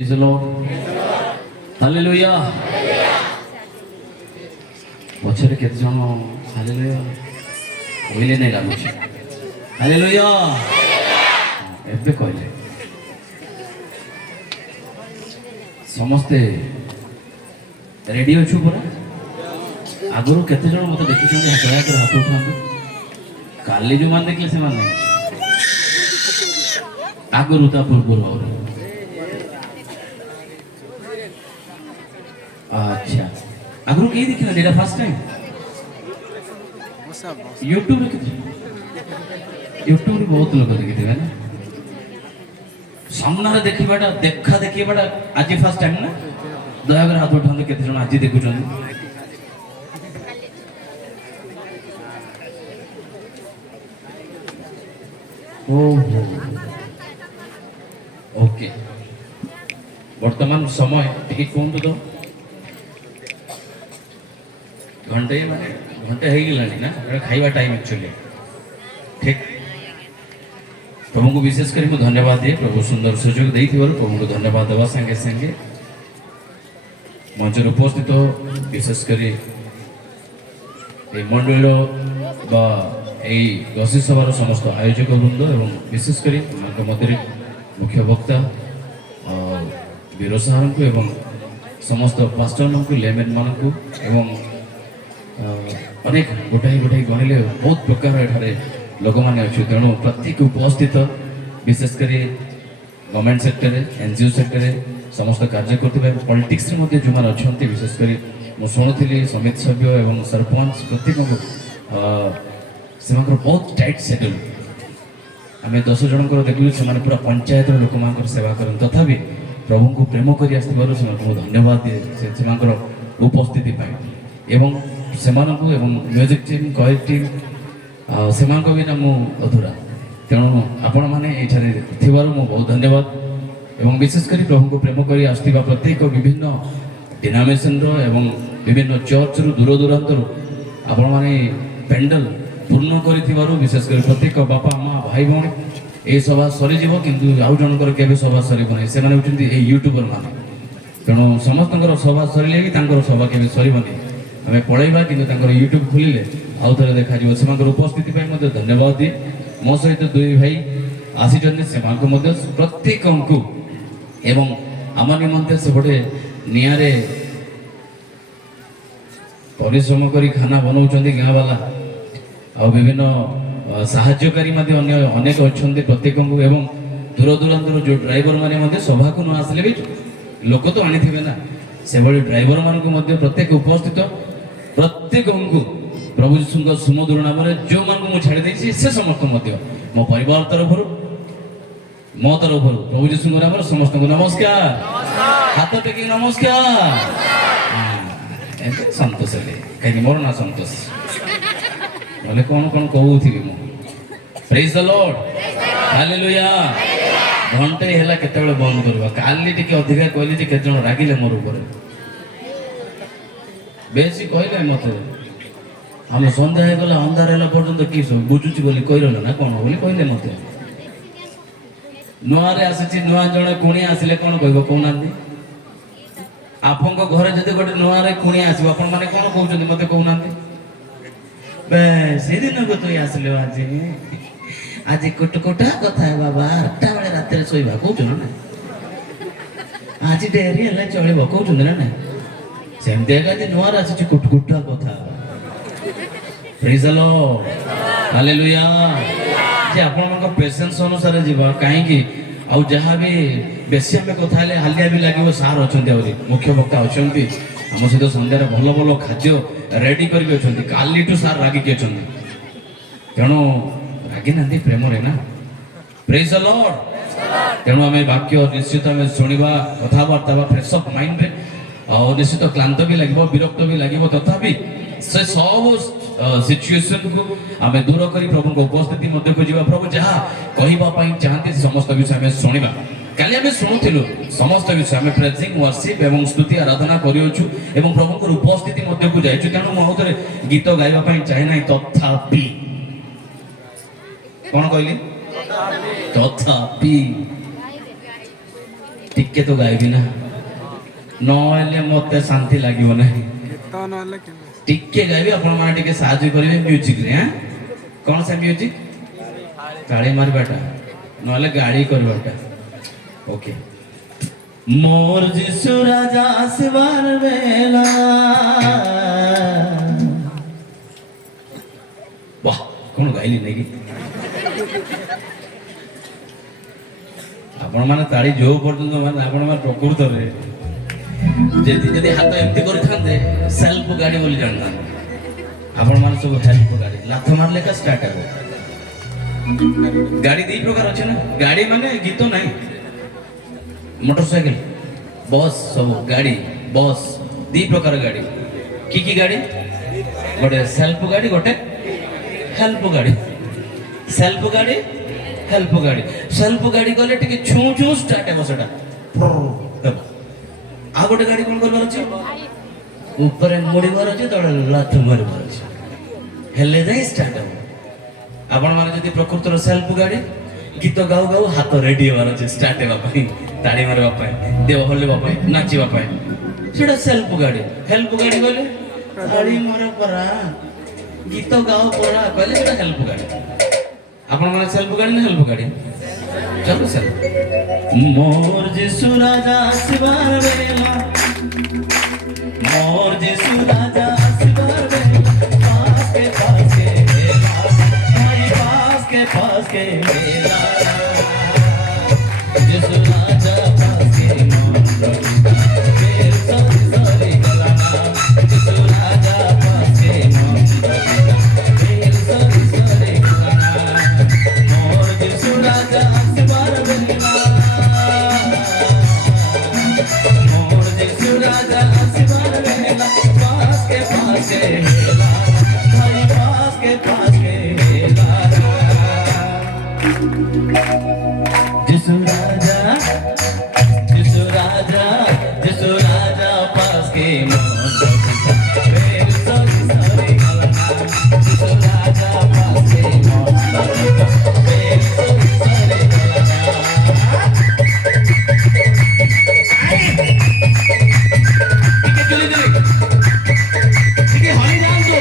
Praise the Lord. Hallelujah. ପଛରେ କେତେ ଜଣ ହାଲେଲୁୟା କହିଲେ ନାହିଁ ଲାଗୁଛି। ହାଲେଲୁୟା ଏବେ କହିଲେ ସମସ୍ତେ ରେଡି ଅଛୁ ପରା। ଆଗରୁ କେତେ ଜଣ ମୋତେ ଦେଖିଛନ୍ତି ଦୟାକରି ହାତ ଉଠାନ୍ତୁ। କାଲି ଯେଉଁମାନେ ଦେଖିଲେ ସେମାନେ ନାହିଁ, ଆଗରୁ ତା ପୂର୍ବରୁ ଆହୁରି। अच्छा आगु कहीं देखना data first time YouTube YouTube बहुत लोग देखते हैं ना सामने देखा देखा देखा आज फर्स्ट टाइम ना दयाकर हाथ उठा केते जन आज देखुं ओके वर्तमान समय टे कहतु तो घंटे माने घंटे हो गलानी ना खाइबा टाइम एक्चुअली ठीक। प्रभु को विशेष कर मुझे धन्यवाद दिए। प्रभु सुंदर सुजोग दे प्रभु को धन्यवाद देवा संगे संगे मंचर उपस्थित विशेष कर मंडल गसी सभार समस्त आयोजक वृंद एवं विशेष कर मध्य मुख्य वक्ता वीर साहर को एवं समस्त पास्टर को लेमेन मान को एवं अनेक गोटाई गोटाई गणिले बहुत प्रकार एठारे लोक मैंने अच्छे तेणु प्रत्येक उपस्थित विशेषकर गवर्नमेंट सेक्टर एनजीओ सेक्टर समस्त कार्य करते पॉलिटिक्स जो मैंने अच्छा विशेषकर मुझे शुणुली समिति सभ्य एवं सरपंच प्रत्येक से बहुत टाइट सेड्यूल आम 10 जन देखलु से पूरा पंचायत लोक सेवा कर तथापि प्रभु को प्रेम कर धन्यवाद दिए से उपस्थिति एवं म्यूजिक टीम कयर टीम से बिना मु अधूरा तेणु आपण मैंने ये बहुत धन्यवाद एवं विशेषकर प्रभु को प्रेम कर आसुवा प्रत्येक विभिन्न डिनोमिनेशन एवं विभिन्न चर्च रु दूर दूरांतर आपण मैंने पेंडल पूर्ण कर विशेषकर प्रत्येक बापा माँ भाई भौणी ये सभा सरीज किंतु आउ जनकर केवे सभा सरब नहीं से यूट्यूबर मान तेणु समस्त सभा सरले भी सभा केवे सरबनी आम पलैबा कि यूट्यूब खोलिले आउ थे देखा से उपस्थिति धन्यवाद दिए। मो सहित दुई भाई आसी से प्रत्येक को एवं आम निमंते से गोटे निआरे परिश्रम कर खाना बनाऊँ गाँ वाला आ विभिन्न साहाय्यकारी अनेक अच्छा प्रत्येक को एवं दूर दूरांतर जो ड्राइवर मैंने सभा को न आसले भी लोक तो आनी थे ना से भाई ड्राइवर मान प्रत्येक उपस्थित प्रत्येक को प्रभु यीशु सुमधुर नाम जो मान को छाड़ी से समस्त मो परिवार तरफ मो तरफ प्रभु यीशु नाम समस्त को नमस्कार हाथ टेक नमस्कार सतोष कहीं मोर ना सतोष ना कौन कौन कहूथी मु प्रेज द लॉर्ड हालेलुया घंटे है केत बंद करवा काली टी अधिका कहली केत जन रागिले मोर ऊपर बेसी कहले मत आम सन्ध्या गला अंधार है पर्यटन कि सब बुझुची बोली कहल ना कौन बोली कहले मत नुआरे आसी नुआ जड़े कुणी आसिले कौन कह कहना आपन घर जब गोटे नुआरे कुणी आसो आपण मैंने कौन कहते मत कहना से दिन को तुम आसिल आज आज कोटा कथा है बाबा 8टा बेले रात शोवा कौन ना आज डेरी है चलो कहते ना ना सेमती नुआर आसी कुटकुटा कथा प्रेज द लॉर्ड हालेलुया जे आपण पेशेंस अनुसार जीवा कहीं आउ जहाँ भी बेसी आम कथा हालिया भी लगे सार अच्छा मुख्य वक्ता अच्छा आम सहित सन्धार भल भल खाद्य रेडी करके काली टू सार रागिकी अच्छा तेणु रागी ना प्रेम ना प्रेज द लॉर्ड तेणु आम वाक्य निश्चित आम शुणा कथबार्ता फ्रेश अफ माइंड निश्चित क्लांत भी लगे विरक्त भी लगे तथापि से सब सिचुएशन को आम दूर कर प्रभु को उपस्थिति खोजा प्रभु जहाँ कहवाई चाहते समस्त विषय आम शुणा काली आम शुणुलु समस्त विषय आम प्रेजिंग वर्शिप एवं स्तुति आराधना करूँ प्रभु उपस्थिति को जाइए तेणु मुझे गीत गाइबाई चाहे ना तथापि कौन कहली तथापि टिके तो गायबी ना नहले मते शांति लागिव ना टिके गायबी आपण माने टिके साहाय्य करिवे म्यूजिक रे हां कोन सा म्यूजिक ताली मारबाटा नहले गाड़ी करबाटा ओके मोर जिसु राजा आसबार बेला वाह कौन गाइली नहीं आपण माने ताली जो पर्यंत माने आपण माने प्रकृत रे जदि जदि हाथ एमती कर थांदे सेल्फ गाड़ी बोली जानना आपण माने सब हेल्प गाड़ी लाथ मारले का स्टार्ट हो गाड़ी दी प्रकार अछि ना गाड़ी माने गीत नहीं मोटरसाइकिल बस सब गाड़ी बस दी प्रकार गाड़ी की गाड़ी गोटे सेल्फ गाड़ी गोटे हेल्प गाड़ी सेल्फ गाड़ी हेल्प गाड़ी सेल्फ गाड़ी गले टिके छू छू स्टार्ट हेबो सेटा आ गोटे गाड़ी कोन करबार अछि ऊपर मुड़ीबार अछि तळे लाथ मारबार अछि हेले जाई स्टार्ट हेबो आपण माने जदी प्रकृतर सेल्फ गाड़ी गीत गाउ गाउ हाथ रेडी होबार अछि स्टार्ट हेबा पई ताड़ी मारबा पई देव हल्लेबा पई नाचिबा पई सेटा सेल्फ गाड़ी हेल्प गाड़ी गले ताड़ी मारा परा गीत गाओ परा कहले सेटा हेल्प गाड़ी आपण माने सेल्फ गाड़ी ना हेल्प गाड़ी चलो सेल्फ मोर जिसु राजा आसबार बेला मोर जिसु राजा आसबार बेला पास के भाई पास के बेला जिसु राजा पास के मन फिर सारी गलाना जिसु राजा पास के मन फिर सारी गलाना मोर जिसु राजा आसबार बेला मोर जिसु राजा आसबार बेला पास के बेला भाई पास के बेला जिसु राजा पास के मन फिर सारी गलाना जिसु राजा पास के मन फिर सारी गलाना ठीक है चले ठीक है हरी जान तो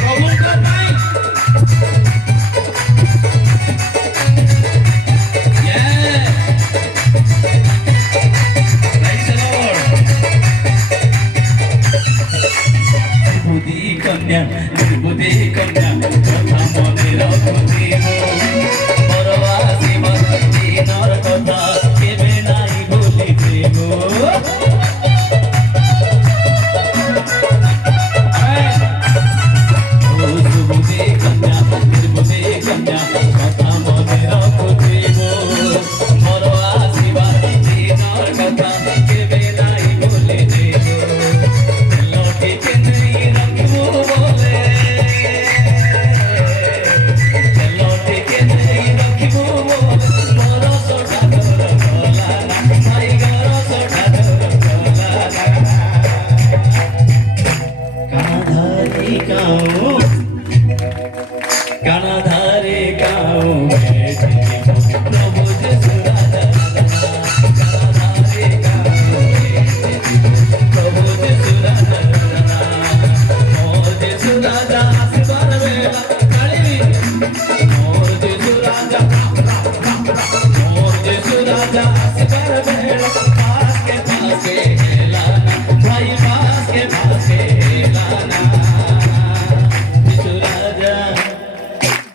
प्रभु का भाई निर्बुद्धि कन्या कथा मने रखुथिबो परवासी मस्ती नर कथा केबे नाई भूलिथिबो सुबुद्धि कन्या निर्बुद्धि कन्या कथा मने रखुथिबो परवासी मस्ती नर कथा केबे नाई भूलिथिबो लौटी के नहीं रखबो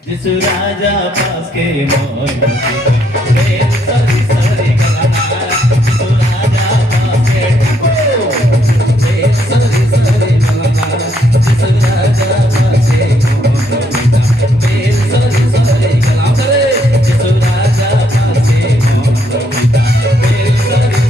जिसु राजा पास के मन फिर सारी गलाना जिसु राजा पास के फिर सारी गलाना जिसु राजा पास के मन फिर सारी गलाना जिसु राजा पास के मन फिर सारी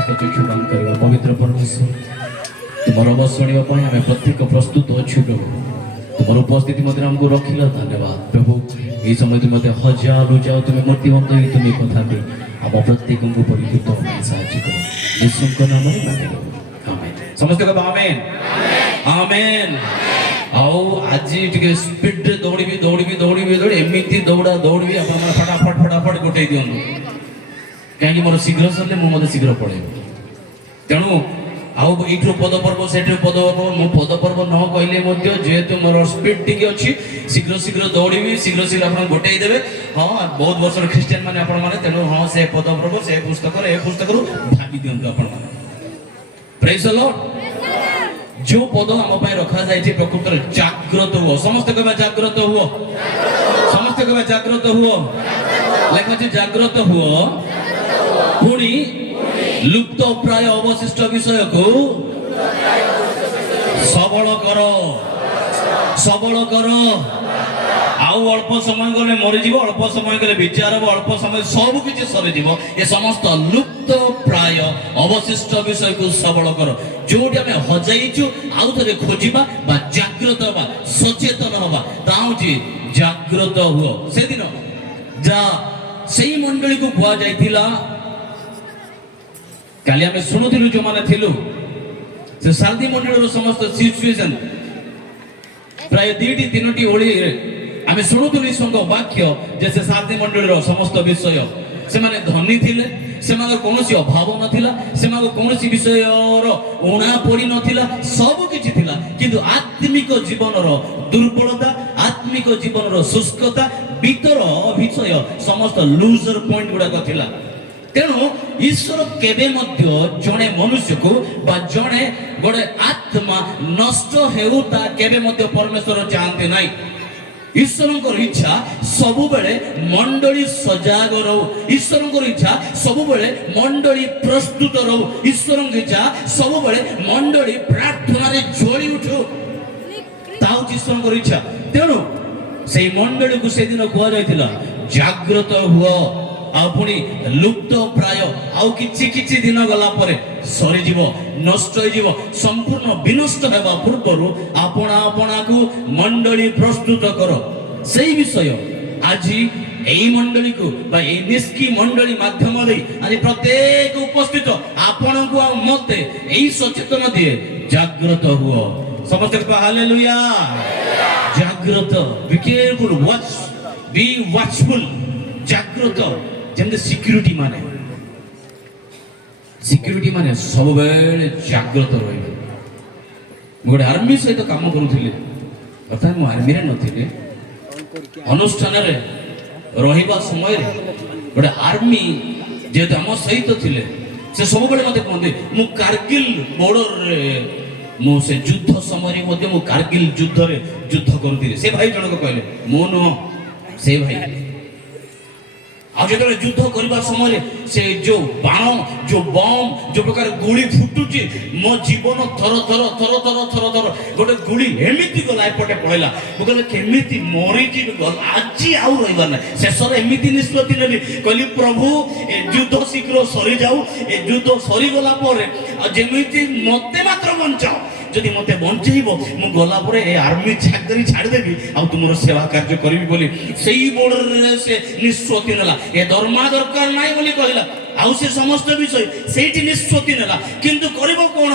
पवित्र परमेश्वर तुम आवाज शुणा आम प्रत्येक प्रस्तुत अच्छु प्रभु तुम उपस्थिति मध्य आमको रखिल धन्यवाद प्रभु ये समय तुम हजार जाओ तुम्हें मूर्तिवंत ही तुम्हें कथा ଆମ ପ୍ରତ୍ୟେକଙ୍କୁ ପରିପୂର୍ଣ୍ଣ ଭାବେ ସାହାଯ୍ୟ କର ଯୀଶୁଙ୍କ ନାମରେ ମାଗିଲୁ ଆମେନ୍ ସମସ୍ତେ କହିବା ଆମେନ୍ ଆମେନ୍ ଆଉ ଆଜି ଟିକେ ସ୍ପିଡରେ ଦୌଡ଼ିବି ଏମିତି ଦୌଡ଼ିବି ଆପଣମାନେ ଫଟାଫଟ ଗୋଟେଇ ଦିଅନ୍ତୁ କାହିଁକି ମୋର ଶୀଘ୍ର ସରିଲେ ମୁଁ ମୋତେ ଶୀଘ୍ର ପଳେଇବ ତେଣୁ ଆଉ ଏଇଠୁ ପଦପର୍ବ ସେଠୁ ପଦପର୍ବ ମୁଁ ପଦପର୍ବ ନ କହିଲେ ମଧ୍ୟ ଯେହେତୁ ମୋର ସ୍ପିଡ ଟିକେ ଅଛି ଶୀଘ୍ର ଦୌଡ଼ିବି ଶୀଘ୍ର ଆପଣ ଗୋଟେଇ ଦେବେ ହଁ ବହୁତ ବର୍ଷର ଖ୍ରୀଷ୍ଟିଆନ ମାନେ ଆପଣମାନେ ତେଣୁ ହଁ ସେ ପଦପର୍ବ ସେ ପୁସ୍ତକରେ ଏ ପୁସ୍ତକରୁ ଭାଗି ଦିଅନ୍ତୁ ଆପଣମାନେ ପ୍ରେଜ୍ ଦ ଲର୍ଡ जो पद आम रखा जाए प्रकृत जाग्रत हुआ समस्त कह जाग्रत हुआ समस्त कह जाग्रत हुआ लेखा जाग्रत हुआ पुणी लुप्त प्राय अवशिष्ट विषय को सबल कर आउ अल्प समय गले मरीज अल्प समय गले विचार हम अल्प समय सब किसी सरीज ये समस्त लुप्त प्राय अवशिष्ट विषय को सबल कर जो आम हजाइचु आउ थे खोजा जाग्रत हवा सचेतन हवा ताऊँ जाग्रत हुआ से दिन जा से मंडली को कह जाइथिला काली आम शुणुलु जो मैंने थिलु से सारदी मंडल समस्त सिचुएशन प्राय 2-3 ओली आम शुणुलु ईश्वर वाक्य जे से सारदी मंडल समस्त विषय से माने धनी थिले से माने कोनोसी अभाव नथिला से माने कोनोसी विषय उणा पड़ी नथिला सब किछि थिला किंतु आत्मिक जीवन रो दुर्बलता आत्मिक जीवन रो शुष्कता भीतर विषय समस्त लूजर पॉइंट गुडा को थिला तेणु ईश्वर केबे मध्य जणे मनुष्य को बा जणे गोटे आत्मा नष्ट हेउता केबे मध्य परमेश्वर चाहते नाही ईश्वर इच्छा सबु बेले मंडली सजाग रहो ईश्वर इच्छा सबु बेले मंडली प्रस्तुत रहो ईश्वर इच्छा सबु बेले मंडली प्रार्थना रे जोड़ी उठो ताऊ ईश्वर इच्छा तेणु से मंडली को से दिन कह जाइथिला जाग्रत हुआ आ पुणी लुप्त प्राय आउ किछि दिन गला परे सरी जीव नष्ट हो जीव संपूर्ण विनष्ट हेबा पूर्व आपना आपना को मंडली प्रस्तुत करो सेही विषय आज एई मंडली को बा एई निष्की मंडली माध्यम दे आज प्रत्येक उपस्थित आपन को आ मते एई सचेतन दिए जाग्रत हुओ समस्त को हालेलुया जाग्रत be careful watch be watchful जाग्रत जेमते सिक्यूरिटी माने सब बेले जाग्रत रहिबे गोटे आर्मी सहित काम करूथिले अर्थात मु आर्मी रे नथिले अनुष्ठान रे रहिबा समय रे गोटे आर्मी जे हम सहित थिले से सब बेले मते कहंदे मु कारगिल बॉर्डर रे मु से युद्ध समय मध्ये मु कारगिल युद्ध रे युद्ध करथिले से भाई जनक कहले मो न से भाई आ जो युद्ध करबा समय से जो बाण जो बम जो प्रकार गुली फुटुची मो जीवन थर थर थर थर थर थर गोटे गुली एमिति गला एपटे पळैला मो कहले केमिति मरि जी आज आउ रहिबा ना शेषर एमिति निष्पत्ति नेली कहली प्रभु ए युद्ध शीघ्र सरी जाऊ ए युद्ध सरी गला परे आ जेमिति मते मात्र बंचाओ जदि मते बंचेइबो मु गला परे ए आर्मी चाकरी छाड़ देबी आ तुमरो सेवा कार्य करबी बोली सेही बॉर्डर रे से निष्पत्ति नेला ए दरमा दरकार नाही बोली कहला आउ से समस्त विषय सेठी निष्पत्ति नेला किंतु करबो कोन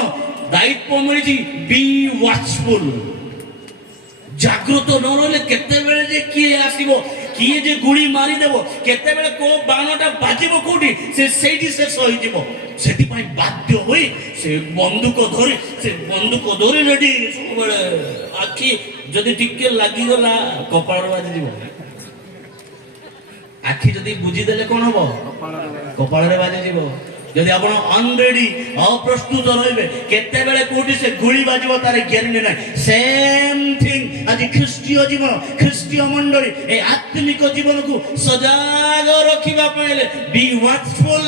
दायित्व मिली बी वॉचफुल जागृत न रहले केते बेले जे किए आसीबो किए जे गुली मारी देबो केते बेले को बाणटा बाजिबो कोठी से सेठी से सही जीवो सेठी पई बाध्य होई से बंदूक धरि रेडी सब बेले आखी जदी टिके लागि गला कपाळ बाजी जीवो आखी जदी बुझी देले कोन हबो कपाळ रे बाजी जीवो जदि आपण अनरेडी अप्रस्तुत रहिबे केते बेले कोठी से गुली बाजिबो तारे ग्यारंटी नै सेम थिंग आज ख्रीष्टीय जीवन ख्रीष्टीय मंडली ए आत्मिक जीवन को सजाग रखिबा पहिले बी वॉचफुल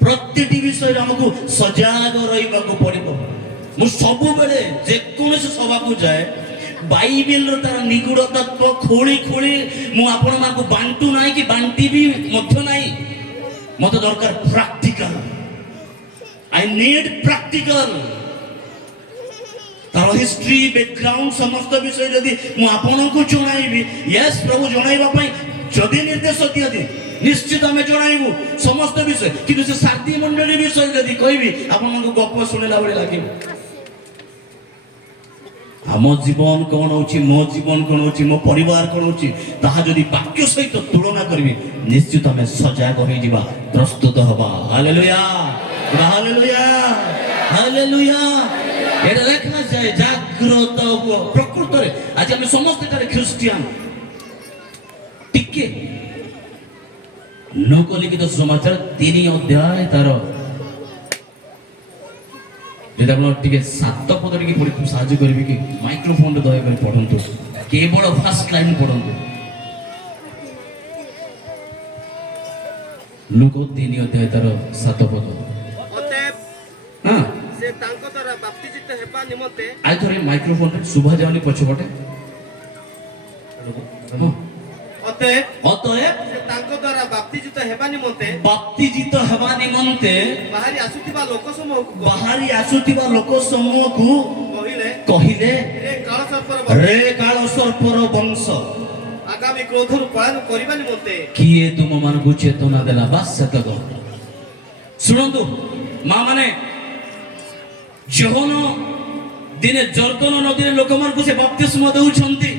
प्रतिटी विषय हमको सजाग रहिबा को पड़िबो मु सब बेले जे कोनसे सभा को जाए बाइबल रो तार निगूढ़ तत्व खोली खोली मु आपण मा को बांटू नाही कि बांटी भी मध्य नाही मते दरकार प्रैक्टिकल आई नीड प्रैक्टिकल तार हिस्ट्री बैकग्राउंड समस्त विषय जदि मु आपनकु जणाइबी यस प्रभु जणाइबा पई जदि निर्देश दियति निश्चित आम जणाइबु समस्त विषय किंतु से साथी मंडली विषय जदि कहबी आपनकु गप सुनेला बळे लागिबो आम जीवन कौन होची मो जीवन कौन होची मो परिवार कौन होची ताहा जदि वाक्य सहित तुलना करबी निश्चित आम सजग होई जिबा प्रस्तुत हबा हालेलुया हालेलुया हालेलुया এটা লেখা যায় জাগ্রত হুও প্রকৃতরে আজ আমি সমস্ত এটারে খ্রিস্টিয়ান টিকে লোকলিখিত সমাচার 3 অধ্যায় তার যদি আপনার টিকে 7 পদ টিকে পড়ি খুব সাহায্য করবি কি মাইক্রোফোন রে দয়া করে পড়ন্তু কেবল ফার্স্ট লাইন পড়ন্তু লোক 3 অধ্যায় তার 7 পদ হ্যাঁ से तांको द्वारा बाप्तिजित हेबा निमंते आई थोड़े माइक्रोफोन रे सुभा जावनी पछपटे अतएव অতএব से तांको द्वारा बाप्तिजित हेबा निमंते ବାପ୍ତିଜିତ ହେବା ନିମନ୍ତେ बाहरी आसुथिबा लोक समूह को ବାହାରି ଆସୁଥିବା ଲୋକ ସମୂହକୁ कहिले କହିଲେ रे काल सर्पर ରେ କାଳ ସର୍ପର ବଂଶ आगामी क्रोधर पालन करिबा निमंते କିଏ ତୁମମାନଙ୍କୁ ଚେତନା ଦେଲା ବାସ୍ ସେତକ ଶୁଣନ୍ତୁ ମା ମାନେ ଯୋହନ ଦିନେ ଜର୍ଦନ ନଦୀରେ ଲୋକମାନଙ୍କୁ ସେ ବାପ୍ତିସ୍ମ ଦେଉଛନ୍ତି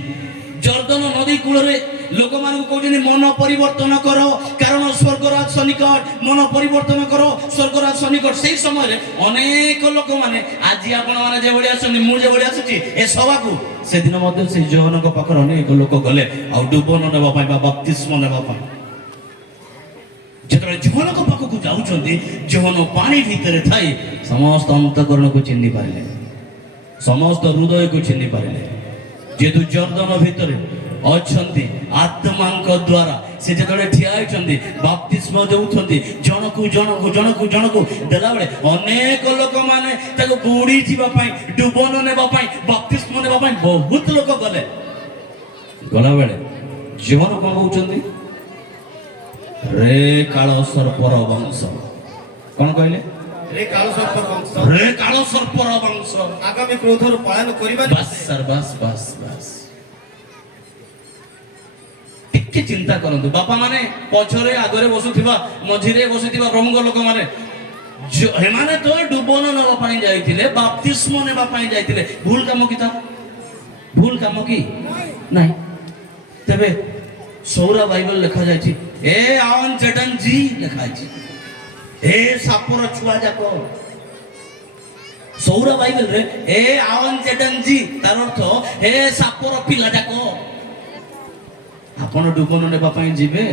ଜର୍ଦନ ନଦୀ କୂଳରେ ଲୋକମାନଙ୍କୁ କହୁଛନ୍ତି ମନ ପରିବର୍ତ୍ତନ କର କାରଣ ସ୍ୱର୍ଗରାଜ ସନ୍ନିକଟ ମନ ପରିବର୍ତ୍ତନ କର ସ୍ୱର୍ଗରାଜ ସନ୍ନିକଟ ସେଇ ସମୟରେ ଅନେକ ଲୋକମାନେ ଆଜି ଆପଣମାନେ ଯେଭଳି ଆସନ୍ତି ମୁଁ ଯେଭଳି ଆସୁଛି ଏ ସଭାକୁ ସେଦିନ ମଧ୍ୟ ସେ ଯୋହନଙ୍କ ପାଖରେ ଅନେକ ଲୋକ ଗଲେ ଆଉ ଡୁବନ ନେବା ପାଇଁ ବା ବାପ୍ତିସ୍ମ ନେବା ପାଇଁ ଯେତେବେଳେ ଯୋହନଙ୍କ ପାଖକୁ ଯାଉଛନ୍ତି ଯୋହନ ପାଣି ଭିତରେ ଥାଇ ସମସ୍ତ ଅନ୍ତଃକରଣକୁ ଚିହ୍ନି ପାରିଲେ ସମସ୍ତ ହୃଦୟକୁ ଚିହ୍ନି ପାରିଲେ ଯେହେତୁ ଜର୍ଦନ ଭିତରେ ଅଛନ୍ତି ଆତ୍ମାଙ୍କ ଦ୍ୱାରା ସେ ଯେତେବେଳେ ଠିଆ ହେଇଛନ୍ତି ବାପ୍ତିସ୍ମ ଦେଉଛନ୍ତି ଜଣକୁ ଜଣକୁ ଜଣକୁ ଜଣକୁ ଦେଲାବେଳେ ଅନେକ ଲୋକମାନେ ତାକୁ ବୁଡ଼ି ଯିବା ପାଇଁ ଡୁବନ ନେବା ପାଇଁ ବାପ୍ତିସ୍ମ ନେବା ପାଇଁ ବହୁତ ଲୋକ ଗଲେ ଗଲାବେଳେ ଯୋହନ କଣ କହୁଛନ୍ତି ରେ କାଳ ସର୍ପର ବଂଶ କଣ କହିଲେ रे काल सर्पर वंश रे କାଳ ସର୍ପର ବଂଶ आगामी क्रोधर पालन करिबा ବାସ୍ ସାର୍ ବାସ୍ ବାସ୍ ବାସ୍ ଟିକେ ଚିନ୍ତା କରନ୍ତୁ ବାପା ମାନେ ପଛରେ ଆଗରେ ବସୁଥିବା ମଝିରେ ବସିଥିବା ପ୍ରମୁଖ ଲୋକମାନେ ଏମାନେ ତ ଡୁବନ ନେବା ପାଇଁ ଯାଇଥିଲେ ବାପ୍ତିସ୍ମ ନେବା ପାଇଁ ଯାଇଥିଲେ ଭୁଲ କାମ କି ତା ଭୁଲ କାମ କି ନାହିଁ ତେବେ ସୌରା ବାଇବଲ ଲେଖା ଯାଇଛି ଏ ଆଓନ୍ ଚେଟନ୍ ଜି ଲେଖା ଅଛି ଏ ସାପର ଛୁଆ ଯାକ ସୌରା ବାଇବଲ ରେ ଏ ଆଓନ୍ ଚେଟନ୍ ଜି ତାର ଅର୍ଥ ଏ ସାପର ପିଲା ଯାକ ଆପଣ ଡୁବନ ନେବା ପାଇଁ ଯିବେ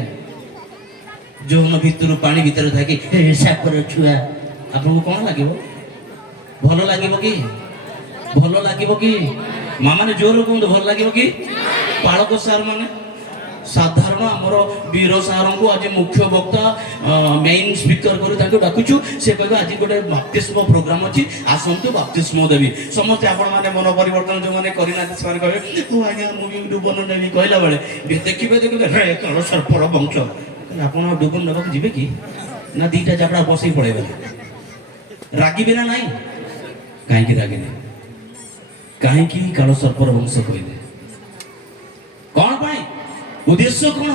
ଯୋହନ ଭିତରୁ ପାଣି ଭିତରେ ଥାକି ଏ ସାପର ଛୁଆ ଆପଣଙ୍କୁ କଣ ଲାଗିବ ଭଲ ଲାଗିବ କି ଭଲ ଲାଗିବ କି ମା ମାନେ ଜୋର କୁହନ୍ତୁ ଭଲ ଲାଗିବ କି ପାଳକ ସାର୍ ମାନେ ସାଧାରଣ ଆମର ବୀର ସାରଙ୍କୁ ଆଜି ମୁଖ୍ୟ ବକ୍ତା ମେନ୍ ସ୍ପିକର କରି ତାଙ୍କୁ ଡାକୁଛୁ ସେ କହିବେ ଆଜି ଗୋଟେ ବାପ୍ତିସ୍ମ ପ୍ରୋଗ୍ରାମ ଅଛି ଆସନ୍ତୁ ବାପ୍ତିସ୍ମ ଦେବି ସମସ୍ତେ ଆପଣମାନେ ମନ ପରିବର୍ତ୍ତନ ଯେଉଁମାନେ କରିନାହାନ୍ତି ସେମାନେ କହିବେ ହଉ ଆଜ୍ଞା ମୁଁ ବି ଡୁବନ ନେବି କହିଲା ବେଳେ ଦେଖିବେ ଦେଖିବେ ରେ କାଳ ସର୍ପର ବଂଶ ଆପଣ ଡୁବନ ନେବାକୁ ଯିବେ କି ନା ଦିଟା ଜାବଡ଼ା ବସେଇ ପଳେଇବେ ରାଗିବେ ନା ନାହିଁ କାହିଁକି ରାଗିଲେ କାହିଁକି କାଳ ସର୍ପର ବଂଶ କହିଲେ କଣ ପାଇଁ उद्देश्य कौन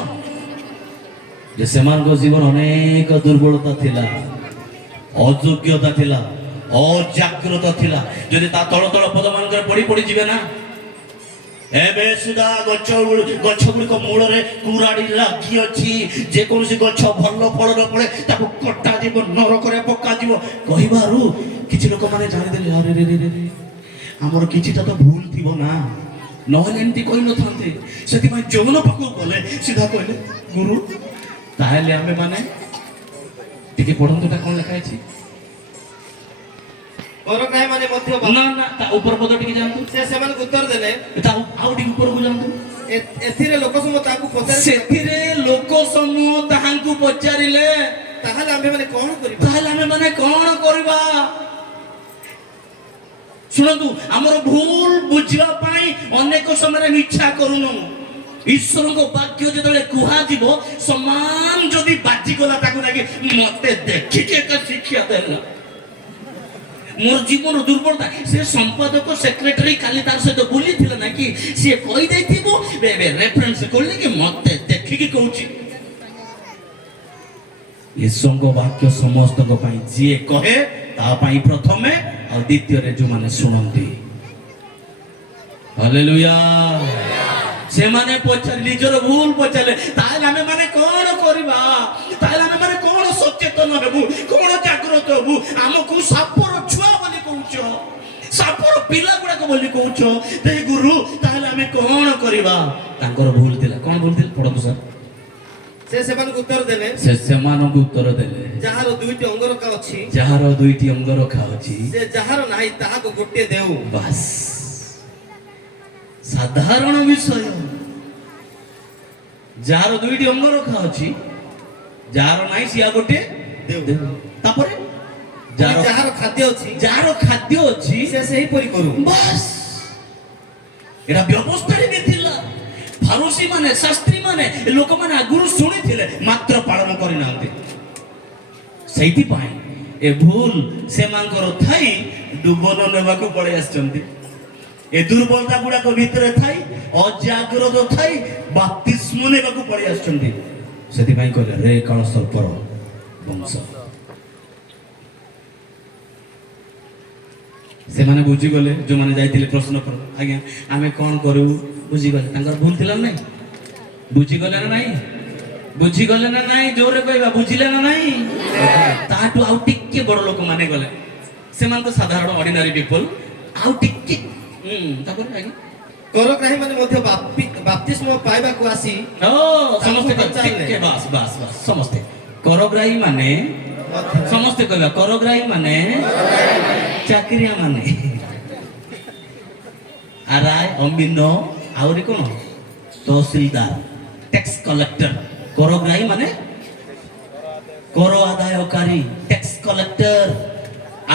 जे सेमान जीवन अनेक दुर्बलता थिला अयोग्यता थिला अजाग्रत थिला जदि ता तळ तळ पद मान पड़ी पड़ी जीवे ना एबे सुधा गछ गुड़िक मूल कुराड़ी लगी अच्छी जेकोसी गछ भल फल न पड़े ताको कटा जीव नरक पका जीव कहबारू किछि लोक माने जानि देले अरे रे रे रे हमर किछिटा तो भूल थिबो ना नहले एमती कहि न थांते सेति भाई जौन पाखु गले सीधा कहले गुरु ताहेले आमे माने टिके पढंतुटा कोन लिखा अछि और काहे माने मध्य ना ना ता ऊपर पद टिके जानतु से मन उत्तर देले ता आउ टिके ऊपर को जानतु एथिरे लोक समूह ताकू पचार सेथिरे लोक समूह ताहांकु पचारिले ताहाले आमे माने कोन करिबा ताहाले आमे माने कोन करबा शुणु आमर भूल बुझा अनेक समय इच्छा करूनु ईश्वर को वाक्य जो कह समान जदि बाजिगला मत देखिक एक शिक्षा देना ମୋର ଜୀବନ ଦୁର୍ବଳତା ସେ ସମ୍ପାଦକ ସେକ୍ରେଟାରୀ କାଲି ତାର ସହିତ ବୁଲିଥିଲା ନା କି ସିଏ କହି ଦେଇଥିବ ଏବେ ରେଫରେନ୍ସ କଲି କି ମତେ ଦେଖିକି କହୁଛି ଈଶ୍ୱରଙ୍କ ବାକ୍ୟ ସମସ୍ତଙ୍କ ପାଇଁ ଯିଏ କହେ ତା ପାଇଁ ପ୍ରଥମେ ଆଉ ଦ୍ୱିତୀୟରେ ଯୋଉମାନେ ଶୁଣନ୍ତି ହାଲେଲୁୟା ସେମାନେ ପଚାରି ନିଜର ଭୁଲ ପଚାରିଲେ ତାହେଲେ ଆମେ ମାନେ କଣ କରିବା ତାହେଲେ ଆମେ ମାନେ କଣ ସଚେତନ ହେବୁ କଣ ଜାଗ୍ରତ ହେବୁ ଆମକୁ ସାପର ଛୁଆ ବୋଲି କହୁଛ ସାପର ପିଲା ଗୁଡାକ ବୋଲି କହୁଛ ହେ ଗୁରୁ ତାହେଲେ ଆମେ କଣ କରିବା ତାଙ୍କର ଭୁଲ ଥିଲା କଣ ଭୁଲ ଥିଲା ପଢନ୍ତୁ ସାର୍ ସେ ସେମାନଙ୍କୁ ଉତ୍ତର ଦେଲେ ସେ ସେମାନଙ୍କୁ ଉତ୍ତର ଦେଲେ ଯାହାର ଦୁଇଟି ଅଙ୍ଗରକା ଅଛି ଯାହାର ଦୁଇଟି ଅଙ୍ଗ ରଖା ଅଛି ସେ ଯାହାର ନାହିଁ ତାହାକୁ ଗୋଟିଏ ଦେଉ ବାସ୍ ସାଧାରଣ ବିଷୟ ଯାହାର ଦୁଇଟି ଅଙ୍ଗ ରଖା ଅଛି ଯାହାର ନାହିଁ ସିଏ ଆଉ ଗୋଟେ ଦେଉ ତାପରେ ଯାହାର ଖାଦ୍ୟ ଅଛି ଯାହାର ଖାଦ୍ୟ ଅଛି ସେ ସେହିପରି କରୁ ବାସ୍ ଏଟା ବ୍ୟବସ୍ଥାରେ ବି ଥିଲା ଫାରୁସୀ ମାନେ ଶାସ୍ତ୍ରୀ ମାନେ ଲୋକମାନେ ଆଗରୁ ଶୁଣିଥିଲେ ମାତ୍ର ପାଳନ କରିନାହାନ୍ତି ସେଇଥିପାଇଁ ଏ ଭୁଲ ସେମାନଙ୍କର ଥାଇ ଡୁବନ ନେବାକୁ ପଳେଇ ଆସିଛନ୍ତି ଏ ଦୁର୍ବଳତା ଗୁଡାକ ଭିତରେ ଥାଇ ଅଜାଗ୍ରତ ଥାଇ ବାପ୍ତିସ୍ମ ନେବାକୁ ପଳେଇ ଆସିଛନ୍ତି ସେଥିପାଇଁ କହିଲେ ରେ କାଳ ସର୍ପର ବଂଶ ସେମାନେ ବୁଝିଗଲେ ଯୋଉମାନେ ଯାଇଥିଲେ ପ୍ରଶ୍ନ କର ଆଜ୍ଞା ଆମେ କଣ କରୁ ବୁଝିଗଲେ ତାଙ୍କର ଭୁଲ ଥିଲା ନା ନାଇଁ ବୁଝିଗଲେ ନା ନାଇଁ ବୁଝିଗଲେ ନା ନାଇଁ ଜୋରେ କହିବା ବୁଝିଲେ ନା ନାଇଁ ତାଠୁ ଆଉ ଟିକେ ବଡ ଲୋକମାନେ ଗଲେ ସେମାନେ ତ ସାଧାରଣ ଅର୍ଡିନାରୀ ପିପଲ ଆଉ ଟିକେ ତାପରେ ଆଜ୍ଞା କରଗ୍ରାହୀ ମାନେ ମଧ୍ୟ ବାପ୍ତିସ୍ମ ପାଇବାକୁ ଆସି ଓ ସମସ୍ତେ ଟିକେ ବାସ୍ ବାସ୍ ବାସ୍ ସମସ୍ତେ କରଗ୍ରାହୀ ମାନେ ସମସ୍ତେ କହିବା କରଗ୍ରାହୀ ମାନେ ଚାକିରିଆ ମାନେ ଆରାୟ ଅମିନ ଆହୁରି କଣ ତହସିଲଦାର ট্যাক্স কলেক্টর করগ্রাহী মানে কর আদায়কারী ট্যাক্স কলেক্টর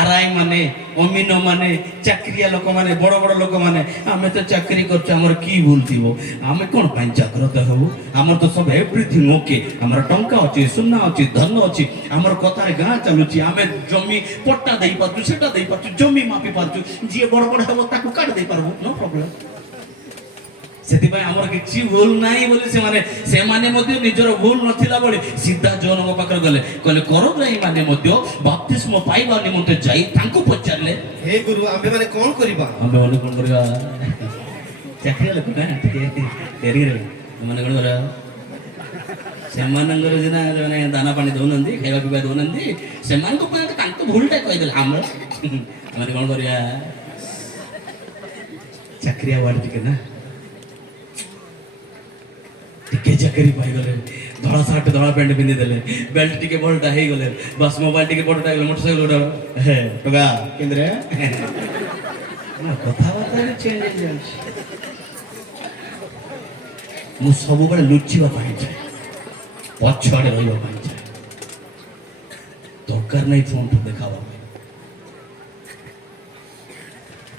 আরাই মানে অমিন মানে চাকরিয়া লোক মানে বড় বড় লোক মানে আমি তো চাকরি করছি আমার কি ভুল থিব আমি কোন পাই জাগ্রত হবু আমার তো সব এভরিথিং ওকে আমার টঙ্কা আছে সোনা আছে ধন আছে আমার কথায় গাঁ চালুছি আমি জমি পট্টা দেই পারছু সেটা দেই পারছু জমি মাপি পারছু যে বড় বড় হব তাকে কাট দেই পারবো নো প্রবলেম ସେଥିପାଇଁ ଆମର କିଛି ଭୁଲ ନାହିଁ ବୋଲି ସେମାନେ ମଧ୍ୟ ନିଜର ଭୁଲ ନଥିଲା ବୋଲି ସିଧା ଜଣଙ୍କ ପାଖରେ ଗଲେ କହିଲେ କରଗ୍ରାହୀ ମାନେ ମଧ୍ୟ ବାପ୍ତିସ୍ମ ପାଇବା ନିମନ୍ତେ ଯାଇ ତାଙ୍କୁ ପଚାରିଲେ ହେ ଗୁରୁ ଆମ୍ଭେ ମାନେ କଣ କରିବା ଆମେ ମାନେ କଣ କରିବା ଚାକିରି ଲୋକ ନା ଟିକେ ଡେରିରେ ସେମାନେ କଣ କରିବା ସେମାନଙ୍କର ସିନା ମାନେ ଦାନା ପାଣି ଦଉନାହାନ୍ତି ଖାଇବା ପିଇବା ଦଉନାହାନ୍ତି ସେମାନଙ୍କ ପାଇଁ ତାଙ୍କ ଭୁଲଟା କହିଦେଲେ ଆମର ଆମେ କଣ କରିବା ଚାକିରିଆ ୱାର୍ଡ ଟିକେ ନା ଟିକେ ଚାକିରି ପାଇଗଲେ ଧଳା ସାର୍ଟ ଧଳା ପ୍ୟାଣ୍ଟ ପିନ୍ଧିଦେଲେ ବେଲ୍ଟ ଟିକେ ବଡ଼ଟା ହେଇଗଲେ ବାସ୍ ମୋବାଇଲ ଟିକେ ବଡ଼ଟା ହେଇଗଲେ ମୋଟରସାଇକେଲ ଗୋଟେ ହେ ଟଙ୍କା କେନ୍ଦ୍ରେ କଥାବାର୍ତ୍ତା ବି ଚେଞ୍ଜ ହେଇଯାଉଛି ମୁଁ ସବୁବେଳେ ଲୁଚିବା ପାଇଁ ଚାହେଁ ପଛଆଡ଼େ ରହିବା ପାଇଁ ଚାହେଁ ଦରକାର ନାହିଁ ଫୋନଠୁ ଦେଖାବା ପାଇଁ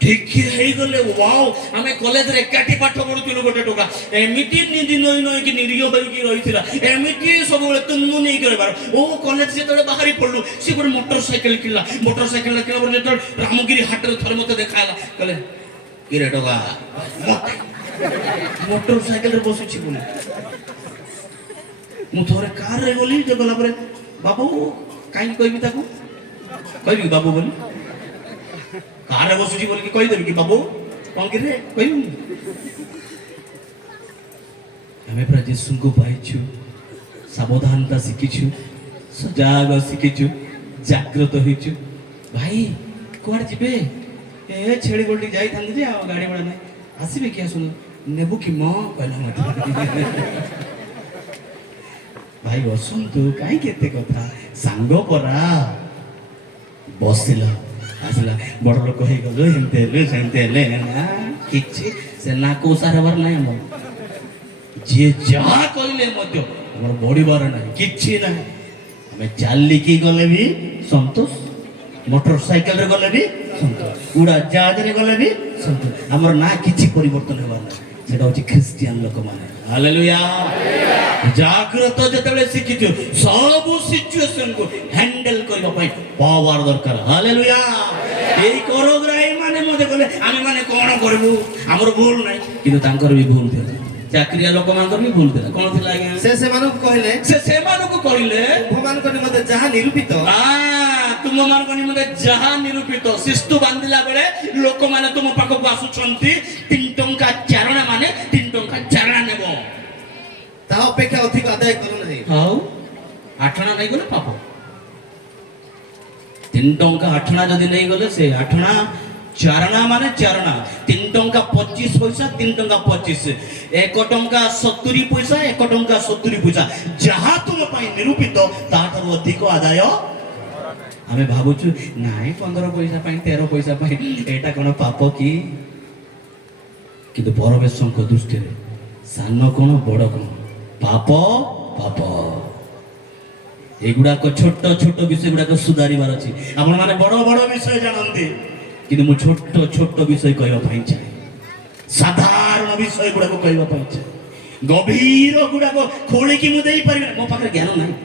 ଠିକ ହେଇଗଲେ ୱାଓ ଆମେ କଲେଜରେ ଏକାଠି ପାଠ ପଢୁଥିଲୁ ଗୋଟେ ଟୋକା ଏମିତି ନିଧି ନଈ ନଈକି ନିରୀହ ହେଇକି ରହିଥିଲା ଏମିତି ସବୁବେଳେ ତୁମୁ ନେଇକି ରହିବାର ଓ କଲେଜ ଯେତେବେଳେ ବାହାରି ପଡିଲୁ ସେ ଗୋଟେ ମୋଟରସାଇକେଲ କିଣିଲା ମୋଟରସାଇକେଲ କିଣିଲା ପରେ ଯେତେବେଳେ ରାମଗିରି ହାଟରେ ଥରେ ମତେ ଦେଖାହେଲା କହିଲେ କିରେ ଟୋକା ମୋଟରସାଇକେଲରେ ବସୁଛି ବୋଲି ମୁଁ ଥରେ କାରରେ ଗଲି ଯେ ଗଲା ପରେ ବାବୁ କାହିଁକି କହିବି ତାକୁ କହିବି କି ବାବୁ ବୋଲି कार बसुची बोल कि कहीदेवी कि बाबू कौन किरे कहू हमें पूरा यीशु को पाइछु सावधानता शिखिछु सजाग शिखिछु जागृत होइछु भाई कुआड़ जिबे ए छेड़ी गोल्डी जाई थांदी जे आ गाड़ी बड़ा नै आसीबे किया सुन नेबु कि म कहला मत भाई बसंतु काई केते कथा सांग परा बसिला আসলে বড় লোক হয়ে গেল হেনতে এলে না কিছু সে না কৌসারবার নাই আমার যে যা কইলে মধ্য আমার বড়িবার নাই কিছু নাই আমি চালিকি গলে বি সন্তোষ মোটরসাইকেল রে গলে বি সন্তোষ উড়া জাহাজ রে গলে বি সন্তোষ আমার না কিছু পরিবর্তন হবার না সেটা হচ্ছে খ্রিস্টিয়ান লোক মানে হালেলুয়া জাগ্রত যেতବେଳେ শিখিଛୁ ସବୁ ସିଚୁଏସନ କୁ ହ୍ୟାଣ୍ଡେଲ କରିବା ପାଇଁ ପାୱାର ଦରକାର ହାଲେଲୁୟା এই করଗ୍ରାହୀ ମାନେ ମତେ କହିଲେ ଆମେ ମାନେ କଣ କରିବୁ ଆମର ଭୁଲ ନାହିଁ କିନ୍ତୁ ତାଙ୍କର ବି ଭୁଲ ଥିଲା ଚାକିରିଆ ଲୋକମାନଙ୍କର ବି ଭୁଲ ଥିଲା କଣ ଥିଲା ଆଜ୍ଞା ସେ ସେମାନଙ୍କୁ କହିଲେ ସେ ସେମାନଙ୍କୁ କହିଲେ ତୁମମାନଙ୍କ ନିମନ୍ତେ ଯାହା ନିରୂପିତ ତୁମମାନଙ୍କ ନିମନ୍ତେ ଯାହା ନିରୂପିତ ଶିସ୍ତୁ ବାନ୍ଧିଲା ବେଳେ ଲୋକମାନେ ତୁମ ପାଖକୁ ଆସୁଛନ୍ତି 3 ଟଙ୍କା ଚାରଣା ମାନେ 3 ଟଙ୍କା ଚାରଣା ନେବ ତାହା ଅପେକ୍ଷା ଅଧିକ ଆଦାୟ କରୁ ନାହିଁ ଆଉ ଆଠଣା ନେଇଗଲେ ପାପ 3 ଟଙ୍କା ଆଠଣା ଯଦି ନେଇଗଲେ ସେ ଆଠଣା ଚାରଣା ମାନେ ଚାରଣା 3 ଟଙ୍କା 25 ପଇସା 3 ଟଙ୍କା 25 1 ଟଙ୍କା 70 ପଇସା 1 ଟଙ୍କା 70 ପଇସା ଯାହା ତୁମ ପାଇଁ ନିରୂପିତ ତାଠାରୁ ଅଧିକ ଆଦାୟ ଆମେ ଭାବୁଛୁ ନାଇଁ 15 ପଇସା ପାଇଁ 13 ପଇସା ପାଇଁ ଏଇଟା କଣ ପାପ କି କିନ୍ତୁ ପରମେଶ୍ୱରଙ୍କ ଦୃଷ୍ଟିରେ ସାନ କଣ ବଡ କଣ ପାପ ପାପ ଏଗୁଡାକ ଛୋଟ ଛୋଟ ବିଷୟ ଗୁଡାକ ସୁଧାରିବାର ଅଛି ଆପଣ ମାନେ ବଡ ବଡ ବିଷୟ ଜାଣନ୍ତି କିନ୍ତୁ ମୁଁ ଛୋଟ ଛୋଟ ବିଷୟ କହିବା ପାଇଁ ଚାହେଁ ସାଧାରଣ ବିଷୟ ଗୁଡାକ କହିବା ପାଇଁ ଚାହେଁ ଗଭୀର ଗୁଡାକ ଖୋଳିକି ମୁଁ ଦେଇପାରିବି ମୋ ପାଖରେ ଜ୍ଞାନ ନାହିଁ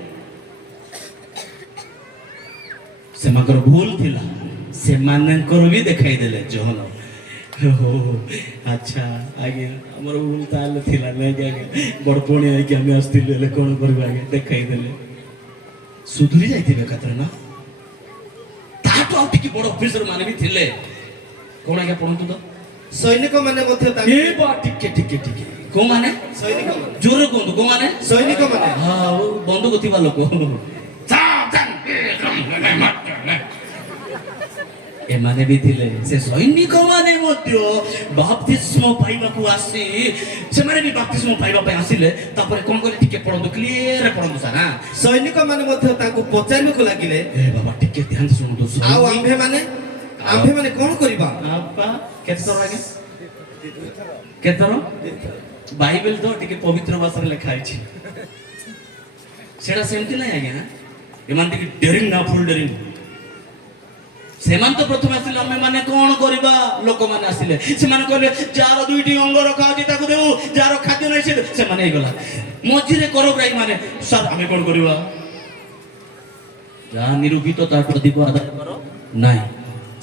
ସେମାନଙ୍କର ଭୁଲ ଥିଲା ସେମାନଙ୍କର ବି ଦେଖାଇ ଦେଲେ ଜହନ ଆଚ୍ଛା ଆଜ୍ଞା ଆମର ଭୁଲ ତାହେଲେ ଥିଲା ନାଇଁ ଆଜ୍ଞା ବଡପଣି ହେଇକି ଆମେ ଆସିଥିଲୁ ହେଲେ କଣ କରିବୁ ଆଜ୍ଞା ଦେଖାଇ ଦେଲେ ସୁଧୁରି ଯାଇଥିବେ ଏକାଥରେ ନା ତାଠୁ ଆଉ ଟିକେ ବଡ ଅଫିସର ମାନେ ବି ଥିଲେ କଣ ଆଜ୍ଞା ପଢନ୍ତୁ ତ ସୈନିକ ମାନେ ମଧ୍ୟ ଏ ବା ଟିକେ ଟିକେ ଟିକେ କୋଉମାନେ ସୈନିକ ମାନେ ଜୋର କୁହନ୍ତୁ କୋଉମାନେ ସୈନିକ ମାନେ ଆଉ ବନ୍ଧୁକ ଥିବା ଲୋକ ଏମାନେ ବି ଥିଲେ ସେ ସୈନିକ ମାନେ ମଧ୍ୟ ବାପ୍ତିସ୍ମ ପାଇବାକୁ ଆସି ସେମାନେ ବି ବାପ୍ତିସ୍ମ ପାଇବା ପାଇଁ ଆସିଲେ ତାପରେ କଣ କଲେ ଟିକେ ପଢନ୍ତୁ କ୍ଲିୟର ପଢନ୍ତୁ ସାର୍ ସୈନିକ ମାନେ ମଧ୍ୟ ତାଙ୍କୁ ପଚାରିବାକୁ ଲାଗିଲେ ଏ ବାବା ଟିକେ ଧ୍ୟାନ ଶୁଣନ୍ତୁ ଆଉ ଆମ୍ଭେମାନେ କଣ କରିବା କେତେଥର ଆଜ୍ଞା କେତେଥର ବାଇବେଲ ତ ଟିକେ ପବିତ୍ର ଭାଷାରେ ଲେଖା ହେଇଛି ସେଟା ସେମିତି ନାହିଁ ଆଜ୍ଞା ଏମାନେ ଟିକେ ଡେରିଂ ନା ଫୁଲ ଡେରିଂ ସେମାନେ ତ ପ୍ରଥମେ ଆସିଲେ ଆମେ ମାନେ କଣ କରିବା ଲୋକମାନେ ଆସିଲେ ସେମାନେ କହିଲେ ଯାହାର 2ଟି ଅଙ୍ଗ ରଖା ଅଛି ତାକୁ ଦେଉ ଯାହାର ଖାଦ୍ୟ ନାହିଁ ସେ ସେମାନେ ହେଇଗଲା ମଝିରେ କରଗ୍ରାହୀ ମାନେ ସାର୍ ଆମେ କଣ କରିବା ଯାହା ନିରୂପିତ ତାଠୁ ଅଧିକ ଆଦାୟ କର ନାହିଁ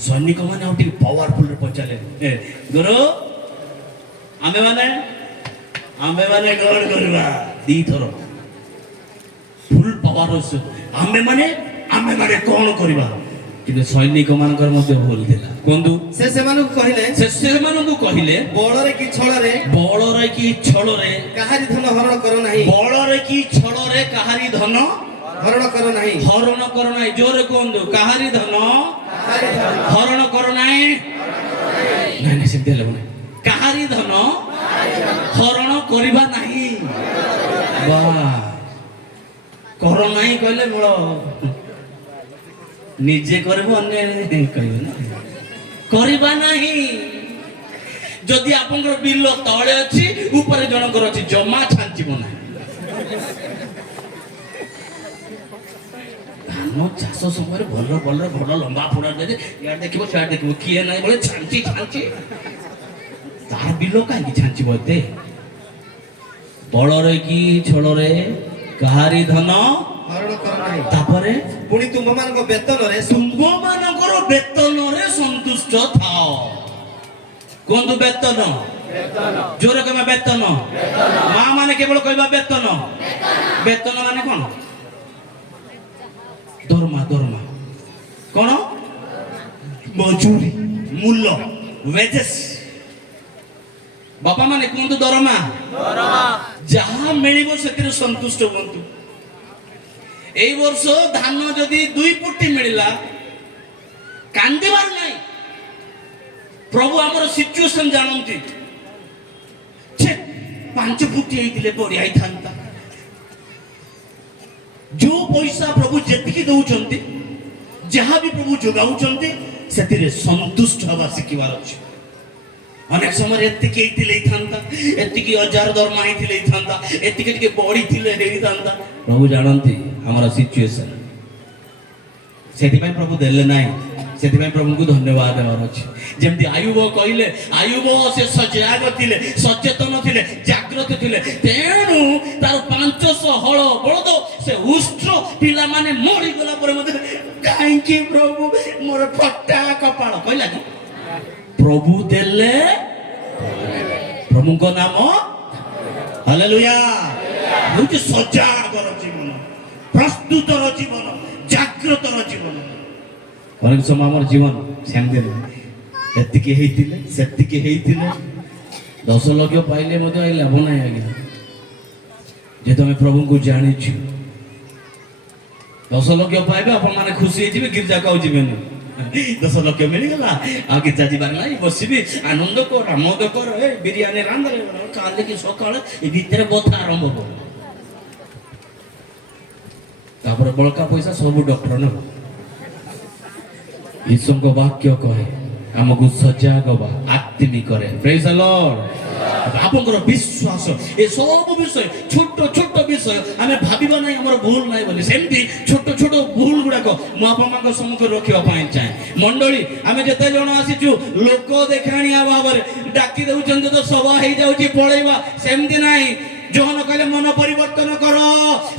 ସୈନିକ ମାନେ ଆଉ ଟିକେ ପାୱାରଫୁଲରେ ପଚାରିଲେ ଗୁରୁ ଆମେ ମାନେ କଣ କରିବା 2 ଥର ଫୁଲ ପାୱାର ଆମେ ମାନେ କଣ କରିବା କିନ୍ତୁ ସୈନିକ ମାନଙ୍କର ମଧ୍ୟ ଭୁଲ ଥିଲା କୁହନ୍ତୁ ସେ ସେମାନଙ୍କୁ କହିଲେ ବଳରେ କି ଛଳରେ କାହାରି ଧନ ହରଣ କର ନାହିଁ ବଳରେ କି ଛଳରେ କାହାରି ଧନ ହରଣ କର ନାହିଁ ଜୋରେ କୁହନ୍ତୁ କାହାରି ଧନ ହରଣ କର ନାହିଁ ନାଇଁ ସେମିତି ହେଲେ ମାନେ କାହାରି ଧନ ହରଣ କରିବା ନାହିଁ ବା କର ନାହିଁ କହିଲେ ମୂଳ ନିଜେ କରିବୁ ଅନ୍ୟ କହିବେ ନା କରିବା ନାହିଁ ଯଦି ଆପଣଙ୍କର ବିଲ ତଳେ ଅଛି ଉପରେ ଜଣଙ୍କର ଅଛି ଜମା ଛାଞ୍ଚିବ ନାହିଁ ଧାନ ଚାଷ ସମୟରେ ଭଲ ଲମ୍ବା ଫୁଡା ଦେଲେ ଇଆଡେ ଦେଖିବ ସିଆଡେ ଦେଖିବ କିଏ ନାହିଁ ବୋଲେ ଛାଞ୍ଚି ତାର ବିଲ କାହିଁକି ଛାଞ୍ଚିବ ଏତେ ବଳରେ କି ଛଳରେ କାହାରି ଧନ ହରଣ କର ନାହିଁ ତାପରେ ପୁଣି ତୁମମାନଙ୍କର ବେତନରେ ସନ୍ତୁଷ୍ଟ ଥାଅ କୁହନ୍ତୁ ବେତନ ଜୋରେ କହିବା ବେତନ ମା ମାନେ କେବଳ କହିବା ବେତନ ମାନେ କଣ ଦରମା କଣ ମଜୁରୀ ମୂଲ୍ୟ ୱେଜେସ୍ ବାପା ମାନେ କୁହନ୍ତୁ ଦରମା ଯାହା ମିଳିବ ସେଥିରେ ସନ୍ତୁଷ୍ଟ ହୁଅନ୍ତୁ এই ବର୍ଷ ଧାନ ଯଦି 2 ପୁଟି ମିଳିଲା କାନ୍ଦିବାର ନାହିଁ ପ୍ରଭୁ ଆମର ସିଚୁଏସନ ଜାଣନ୍ତି 5 ପୁଟି ହେଇଥିଲେ ବଢିଆ ହେଇଥାନ୍ତା जो पैसा प्रभु जेतिकी दउचंती जहाँ भी प्रभु जोगाउचंती ସେଥିରେ ସନ୍ତୁଷ୍ଟ ହବା ଶିଖିବାର ଅଛି ଅନେକ ସମୟରେ ଏତିକି ହେଇଥିଲେ ହେଇଥାନ୍ତା ଏତିକି ହଜାର ଦରମା ହେଇଥିଲେ ହେଇଥାନ୍ତା ଏତିକି ଟିକେ ବଢିଥିଲେ ହେଇଥାନ୍ତା ପ୍ରଭୁ ଜାଣନ୍ତି ଆମର ସିଚୁଏସନ ସେଥିପାଇଁ ପ୍ରଭୁ ଦେଲେ ନାହିଁ ସେଥିପାଇଁ ପ୍ରଭୁଙ୍କୁ ଧନ୍ୟବାଦ ଦେବାର ଅଛି। ଯେମିତି ଆୟୁବ କହିଲେ, ଆୟୁବ ସେ ସଜାଗ ଥିଲେ, ସଚେତନ ଥିଲେ, ଜାଗ୍ରତ ଥିଲେ, ତେଣୁ ତାର 500 ହଳ ବଳଦ ସେ ଉଷ୍ଟ୍ର ପିଲାମାନେ ମରିଗଲା ପରେ ମଧ୍ୟ କାହିଁକି ପ୍ରଭୁ ମୋର ଫଟା କପାଳ କହିଲା କି ପ୍ରଭୁ ଦେଲେ, ପ୍ରଭୁଙ୍କ ନାମ ହାଲେଲୁୟା। ହେଉଛି ସଜାଗର ଜୀବନ, ପ୍ରସ୍ତୁତର ଜୀବନ, ଜାଗ୍ରତର ଜୀବନ। ଅନେକ ସମୟ ଆମର ଜୀବନ ସେମିତି ନୁହେଁ, ଏତିକି ହେଇଥିଲେ ସେତିକି ହେଇଥିଲେ 10 ଲକ୍ଷ ପାଇଲେ ମଧ୍ୟ ଏଇ ଲାଭ ନାହିଁ ଆଜ୍ଞା। ଯେହେତୁ ଆମେ ପ୍ରଭୁଙ୍କୁ ଜାଣିଛୁ, 10 ଲକ୍ଷ ପାଇବେ ଆପଣମାନେ ଖୁସି ହେଇଯିବେ, ଗିର୍ଜାକୁ ଆଉ ଯିବେନି। 10 ଲକ୍ଷ ମିଳିଗଲା, ଆଉ ଗୀତା ଯିବାର ନାହିଁ, ବସିବି ଆନନ୍ଦ କର, ଆମୋଦ କର, ଏ ବିରିୟାନୀ ରାନ୍ଧରେ କାଲିକି ସକାଳେ ଏ ଭିତରେ କଥା ଆରମ୍ଭ କର। ତାପରେ ବଳକା ପଇସା ସବୁ ଡକ୍ଟର ନେବ। ଈଶ୍ୱରଙ୍କ ବାକ୍ୟ କହେ ଆମକୁ ସଜାଗ ବା ଆକ୍ଟିଭ କରେ। ପ୍ରେଜ୍ ଦ ଲର୍ଡ। ଆପଣଙ୍କର ବିଶ୍ୱାସ ଏ ସବୁ ବିଷୟ, ଛୋଟ ଛୋଟ ବିଷୟ ଆମେ ଭାବିବା ନାହିଁ ଆମର ଭୁଲ ନାହିଁ ବୋଲି। ସେମିତି ଛୋଟ ଛୋଟ ଭୁଲ ଗୁଡାକ ମୁଁ ଆପଣଙ୍କ ସମ୍ମୁଖରେ ରଖିବା ପାଇଁ ଚାହେଁ। ମଣ୍ଡଳୀ ଆମେ ଯେତେ ଜଣ ଆସିଛୁ ଲୋକ ଦେଖାଣିଆ ଭାବରେ ଡାକି ଦେଉଛନ୍ତି ତ ସଭା ହେଇଯାଉଛି ପଳେଇବା, ସେମିତି ନାହିଁ। ଯୋହନ କହିଲେ ମନ ପରିବର୍ତ୍ତନ କର,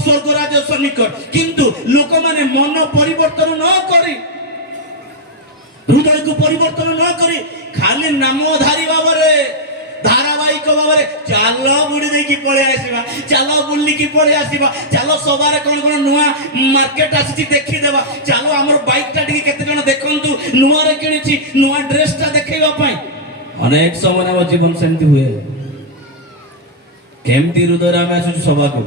ସ୍ୱର୍ଗ ରାଜ୍ୟ ସନ୍ନିକଟ। କିନ୍ତୁ ଲୋକମାନେ ମନ ପରିବର୍ତ୍ତନ ନ କରି, ହୃଦୟକୁ ପରିବର୍ତ୍ତନ ନ କରି ଖାଲି ନାମଧାରୀ ଭାବରେ, ଧାରାବାହିକ ଭାବରେ ଚାଲ ବୁଡି ଦେଇକି ପଳେଇ ଆସିବା, ଚାଲ ବୁଲିକି ପଳେଇ ଆସିବା, ଚାଲ ସଭାରେ କଣ କଣ ନୂଆ ମାର୍କେଟ ଆସିଛି ଦେଖିଦେବା, ଚାଲ ଆମର ବାଇକ୍ ଟା ଟିକେ କେତେ ଜଣ ଦେଖନ୍ତୁ ନୂଆରେ କିଣିଛି, ନୂଆ ଡ୍ରେସ ଟା ଦେଖେଇବା ପାଇଁ। ଅନେକ ସମୟ ଆମ ଜୀବନ ସେମିତି ହୁଏ। କେମିତି ହୃଦୟରେ ଆମେ ଆସୁଛୁ ସଭାକୁ,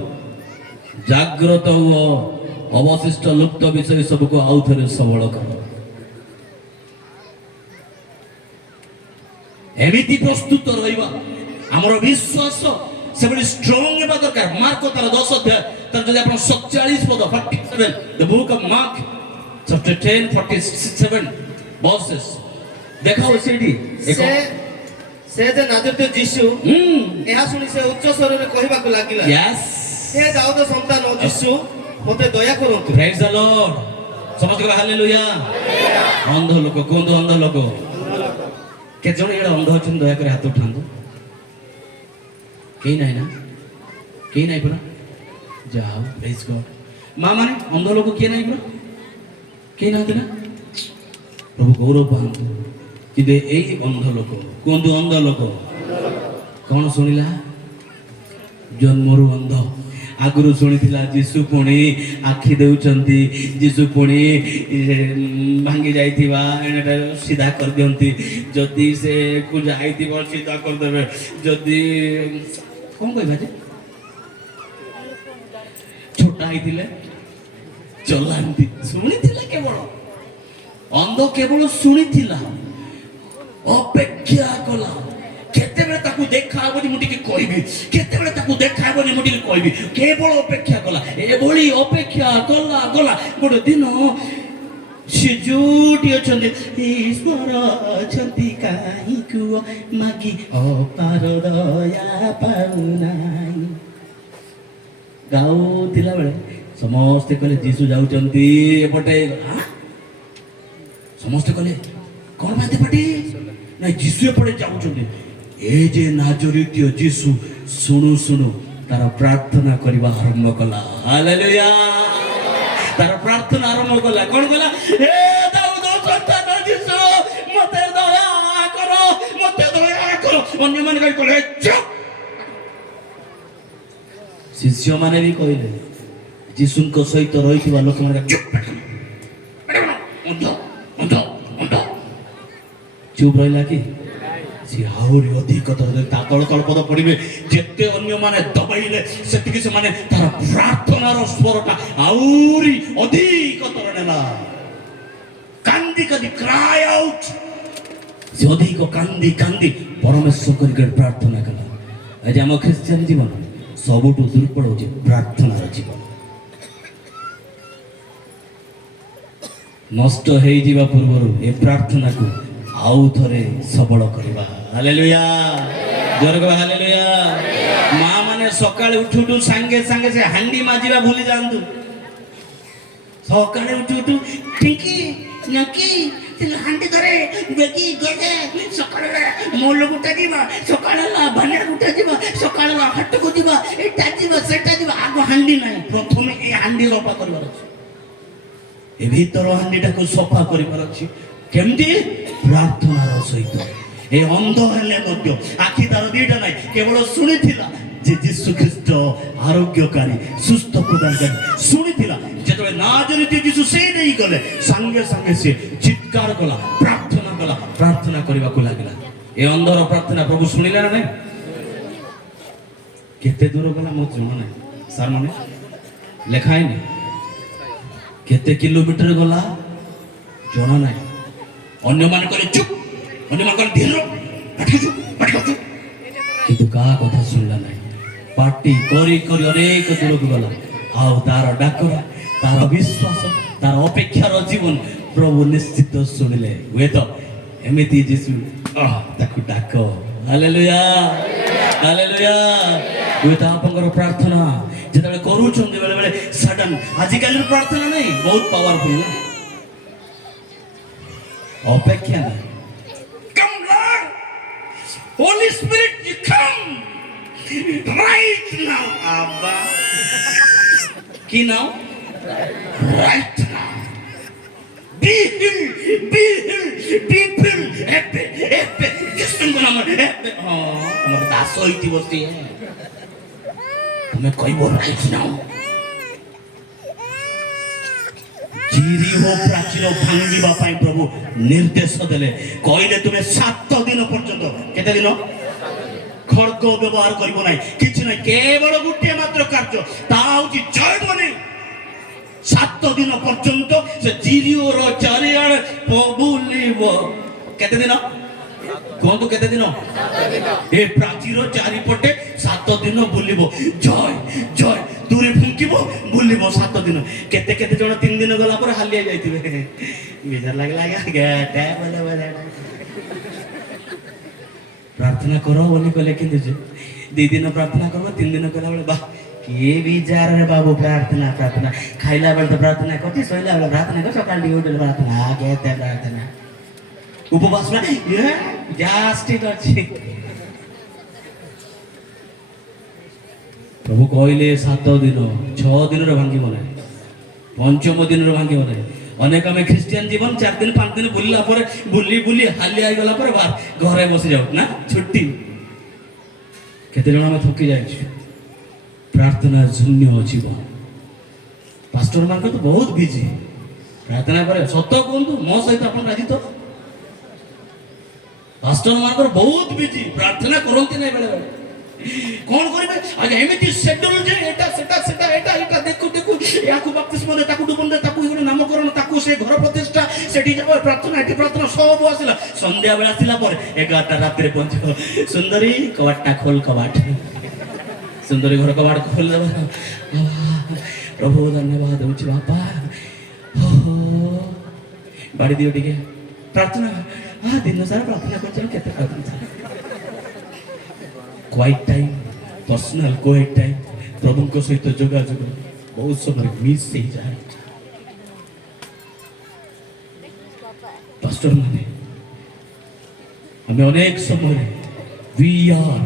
ଜାଗ୍ରତ ଓ ଅବଶିଷ୍ଟ ଲୁପ୍ତ ବିଷୟ ସବୁକୁ ଆଉ ଥରେ ସବଳ କର। ଏମିତି ପ୍ରସ୍ତୁତ ରହିବା, ଆମର ବିଶ୍ୱାସ ସେଭଳି ଷ୍ଟ୍ରଙ୍ଗ ହେବା ଦରକାର। ମାର୍କ ତାର 10 ଅଧ୍ୟାୟ ତାର ଯଦି ଆପଣ 47 ପଦ 47 ଦ book of mark chapter 10 47 verses ଦେଖାও ସେଇଠି ସେ ଯେ ନାଜରିତ ଯୀଶୁ ଏହା ଶୁଣି ସେ ଉଚ୍ଚ ସ୍ୱରରେ କହିବାକୁ ଲାଗିଲା, yes ହେ ଦାଉଦ ସନ୍ତାନ ଯୀଶୁ ମୋତେ ଦୟା କରନ୍ତୁ। praise the lord। ସମସ୍ତେ ହାଲେଲୁୟା। ଅନ୍ଧ ଲୋକ କୁହନ୍ତୁ, ଅନ୍ଧ ଲୋକ। କେତେ ଜଣ ଏଇଟା ଅନ୍ଧ ଅଛନ୍ତି ଦୟାକରି ହାତ ଉଠାନ୍ତୁ। କେହି ନାହିଁ ନା? କେହି ନାହିଁ ପରା? ଯାଅ ପ୍ରେଜ୍ ଗଡ୍। ମା ମାନେ ଅନ୍ଧ ଲୋକ କିଏ ନାହିଁ ପରା? କେହି ନାହାନ୍ତି ନା? ପ୍ରଭୁ ଗୌରବ ପାଆନ୍ତୁ। କିନ୍ତୁ ଏଇ ଅନ୍ଧ ଲୋକ, କୁହନ୍ତୁ ଅନ୍ଧ ଲୋକ କଣ ଶୁଣିଲା? ଜନ୍ମରୁ ଅନ୍ଧ। ଆଗରୁ ଶୁଣିଥିଲା ଯୀଶୁ ପୁଣି ଆଖି ଦେଉଛନ୍ତି, ଯୀଶୁ ପୁଣି ଭାଙ୍ଗି ଯାଇଥିବା ସିଧା କରିଦିଅନ୍ତି, ଯଦି ସେ କୁ ଯାଇଥିବ ସିଧା କରିଦେବେ, ଯଦି କଣ କହିବା ଯେ ଛୋଟା ହେଇଥିଲେ ଚଲାନ୍ତି। ଶୁଣିଥିଲା କେବଳ, ଅନ୍ଧ କେବଳ ଶୁଣିଥିଲା, ଅପେକ୍ଷା କଲା। କେତେବେଳେ ତାକୁ ଦେଖା ହେବନି ମୁଁ ଟିକେ କହିବି, କେତେବେଳେ ତାକୁ ଦେଖା ହେବନି ମୁଁ ଟିକେ କହିବି, କେବଳ ଅପେକ୍ଷା କଲା। ଏଭଳି ଅପେକ୍ଷା କଲା ଗଲା। ଗୋଟେ ଦିନ ସେ ଯୋଉଠି ଅଛନ୍ତି, ଈଶ୍ୱର ଅଛନ୍ତି କାହିଁ କୁହ, ମାଗି ଅପାର ଦୟା ପାଉନାହିଁ। ଗାଉଥିଲା ବେଳେ ସମସ୍ତେ କହିଲେ ଯୀଶୁ ଯାଉଛନ୍ତି ଏପଟେ। ସମସ୍ତେ କହିଲେ କଣ ପାଇଁ ଏପଟେ? ନାଇଁ ଯୀଶୁ ଏପଟେ ଯାଉଛନ୍ତି। ଏ ଯେ ନାଜରିତୀୟ ଯୀଶୁ ଶୁଣୁ ଶୁଣୁ ତାର ପ୍ରାର୍ଥନା କରିବା ଆରମ୍ଭ କଲା। ହାଲେଲୁୟା। ତାର ପ୍ରାର୍ଥନା ଆରମ୍ଭ କଲା। କଣ କଲା? ହେ ଦାଉଦ ସନ୍ତାନ ଯୀଶୁ ମତେ ଦୟା କର, ମତେ ଦୟା କର। ଅନ୍ୟମାନେ କହିଲେ ଚୁପ୍। ଶିଷ୍ୟମାନେ ବି କହିଲେ, ଯୀଶୁଙ୍କ ସହିତ ରହିଥିବା ଲୋକମାନେ ଚୁପ୍। ଚୁପ୍ ରହିଲା କି? ସେ ଆହୁରି ଅଧିକ ତା ତଳ ତଳ ପଦ ପଡ଼ିବେ। ଯେତେ ଅନ୍ୟମାନେ ଦବାଇଲେ ସେତିକି ସେମାନେ ତାର ପ୍ରାର୍ଥନାର ସ୍ୱରଟା ଆହୁରି ଅଧିକ ତର ନେଲା। କାନ୍ଦି କାନ୍ଦି କ୍ରାଏ ଆଉଟ୍। ସେ ଅଧିକ କାନ୍ଦି କାନ୍ଦି ପରମେଶ୍ୱର କରିକି ପ୍ରାର୍ଥନା କଲା। ଆଜି ଆମ ଖ୍ରୀଷ୍ଟିଆନ ଜୀବନ ସବୁଠୁ ଦୁର୍ବଳ ହେଉଛି ପ୍ରାର୍ଥନାର ଜୀବନ। ନଷ୍ଟ ହେଇଯିବା ପୂର୍ବରୁ ଏ ପ୍ରାର୍ଥନାକୁ ଆଉ ଥରେ ସବଳ କରିବା। ହାଲେଲୁୟା। ଜୋରେ କହ ହାଲେଲୁୟା। ମା ମାନେ ସକାଳେ ଉଠୁ ଉଠୁ ସାଙ୍ଗେ ସାଙ୍ଗେ ସେ ହାଣ୍ଡି ମାଜିବା ଭୁଲି ଯାଆନ୍ତୁ। ସକାଳେ ଉଠୁ ଉଠୁ ଟିଙ୍କି ନାକି ହାଣ୍ଡି ଧରେ ବେଗି ଗେଜେ ସକାଳେ ମୂଲ ଗୁଟା ଯିବା ସକାଳେ ଭାନିଆ ଗୁଟା ଯିବା ସକାଳେ ହାଟକୁ ଯିବା ଏଟା ଯିବା ସେଟା ଯିବା ଆଗ ହାଣ୍ଡି ନାହିଁ ପ୍ରଥମେ ଏ ହାଣ୍ଡି ସଫା କରିବାର ଅଛି ଏ ଭିତର ହାଣ୍ଡିଟାକୁ ସଫା କରିବାର ଅଛି କେମିତି ପ୍ରାର୍ଥନାର ସହିତ ଏ ଅନ୍ଧ ହେଲେ ମଧ୍ୟ ଆଖି ତାର ଦିଟା ନାହିଁ କେବଳ ଶୁଣିଥିଲା ଯେ ଯୀଶୁ ଖ୍ରୀଷ୍ଟ ଆରୋଗ୍ୟକାରୀ ସୁସ୍ଥ ପ୍ରଦାନକାରୀ ଶୁଣିଥିଲା ଯେତେବେଳେ ନାଜରିତ ଯୀଶୁ ସେ ନେଇ ଗଲେ ସାଙ୍ଗେ ସାଙ୍ଗେ ସେ ଚିତ୍କାର କଲା ପ୍ରାର୍ଥନା କରିବାକୁ ଲାଗିଲା ଏ ଅନ୍ଧର ପ୍ରାର୍ଥନା ପ୍ରଭୁ ଶୁଣିଲା ନା ନାହିଁ କେତେ ଦୂର ଗଲା ମୋ ଜଣା ନାହିଁ ସାର୍ ମାନେ ଲେଖା ହେଇନି କେତେ କିଲୋମିଟର ଗଲା ଜଣା ନାହିଁ ଅନ୍ୟମାନେ କହିଲେ ଚୁପ୍ ଅନ୍ୟମାନେ କହିଲେ ଧୀର ପାଠ କିନ୍ତୁ କାହା କଥା ଶୁଣିଲା ନାହିଁ ପାଟି କରି କରି ଅନେକ ଦୂରକୁ ଗଲା ଆଉ ତାର ଡାକରା ତାର ବିଶ୍ୱାସ ତାର ଅପେକ୍ଷାର ଜୀବନ ପ୍ରଭୁ ନିଶ୍ଚିତ ଶୁଣିଲେ ହୁଏତ ଏମିତି ଯୀଶୁ ତାକୁ ଡାକ ହାଲେଲୁୟା ହାଲେଲୁୟା ହୁଏତ ଆପଣଙ୍କର ପ୍ରାର୍ଥନା ଯେତେବେଳେ କରୁଛନ୍ତି ବେଳେ ବେଳେ ସଡନ ଆଜିକାଲିର ପ୍ରାର୍ଥନା ନାହିଁ ବହୁତ ପାୱାରଫୁଲ ନା ଅପେକ୍ଷା ନାହିଁ Come Lord Holy Spirit you come right now Abba কি নাও right now be healed epe যিশুଙ୍କ নামରେ epe ଆମର ଦାସ ହେଇଥିବ ସିଏ ତମେ କହିବ right now ପ୍ରାଚୀର ଭାଙ୍ଗିବା ପାଇଁ ପ୍ରଭୁ ନିର୍ଦ୍ଦେଶ ଦେଲେ କହିଲେ ତୁମେ 7 ଦିନ ପର୍ଯ୍ୟନ୍ତ କେତେ ଦିନ ଖଡ୍ଗ ବ୍ୟବହାର କରିବ ନାହିଁ କିଛି ନାହିଁ କେବଳ ଗୋଟିଏ ମାତ୍ର କାର୍ଯ୍ୟ ତାହା ହଉଛି ଜୟଧ୍ୱନି 7 ଦିନ ପର୍ଯ୍ୟନ୍ତ ସେ ଜିରିଓର ଚାରିଆଡେ ବୁଲିବ କେତେ ଦିନ କୁହନ୍ତୁ କେତେ ଦିନ ଏ ପ୍ରାଚୀର ଚାରିପଟେ 7 ଦିନ ବୁଲିବ ଜୟ ଜୟ ଦୂରେ ଫୁଙ୍କିବ ବୁଲିବ 7 ଦିନ କେତେ କେତେ ଜଣ 3 ଦିନ ଗଲା ପରେ ହାଲିଆ ଯାଇଥିବେ ବିଜାର ଲାଗିଲା ପ୍ରାର୍ଥନା କର ବୋଲି କହିଲେ କିନ୍ତୁ 2 ଦିନ ପ୍ରାର୍ଥନା କରିବ 3 ଦିନ କଲା ବେଳେ ବା କିଏ ବିଜାର ରେ ବାବୁ ପ୍ରାର୍ଥନା ଖାଇଲା ବେଳେ ତ ପ୍ରାର୍ଥନା କରୁଛି ଶୋଇଲା ବେଳେ ପ୍ରାର୍ଥନା କର ସକାଳ ଟିକେ ଉଠିଲେ ପ୍ରାର୍ଥନା କେତେ ପ୍ରାର୍ଥନା ଉପବାସ ଠିକ ଅଛି ପ୍ରଭୁ କହିଲେ 7 ଦିନ 6 ଦିନରେ ଭାଙ୍ଗିବ ନାହିଁ 5ମ ଦିନରେ ଭାଙ୍ଗିବ ନାହିଁ ଅନେକ ଆମେ ଖ୍ରୀଷ୍ଟିଆନ ଜୀବନ 4 ଦିନ 5 ଦିନ ବୁଲିଲା ପରେ ବୁଲି ହାଲିଆ ହେଇଗଲା ପରେ ଘରେ ବସି ଯାଉ ନା ଛୁଟି କେତେ ଜଣ ଆମେ ଥକି ଯାଇଛୁ ପ୍ରାର୍ଥନା ଶୂନ୍ୟ ଜୀବନ ପାଷ୍ଟର ମାନଙ୍କ ତ ବହୁତ ବିଜି ପ୍ରାର୍ଥନା করে ସତ କୁହନ୍ତୁ ମୋ ସହିତ ଆପଣ ରାଜି ତ ପାଷ୍ଟର ମାନଙ୍କର ବହୁତ ବିଜି ପ୍ରାର୍ଥନା କରନ୍ତି ନାହିଁ ବେଳେ ବେଳେ କଣ କରିବେ ଆଜ୍ଞା ଏମିତି ସେଡ୍ୟୁଲ ଯେ ଏଟା ଦେଖୁ ୟାକୁ ବାପ୍ତିସ୍ମ ଦେ ତାକୁ ଡୁବନ ଦେ ତାକୁ ଗୋଟେ ନାମକରଣ ତାକୁ ସେ ଘର ପ୍ରତିଷ୍ଠା ସେଠି ଯାବ ପ୍ରାର୍ଥନା ଏଠି ପ୍ରାର୍ଥନା ସବୁ ଆସିଲା ସନ୍ଧ୍ୟା ବେଳେ ଆସିଲା ପରେ 11ଟା ରାତିରେ ପହଞ୍ଚିବ ସୁନ୍ଦରୀ କବାଟଟା ଖୋଲ କବାଟ ସୁନ୍ଦରୀ ଘର କବାଟ ଖୋଲ ଦେବ ପ୍ରଭୁ ଧନ୍ୟବାଦ ଦଉଛି ବାପା ବାଡ଼ି ଦିଅ ଟିକେ ପ୍ରାର୍ଥନା ଦିନ ସାରା ପ୍ରାର୍ଥନା କରୁଛ କେତେ ପ୍ରାର୍ଥନା quite time personal quite time ପ୍ରଭୁଙ୍କ ସହିତ ଯୋଗାଯୋଗ ବହୁତ ସମୟରେ ମିସ୍ ହେଇଯାଏ ପାଷ୍ଟର ମାନେ ଆମେ ଅନେକ ସମୟରେ we are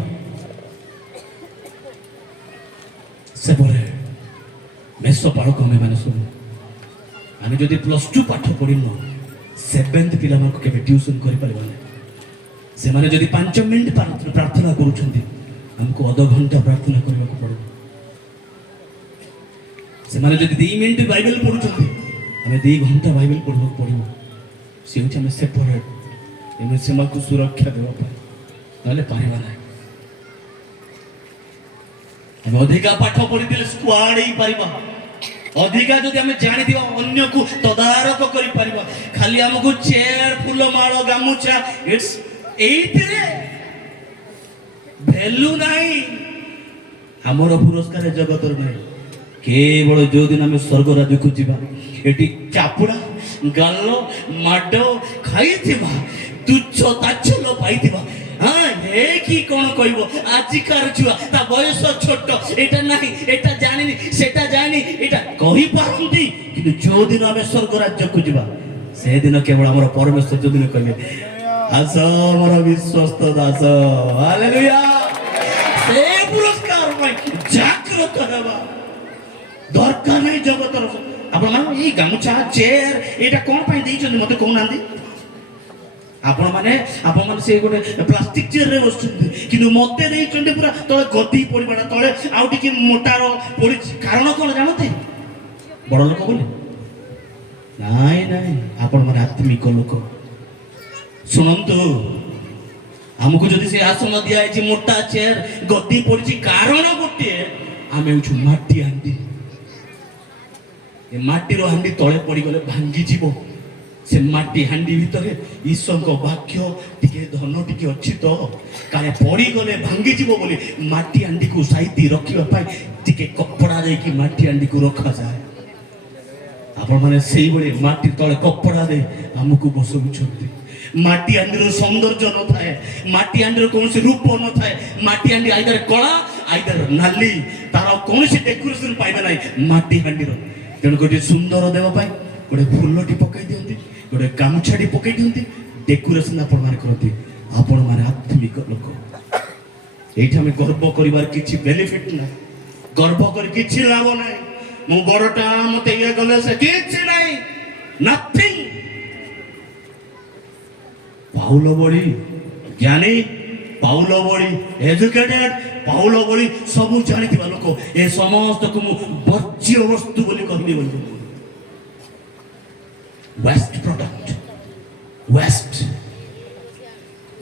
separate ମେଷ ପାଳକ ଆମେମାନେ ସବୁ ଆମେ ଯଦି +2 ପାଠ ପଢିନ 7th ପିଲାମାନଙ୍କୁ କେବେ ଟ୍ୟୁସନ କରିପାରିବା ନାହିଁ ସେମାନେ ଯଦି 5 ମିନିଟ୍ ପ୍ରାର୍ଥନା କରୁଛନ୍ତି ଆମକୁ ଅଧଘଣ୍ଟା ପ୍ରାର୍ଥନା କରିବାକୁ ପଡ଼ିବ ସେମାନେ ଯଦି 2 ମିନିଟ୍ ବାଇବେଲ ପଢୁଛନ୍ତି ଆମେ 2 ଘଣ୍ଟା ବାଇବେଲ ପଢିବାକୁ ପଡ଼ିବ ସେ ହେଉଛି ଆମେ ସେପାରେଟ୍ ଆମେ ସେମାନଙ୍କୁ ସୁରକ୍ଷା ଦେବା ପାଇଁ ନହେଲେ ପାରିବା ନାହିଁ ଆମେ ଅଧିକା ପାଠ ପଢିଥିଲେ ସ୍କ୍ୱାଡ୍ ହେଇପାରିବା ଅଧିକା ଯଦି ଆମେ ଜାଣିଥିବା ଅନ୍ୟକୁ ତଦାରଖ କରିପାରିବା ଖାଲି ଆମକୁ ଚେୟାର ଫୁଲମାଳ ଗାମୁଛା ଏଇଥିରେ ଭ୍ୟାଲୁ ନାହିଁ ଆମର ପୁରସ୍କାର ଜଗତର ନାହିଁ କେବଳ ଯୋଉଦିନ ଆମେ ସ୍ୱର୍ଗ ରାଜ୍ୟକୁ ଯିବା ଏଠି ଚାପୁଡା ଗାଲ ମାଡ ଖାଇଥିବା ତୁଚ୍ଛ ତାଚ୍ଛଲ୍ୟ ପାଇଥିବା କି କଣ କହିବ ଆଜିକାର ଛୁଆ ତା ବୟସ ଛୋଟ ଏଟା ନାହିଁ ଏଟା ଜାଣିନି ସେଟା ଜାଣିନି ଏଟା କହିପାରନ୍ତି କିନ୍ତୁ ଯୋଉଦିନ ଆମେ ସ୍ୱର୍ଗ ରାଜ୍ୟକୁ ଯିବା ସେଦିନ କେବଳ ଆମର ପରମେଶ୍ୱର ଯୋଉଦିନ କହିବେ ଆସ ମୋର ବିଶ୍ୱସ୍ତ ଦାସ, ହାଲେଲୁୟା। ସେ ପୁରସ୍କାର ପାଇଁ ଜାଗ୍ରତ ହେବା ଦରକାର ନାହିଁ ଜଗତର। ଆପଣମାନେ ଏଇ ଗାମୁଛା ଚେୟାର ଏଇଟା କ'ଣ ପାଇଁ ଦେଇଛନ୍ତି ମତେ କହୁନାହାନ୍ତି? ଆପଣମାନେ ସେ ଗୋଟେ ପ୍ଲାଷ୍ଟିକ ଚେୟାରରେ ବସୁଛନ୍ତି, କିନ୍ତୁ ମତେ ଦେଇଛନ୍ତି ପୁରା ତଳେ ଗଦି ପଡ଼ିବାଟା, ତଳେ ଆଉ ଟିକେ ମୋଟାର ପଡ଼ିଛି। କାରଣ କ'ଣ ଜାଣନ୍ତି? ବଡ଼ ଲୋକ ବୋଲି? ନାଇଁ ନାଇଁ, ଆପଣମାନେ ଆତ୍ମିକ ଲୋକ। ଶୁଣନ୍ତୁ, ଆମକୁ ଯଦି ସେ ଆସନ ଦିଆଯାଇଛି, ମୋଟା ଚେୟାର, ଗଦି ପଡ଼ିଛି, କାରଣ ଗୋଟିଏ, ଆମେ ହେଉଛୁ ମାଟି ହାଣ୍ଡି। ଏ ମାଟିର ହାଣ୍ଡି ତଳେ ପଡ଼ିଗଲେ ଭାଙ୍ଗିଯିବ। ସେ ମାଟି ହାଣ୍ଡି ଭିତରେ ଈଶ୍ୱରଙ୍କ ବାକ୍ୟ ଟିକେ ଧନ ଟିକେ ଅଛି ତ, କାଳେ ପଡ଼ିଗଲେ ଭାଙ୍ଗିଯିବ ବୋଲି ମାଟି ହାଣ୍ଡିକୁ ସାଇତି ରଖିବା ପାଇଁ ଟିକେ କପଡ଼ା ଦେଇକି ମାଟି ହାଣ୍ଡିକୁ ରଖାଯାଏ। ଆପଣମାନେ ସେଇଭଳି ମାଟି ତଳେ କପଡ଼ା ଦେଇ ଆମକୁ ବସଉଛନ୍ତି। ମାଟି ହାଣ୍ଡିର ସୌନ୍ଦର୍ଯ୍ୟ ନଥାଏ, ମାଟି ହାଣ୍ଡିର କୌଣସି ରୂପ ନଥାଏ। ମାଟି ହାଣ୍ଡି ଆଇଦର କଳା ଆଇଦର ନାଲି, ତାର କୌଣସି ଡେକୋରେସନ ପାଇବେ ନାହିଁ ମାଟି ହାଣ୍ଡିର। ତେଣୁ ଗୋଟେ ସୁନ୍ଦର ଦେବା ପାଇଁ ଗୋଟେ ଫୁଲଟି ପକାଇ ଦିଅନ୍ତି, ଗୋଟେ ଗାମୁଛାଟି ପକାଇ ଦିଅନ୍ତି, ଡେକୋରେସନ ଆପଣମାନେ କରନ୍ତି। ଆପଣମାନେ ଆତ୍ମିକ ଲୋକ। ଏଇଠି ଆମେ ଗର୍ବ କରିବାର କିଛି ବେନିଫିଟ ନାହିଁ, ଗର୍ବ କରି କିଛି ଲାଭ ନାହିଁ। ମୁଁ ବଡ଼ଟା, ମତେ ଇଏ କଲେ, ସେ କିଛି ନାହିଁ, ନଥିଂ। ପାଉଲ ଭଳି ଜ୍ଞାନୀ, ପାଉଲ ଭଳି ଏଜୁକେଟେଡ, ପାଉଲ ଭଳି ସବୁ ଜାଣିଥିବା ଲୋକ ଏ ସମସ୍ତକୁ ମୁଁ ବର୍ଜ୍ୟ ବସ୍ତୁ ବୋଲି କହିଲି। Waste product, waste.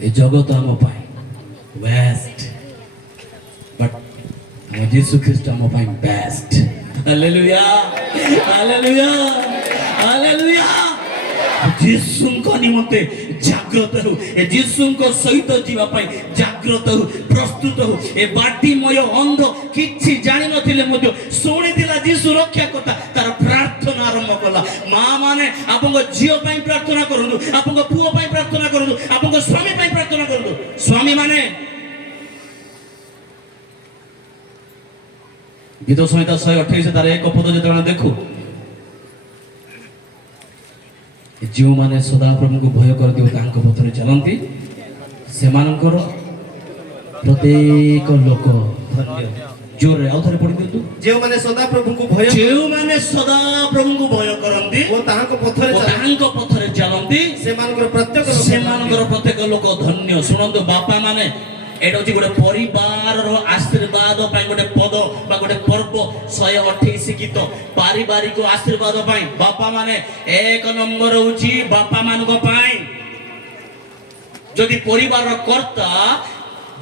ଏ ଜଗତ ଆମ ପାଇଁ ୱେଷ୍ଟ, ବଟ୍ ଆମ ଯୀଶୁ ଖ୍ରୀଷ୍ଟ ଆମ ପାଇଁ ବେଷ୍ଟ। Hallelujah, hallelujah, hallelujah. ଯୀଶୁଙ୍କ ନିମନ୍ତେ ଜାଗ୍ରତ ହେଉ, ଏ ଯୀଶୁଙ୍କ ସହିତ ଯିବା ପାଇଁ ଜାଗ୍ରତ ହେଉ, ପ୍ରସ୍ତୁତ ହେଉ। ଏ ବାଟିମୟ ଅନ୍ଧ କିଛି ଜାଣିନଥିଲେ ମଧ୍ୟ ଶୁଣିଥିଲା ଯୀଶୁ ରକ୍ଷା କଥା, ତାର ପ୍ରାର୍ଥନା ଆରମ୍ଭ କଲା। ମା ମାନେ ଆପଣଙ୍କ ଝିଅ ପାଇଁ ପ୍ରାର୍ଥନା କରନ୍ତୁ, ଆପଣଙ୍କ ପୁଅ ପାଇଁ ପ୍ରାର୍ଥନା କରନ୍ତୁ, ଆପଣଙ୍କ ସ୍ୱାମୀ ପାଇଁ ପ୍ରାର୍ଥନା କରନ୍ତୁ। ସ୍ୱାମୀ ମାନେ ଗୀତ ସଂହିତା 128 ତାର 1 ପଦ ଯେତେବେଳେ ଦେଖୁ, ଯେଉଁମାନେ ସଦାପ୍ରଭୁଙ୍କୁ ଭୟ କରନ୍ତି ଓ ତାଙ୍କ ପଥରେ ଚାଲନ୍ତି, ସେମାନଙ୍କର ପ୍ରତ୍ୟେକ ଲୋକ ଧନ୍ୟ। ଜୋରରେ ଆଉ ଥରେ ପଢି ଦିଅନ୍ତୁ। ଯେଉଁମାନେ ସଦାପ୍ରଭୁଙ୍କୁ ଭୟ କରନ୍ତି ଓ ତାହାଙ୍କ ପଥରେ ଚାଲନ୍ତି, ସେମାନଙ୍କର ପ୍ରତ୍ୟେକ ଲୋକ ଧନ୍ୟ। ଶୁଣନ୍ତୁ ବାପା ମାନେ, ଏଇଟା ହଉଛି ଗୋଟେ ପରିବାରର ଆଶୀର୍ବାଦ ପାଇଁ ଗୋଟେ ପଦ ବା ଗୋଟେ ପର୍ବ। 128 ଗୀତ ପାରିବାରିକ ଆଶୀର୍ବାଦ ପାଇଁ ବାପା ମାନେ 1 ନମ୍ବର ହଉଛି ବାପା ମାନଙ୍କ ପାଇଁ। ଯଦି ପରିବାରର କର୍ତ୍ତା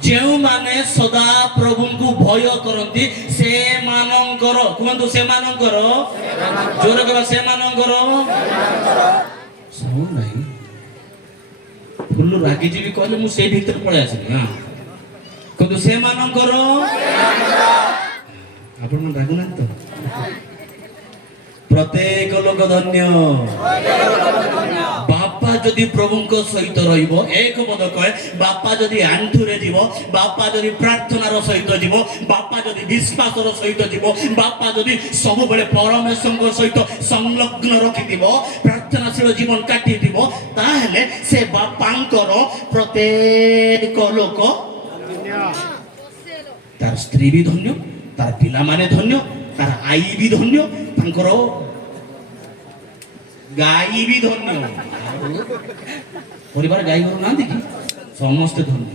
ଯେଉଁମାନେ ସଦା ପ୍ରଭୁଙ୍କୁ ଭୟ କରନ୍ତି, ସେମାନଙ୍କର, କୁହନ୍ତୁ ସେମାନଙ୍କର, ଜୋର କହିବା ସେମାନଙ୍କର। ଶୁଣୁ ନାହିଁ, ଫୁଲ ରାଗିଯିବି କହିଲେ ମୁଁ ସେଇ ଭିତରେ ପଳେଇ ଆସିବି। ହଁ, କିନ୍ତୁ ସେମାନଙ୍କର, ଆପଣ ରାଗୁନାହାନ୍ତି ତ? ପ୍ରତ୍ୟେକ ଲୋକ ଧନ୍ୟ। ବାପା ଯଦି ପ୍ରଭୁଙ୍କ ସହିତ ରହିବ, 1 ପଦ କହେ, ବାପା ଯଦି ଆଣ୍ଠୁରେ ଯିବ, ବାପା ଯଦି ପ୍ରାର୍ଥନାର ସହିତ ଯିବ, ବାପା ଯଦି ବିଶ୍ୱାସର ସହିତ ଯିବ, ବାପା ଯଦି ସବୁବେଳେ ପରମେଶ୍ୱରଙ୍କ ସହିତ ସଂଲଗ୍ନ ରଖିଥିବ, ପ୍ରାର୍ଥନାଶୀଳ ଜୀବନ କାଟିଥିବ, ତାହେଲେ ସେ ବାପାଙ୍କର ପ୍ରତ୍ୟେକ ଲୋକ, ତାର ସ୍ତ୍ରୀ ବି ଧନ୍ୟ, ତାର ପିଲାମାନେ ଧନ୍ୟ, ତାର ଆଈ ବି ଧନ୍ୟ, ତାଙ୍କର ଗାଈ ବି ଧନ୍ୟ। ପରିବାର ଗାଈ ଗୋରୁ ନାହାନ୍ତି କି? ସମସ୍ତେ ଧନ୍ୟ।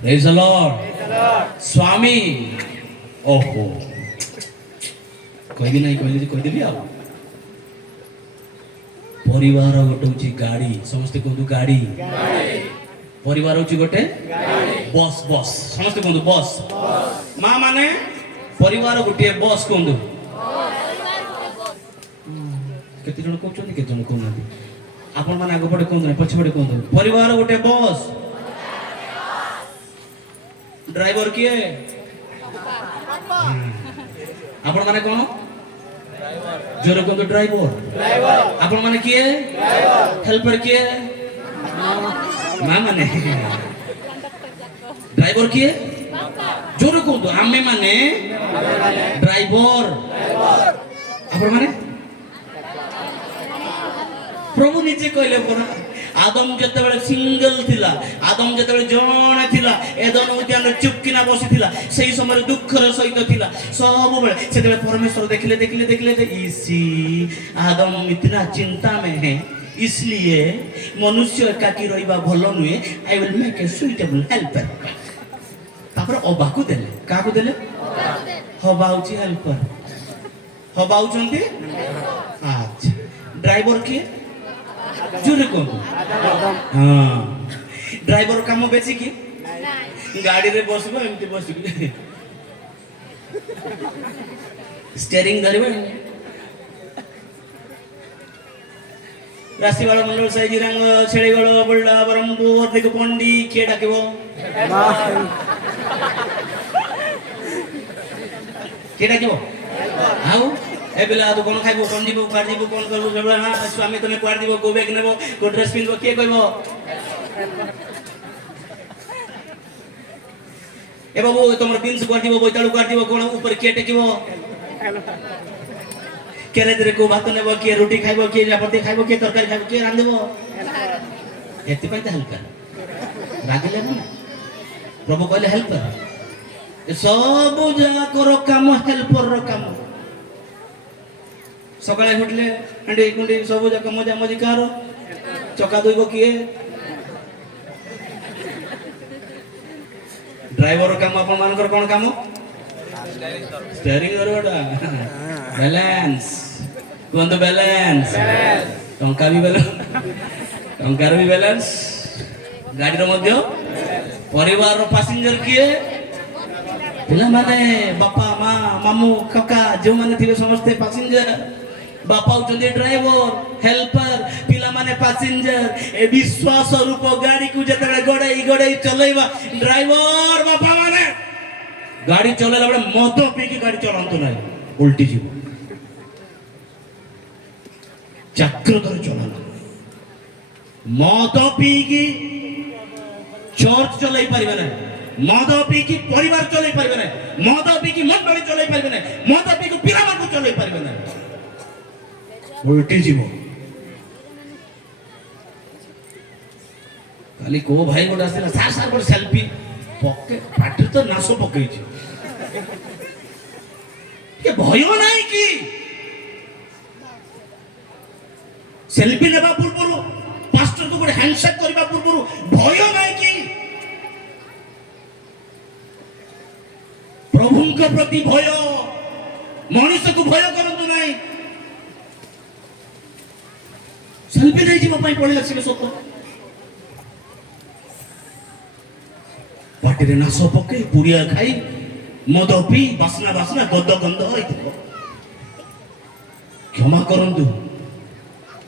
ପ୍ରେଜ୍ ଦ ଲର୍ଡ। ସ୍ୱାମୀ, ଓହୋ କହିବି ନାହିଁ, କହିଦେଲି ଆଉ। ପରିବାର ଗୋଟେ ହଉଛି ଗାଡି, ସମସ୍ତେ କୁହନ୍ତୁ ଗାଡି। ପରିବାର ହଉଛି ଗୋଟେ ବସ୍, ବସ୍, ସମସ୍ତେ କୁହନ୍ତୁ ବସ୍। ମା ମାନେ ପରିବାର ଗୋଟିଏ ବସ୍, କୁହନ୍ତୁ। କେତେ ଜଣ କହୁଛନ୍ତି, କେତେ ଜଣ କହୁନାହାନ୍ତି? ଆପଣ ମାନେ ଆଗ ପଟେ କୁହନ୍ତୁ, ପଛପଟେ କୁହନ୍ତୁ। ପରିବାର ଗୋଟେ ବସ୍। ଡ୍ରାଇଭର କିଏ? ଆପଣ ମାନେ କଣ? ଜୋରେ କୁହନ୍ତୁ, ଡ୍ରାଇଭର। ଆପଣ ମାନେ କିଏ? ହେଲ୍ପର କିଏ? ମା ମାନେ। ଡ୍ରାଇଭର କିଏ? ଜୋରେ କୁହନ୍ତୁ। ଆମେ ମାନେ ଡ୍ରାଇଭର। ଆପଣ ମାନେ ପ୍ରଭୁ ନିଜେ କହିଲେ ପରା ଆଦମ ଯେତେବେଳେ ସିଙ୍ଗଲ ଥିଲା, ଆଦମ ଯେତେବେଳେ ଜଣେ ଥିଲା, ଏଦନ ଉଦ୍ୟାନରେ ଚୁପକିନା ବସିଥିଲା, ସେଇ ସମୟରେ ଦୁଃଖର ସହିତ ଥିଲା ସବୁବେଳେ। ସେତେବେଳେ ପରମେଶ୍ୱର ଦେଖିଲେ ଦେଖିଲେ ଦେଖିଲେ ଇସି ଆଦମ ଇतना ଚିନ୍ତା में है, इसलिए मनुष्य एकाकी ରହିବା ଭଲ ନୁହେଁ, I will make a suitable helper। ତାପରେ ଅବାକୁ ଦେଲେ, କାହାକୁ ଦେଲେ? ହବା ହଉଛି ହେଲ୍ପର, ହବା ହଉଛନ୍ତି। ଆଚ୍ଛା, ଡ୍ରାଇଭର କିଏ? ଜୋରେ କୁହନ୍ତୁ। ହଁ, ଡ୍ରାଇଭର କାମ ବେଶୀ କି? ଗାଡିରେ ବସିବ ଏମିତି ବସିକି ଷ୍ଟେରିଂ ଧରିବ। ରାଶିବାଳ ମଣ୍ଡଳ ସାଇ ଜିରାଙ୍ଗ ଛେଳିଗଳ ବଲ୍ଲା ବ୍ରହ୍ମପୁର ଅଧିକ ପଣ୍ଡି କିଏ ଡାକିବ? କିଏ ଡାକିବ? ଆଉ ଏ ପିଲା ତୁ କ'ଣ ଖାଇବୁ, କ'ଣ ଯିବୁ, କୁଆଡ଼େ ଯିବୁ, କ'ଣ କରିବୁ, ସବୁବେଳେ ହଁ ସ୍ୱାମୀ ତମେ କୁଆଡ଼େ ଯିବ, କୋଉ ବ୍ୟାଗ୍ ନେବ, କୋଉ ଡ୍ରେସ୍ ପିନ୍ଧିବ, କିଏ କହିବ? ଏ ବାବୁ ତମର ବିନ୍ସ କୁଆଡ଼େ ଯିବ, ବୋଇତାଳୁ କୁଆଡ଼େ ଯିବ, କ'ଣ ଉପରେ କିଏ ଟେକିବ? କେରେଜରେ କୋଉ ଭାତ ନେବ, କିଏ ରୁଟି ଖାଇବ, କିଏ ଚାପତି ଖାଇବ, କିଏ ତରକାରୀ ଖାଇବ, କିଏ ରାନ୍ଧିବ? ଏଥିପାଇଁ ତ ହେଲ୍ପର। ରାଗିଲେ ନା ପ୍ରଭୁ କହିଲେ ହେଲ୍ପର। ସବୁ ଯାକର କାମ ହେଲ୍ପରର କାମ। ସକାଳେ ଉଠିଲେ ହାଣ୍ଡି କୁଣ୍ଡି ସବୁ ଯାକ ମଜା ମଜି କାହାର? ଚକା ଧୋଇବ କିଏ? ଡ୍ରାଇଭର କାମ। ଆପଣ ମାନଙ୍କର କ'ଣ କାମ? ଷ୍ଟେରିଂ ଧରିବାଟା। ବ୍ୟାଲେନ୍ସ କୁହନ୍ତୁ, ବ୍ୟାଲେନ୍ସ। ଟଙ୍କା ବି ବ୍ୟାଲେନ୍ସ, ଟଙ୍କାର ବି ବ୍ୟାଲେନ୍ସ, ଗାଡ଼ିର ମଧ୍ୟ। ପରିବାରର ପାସେଞ୍ଜର କିଏ? ପିଲାମାନେ, ବାପା ମା ମାମୁଁ କକା ଯେଉଁମାନେ ଥିବେ ସମସ୍ତେ ପାସେଞ୍ଜର। ବାପା ହଉଛନ୍ତି ଡ୍ରାଇଭର, ହେଲ୍ପର, ପିଲାମାନେ ପାସେଞ୍ଜର। ଏ ବିଶ୍ୱାସ ରୂପ ଗାଡ଼ିକୁ ଯେତେବେଳେ ଗଡ଼େଇ ଗଡ଼େଇ ଚଲେଇବା, ଡ୍ରାଇଭର ବାପା ମାନେ ଗାଡ଼ି ଚଲେଇଲା ବେଳେ ମଦ ପିଇକି ଗାଡ଼ି ଚଲାନ୍ତୁ ନାହିଁ, ଉଲ୍ଟି ଯିବ। ଜାଗ୍ରତରେ ଚଲାନ୍ତୁ। ମଦ ପିଇକି ଚର୍ଚ୍ଚ ଚଲେଇ ପାରିବେ ନାହିଁ, ମଦ ପିଇକି ପରିବାର ଚଲେଇ ପାରିବେ ନାହିଁ, ମଦ ପିଇକି ମଣ୍ଡଳୀ ଚଲେଇ ପାରିବେ ନାହିଁ, ମଦ ପିଇକି ପିଲାମାନଙ୍କୁ ଚଲେଇ ପାରିବେ ନାହିଁ, ଉଲ୍ଟି ଯିବ। କାଲି କୋଉ ଭାଇ ଗୋଟେ ଆସିଥିଲା, ସାର୍ ସାର୍ ଗୋଟେ ସେଲ୍ଫି ପକେ ପାଟିରେ ତ ନାଶ ପକେଇଛି। ଭୟ ନାହିଁ କି? ସେଲ୍ଫି ନେବା ପୂର୍ବରୁ, ପାଷ୍ଟରକୁ ଗୋଟେ ହ୍ୟାଣ୍ଡସେକ୍ କରିବା ପୂର୍ବରୁ ଭୟ ନାହିଁ କି? ପ୍ରଭୁଙ୍କ ପ୍ରତି ଭୟ, ମଣିଷକୁ ଭୟ କରନ୍ତୁ ନାହିଁ। ସେଲ୍ଫି ନେଇଯିବା ପାଇଁ ପଳେଇ ଆସିଲେ ସତ, ପାଟିରେ ନାଶ ପକେଇ ପୁଡ଼ିଆ ଖାଇ ମଦ ପିଇ ବାସ୍ନା ବାସ୍ନା ଗନ୍ଧ ଗନ୍ଧ ହେଇଥିବ। କ୍ଷମା କରନ୍ତୁ,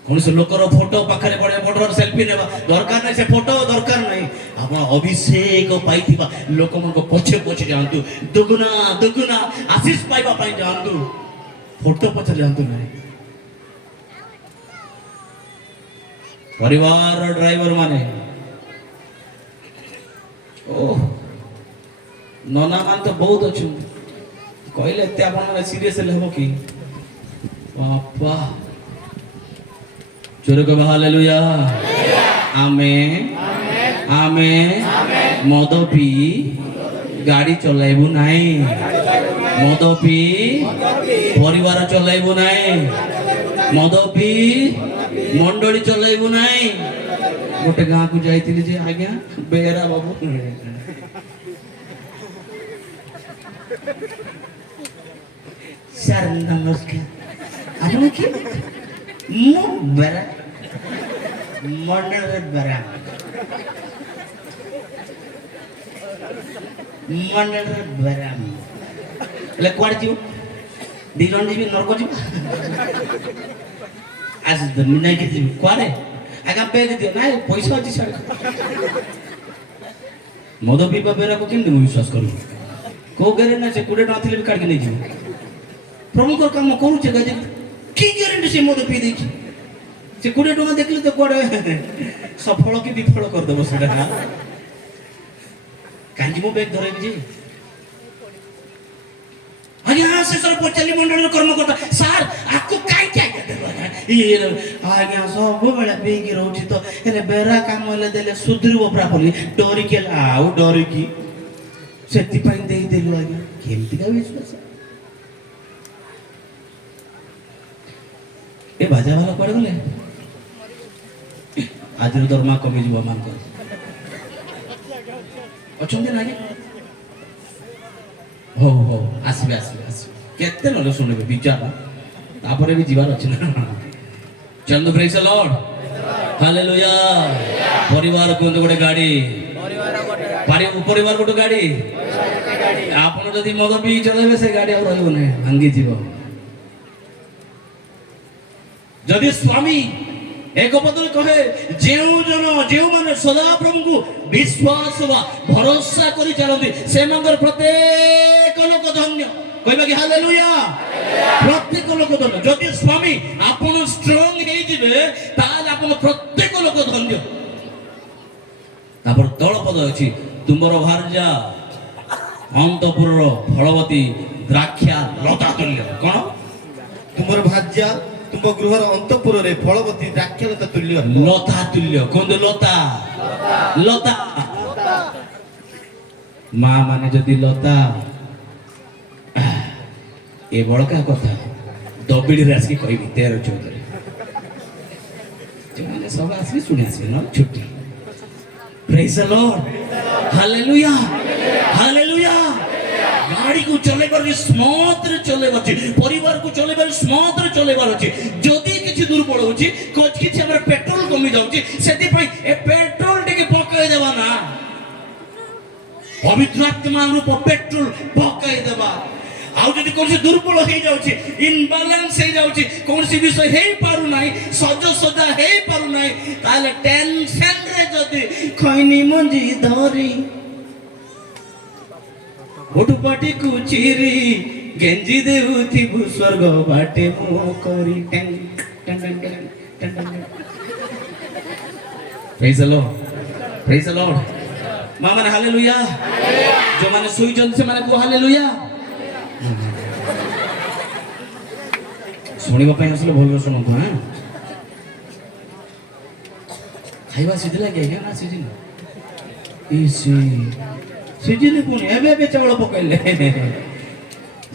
କୌଣସି ଲୋକର ଫଟୋ ପାଖରେ ବଡ଼ ସେଲ୍ଫି ନେବା ଦରକାର ନାହିଁ, ସେ ଫଟୋ ଦରକାର ନାହିଁ। ଆପଣ ଅଭିଷେକ ପାଇଥିବା ଲୋକମାନଙ୍କ ପଛେ ପଛେ ଯାଆନ୍ତୁ, ଦୁଗୁନା ଦୁଗୁନା ଆଶୀଷ ପାଇବା ପାଇଁ ଯାଆନ୍ତୁ, ଫଟୋ ପଛରେ ଯାଆନ୍ତୁ ନାହିଁ। ପରିବାର ଡ୍ରାଇଭର ମାନେ, ଓହ ନନା ମାନେ ତ ବହୁତ ଅଛନ୍ତି, କହିଲେ ଏତେ ଆପଣ ସିରିୟସ୍ ହେଲେ ହେବ କି? ବାପା ଜୋରେ କହିବା ହାଲେଲୁୟା, ଆମେନ୍ ଆମେନ୍। ମଦ ପିଇ ଗାଡ଼ି ଚଲାଇବୁ ନାହିଁ, ମଦ ପିଇ ପରିବାର ଚଲାଇବୁ ନାହିଁ, ମଦ ପିଇ ମଣ୍ଡଳୀ ଚଲାଇବୁ ନାହିଁ। ଗୋଟେ ଗାଁକୁ ଯାଇଥିଲି ଯେ, ଆଜ୍ଞା ବେହେରା ବାବୁ, ସାର୍ ନମସ୍କାର, ଆପଣ କିଏ? ମୁଁ ବେରା ମଣ୍ଡଳରେ ବେରା, ମଣ୍ଡଳରେ ବେରା। ହେଲେ କୁଆଡ଼େ ଯିବ? 2 ଜଣ ଯିବି, ନରକ ଯିବ। ଆଜି ନେଇକି ଯିବି କୁଆଡ଼େ? ଆଜ୍ଞା ବେଗ ଦିଅ। ନାଇଁ ପଇସା ଅଛି ସାର୍। ମଦ ପିଇବା ବେରାକୁ କେମିତି ମୁଁ ବିଶ୍ୱାସ କରିବି? କୋଉ ଗ୍ୟାରେଣ୍ଟି ନାହିଁ, ସେ 20 ଟଙ୍କା ଥିଲେ ବି କାଢ଼ିକି ନେଇଯିବ। ପ୍ରଭୁଙ୍କର କାମ କରୁଛେ ଗାଜି, କି ଗ୍ୟାରେଣ୍ଟି ସେ ମଦ ପିଇ ଦେଇଛି? ସେ 20 ଟଙ୍କା ଦେଖିଲେ ତ କୁଆଡ଼େ ସଫଳ କି ବିଫଳ କରିଦେବ ସେଟା। କାହିଁକି ମୁଁ ବେଗ ଧରେଇବି ଯେ? ଆଜ୍ଞା ଶେଷରେ ପଚାରିଲି ମଣ୍ଡଳୀର କର୍ମକର୍ତ୍ତା, ସାର୍ ଆକୁ କାହିଁକି ଆଜ୍ଞା ଦେବ? ଆଜ୍ଞା ସବୁବେଳେ ପିଇକି ରହୁଛି ତ ହେଲେ ବେରା କାମ ହେଲେ ଦେଲେ ସୁଧୁରିବ ପୁରା ବୋଲି ଡରିକି ଆଉ ଡରିକି ସେଥିପାଇଁ ଦେଇଦେଲୁ ଆଜ୍ଞା। କେମିତିକା ବିଶ୍ୱାସ? ଏ ବାଜା ବାଲା କୁଆଡେ ଗଲେ? ଆଜିର ଦରମା କମିଯିବ ମାନଙ୍କର ଅଛନ୍ତି ନା ଆଜ୍ଞା? ହଉ ହଉ ଆସିବେ ଆସିବେ ଆସିବେ କେତେ ନହେଲେ ଶୁଣିବେ ବିଚାର ତାପରେ ବି ଯିବାର ଅଛି ନା। ଚନ୍ଦୁ ପ୍ରେଜ ଦ ଲର୍ଡ ହାଲେଲୁୟା। ପରିବାର କୁହନ୍ତୁ ଗୋଟେ ଗାଡି, ପରିବାର ଗୋଟେ ଗାଡି। ଆପଣ ଯଦି ମଦ ପିଇ ଚଲେଇବେ ସେ ଗାଡି ଆଉ ରହିବ ନାହିଁ, ଭାଙ୍ଗିଯିବ। ଯଦି ସ୍ୱାମୀ ଏକ ପଦରେ କହେ ଯେଉଁମାନେ ସଦା ପ୍ରଭୁଙ୍କୁ ବିଶ୍ୱାସ ବା ଭରସା କରି ଚାଲନ୍ତି ସେମାନଙ୍କର ପ୍ରତ୍ୟେକ ଲୋକ ଧନ୍ୟ। କହିବା କି ହାଲେଲୁୟା। ପ୍ରତ୍ୟେକ ଲୋକ ଧନ୍ୟ। ଯଦି ସ୍ୱାମୀ ଆପଣ ଷ୍ଟ୍ରଙ୍ଗ ହେଇଯିବେ ତାହେଲେ ଆପଣ ପ୍ରତ୍ୟେକ ଲୋକ ଧନ୍ୟ। ତାପରେ ତଳ ପଦ ଅଛି ତୁମର ଭାର୍ଯ୍ୟା ଅନ୍ତଃପୁରର ଫଳବତୀ ଦ୍ରାକ୍ଷା ଲତା ତୁଲ୍ୟ। କଣ? ତୁମର ଭାର୍ଯ୍ୟା ତୁମ ଗୃହର ଅନ୍ତଃପୁରରେ ଫଳବତୀ ଦ୍ରାକ୍ଷଲତା ତୁଲ୍ୟ। ଲତା ତୁଲ୍ୟ। କୁହନ୍ତୁ ଲତା ଲତା। ମା ମାନେ ଯଦି ଲତା ଏ ବଳକା କଥା ଦବିଡ଼ିରେ ଆସିକି କହିବି 13-14 ଯେଉଁମାନେ ସବୁ ଆସିବେ ଶୁଣି ଆସିବେ ନହେଲେ ଛୁଟି। ପ୍ରେଜ ଦ ଲର୍ଡ ହାଲେଲୁୟା ହାଲେଲୁୟା। ଗାଡ଼ିକୁ ଚଲେଇବାର ସ୍ମୁଥରେ ଚଲେଇବାର ଅଛି, ପରିବାରକୁ ଚଲେଇବାର ସ୍ମୁଥରେ ଚଲେଇବାର ଅଛି। ଯଦି କିଛି ଦୁର୍ବଳ ହଉଛି କିଛି ଆମର ପେଟ୍ରୋଲ କମି ଯାଉଛି ସେଥିପାଇଁ ଏ ପେଟ୍ରୋଲ ଟିକେ ପକାଇ ଦେବା ନା, ପବିତ୍ର ଆତ୍ମା ରୂପ ପେଟ୍ରୋଲ ପକାଇ ଦେବା। ଆଉ ଯଦି କୌଣସି ଦୁର୍ବଳ ହେଇଯାଉଛି, ଇନବାଲାନ୍ସ ହେଇଯାଉଛି, କୌଣସି ବିଷୟ ହେଇପାରୁନାହିଁ, ସଜା ହେଇପାରୁନାହିଁ, ତାହେଲେ ଟେନସନରେ ଯଦି ଖଇନି ମଞ୍ଜି ଧରି ଗୋଟୁ ପାଟିକୁ ଚିରି ଗେଞ୍ଜି ଦେଉଥିବୁ ସ୍ୱର୍ଗ ବାଟେ ମୋ କରି। ପ୍ରେଜ ଦ ଲର୍ଡ ପ୍ରେଜ ଦ ଲର୍ଡ। ମା ମାନେ ହାଲେଲୁୟା। ଯୋଉମାନେ ଶୋଇଛନ୍ତି ସେମାନେ କୁହ ହାଲେଲୁୟା। ଶୁଣିବା ପାଇଁ ଆସିଲେ ଭଲ ଶୁଣନ୍ତୁ। ହଁ ଖାଇବା ସିଝିଲା କି ଆଜ୍ଞା? ନା ସିଝିନି? ସିଝିନି ପୁଣି ଏବେ ଚାଉଳ ପକାଇଲେ।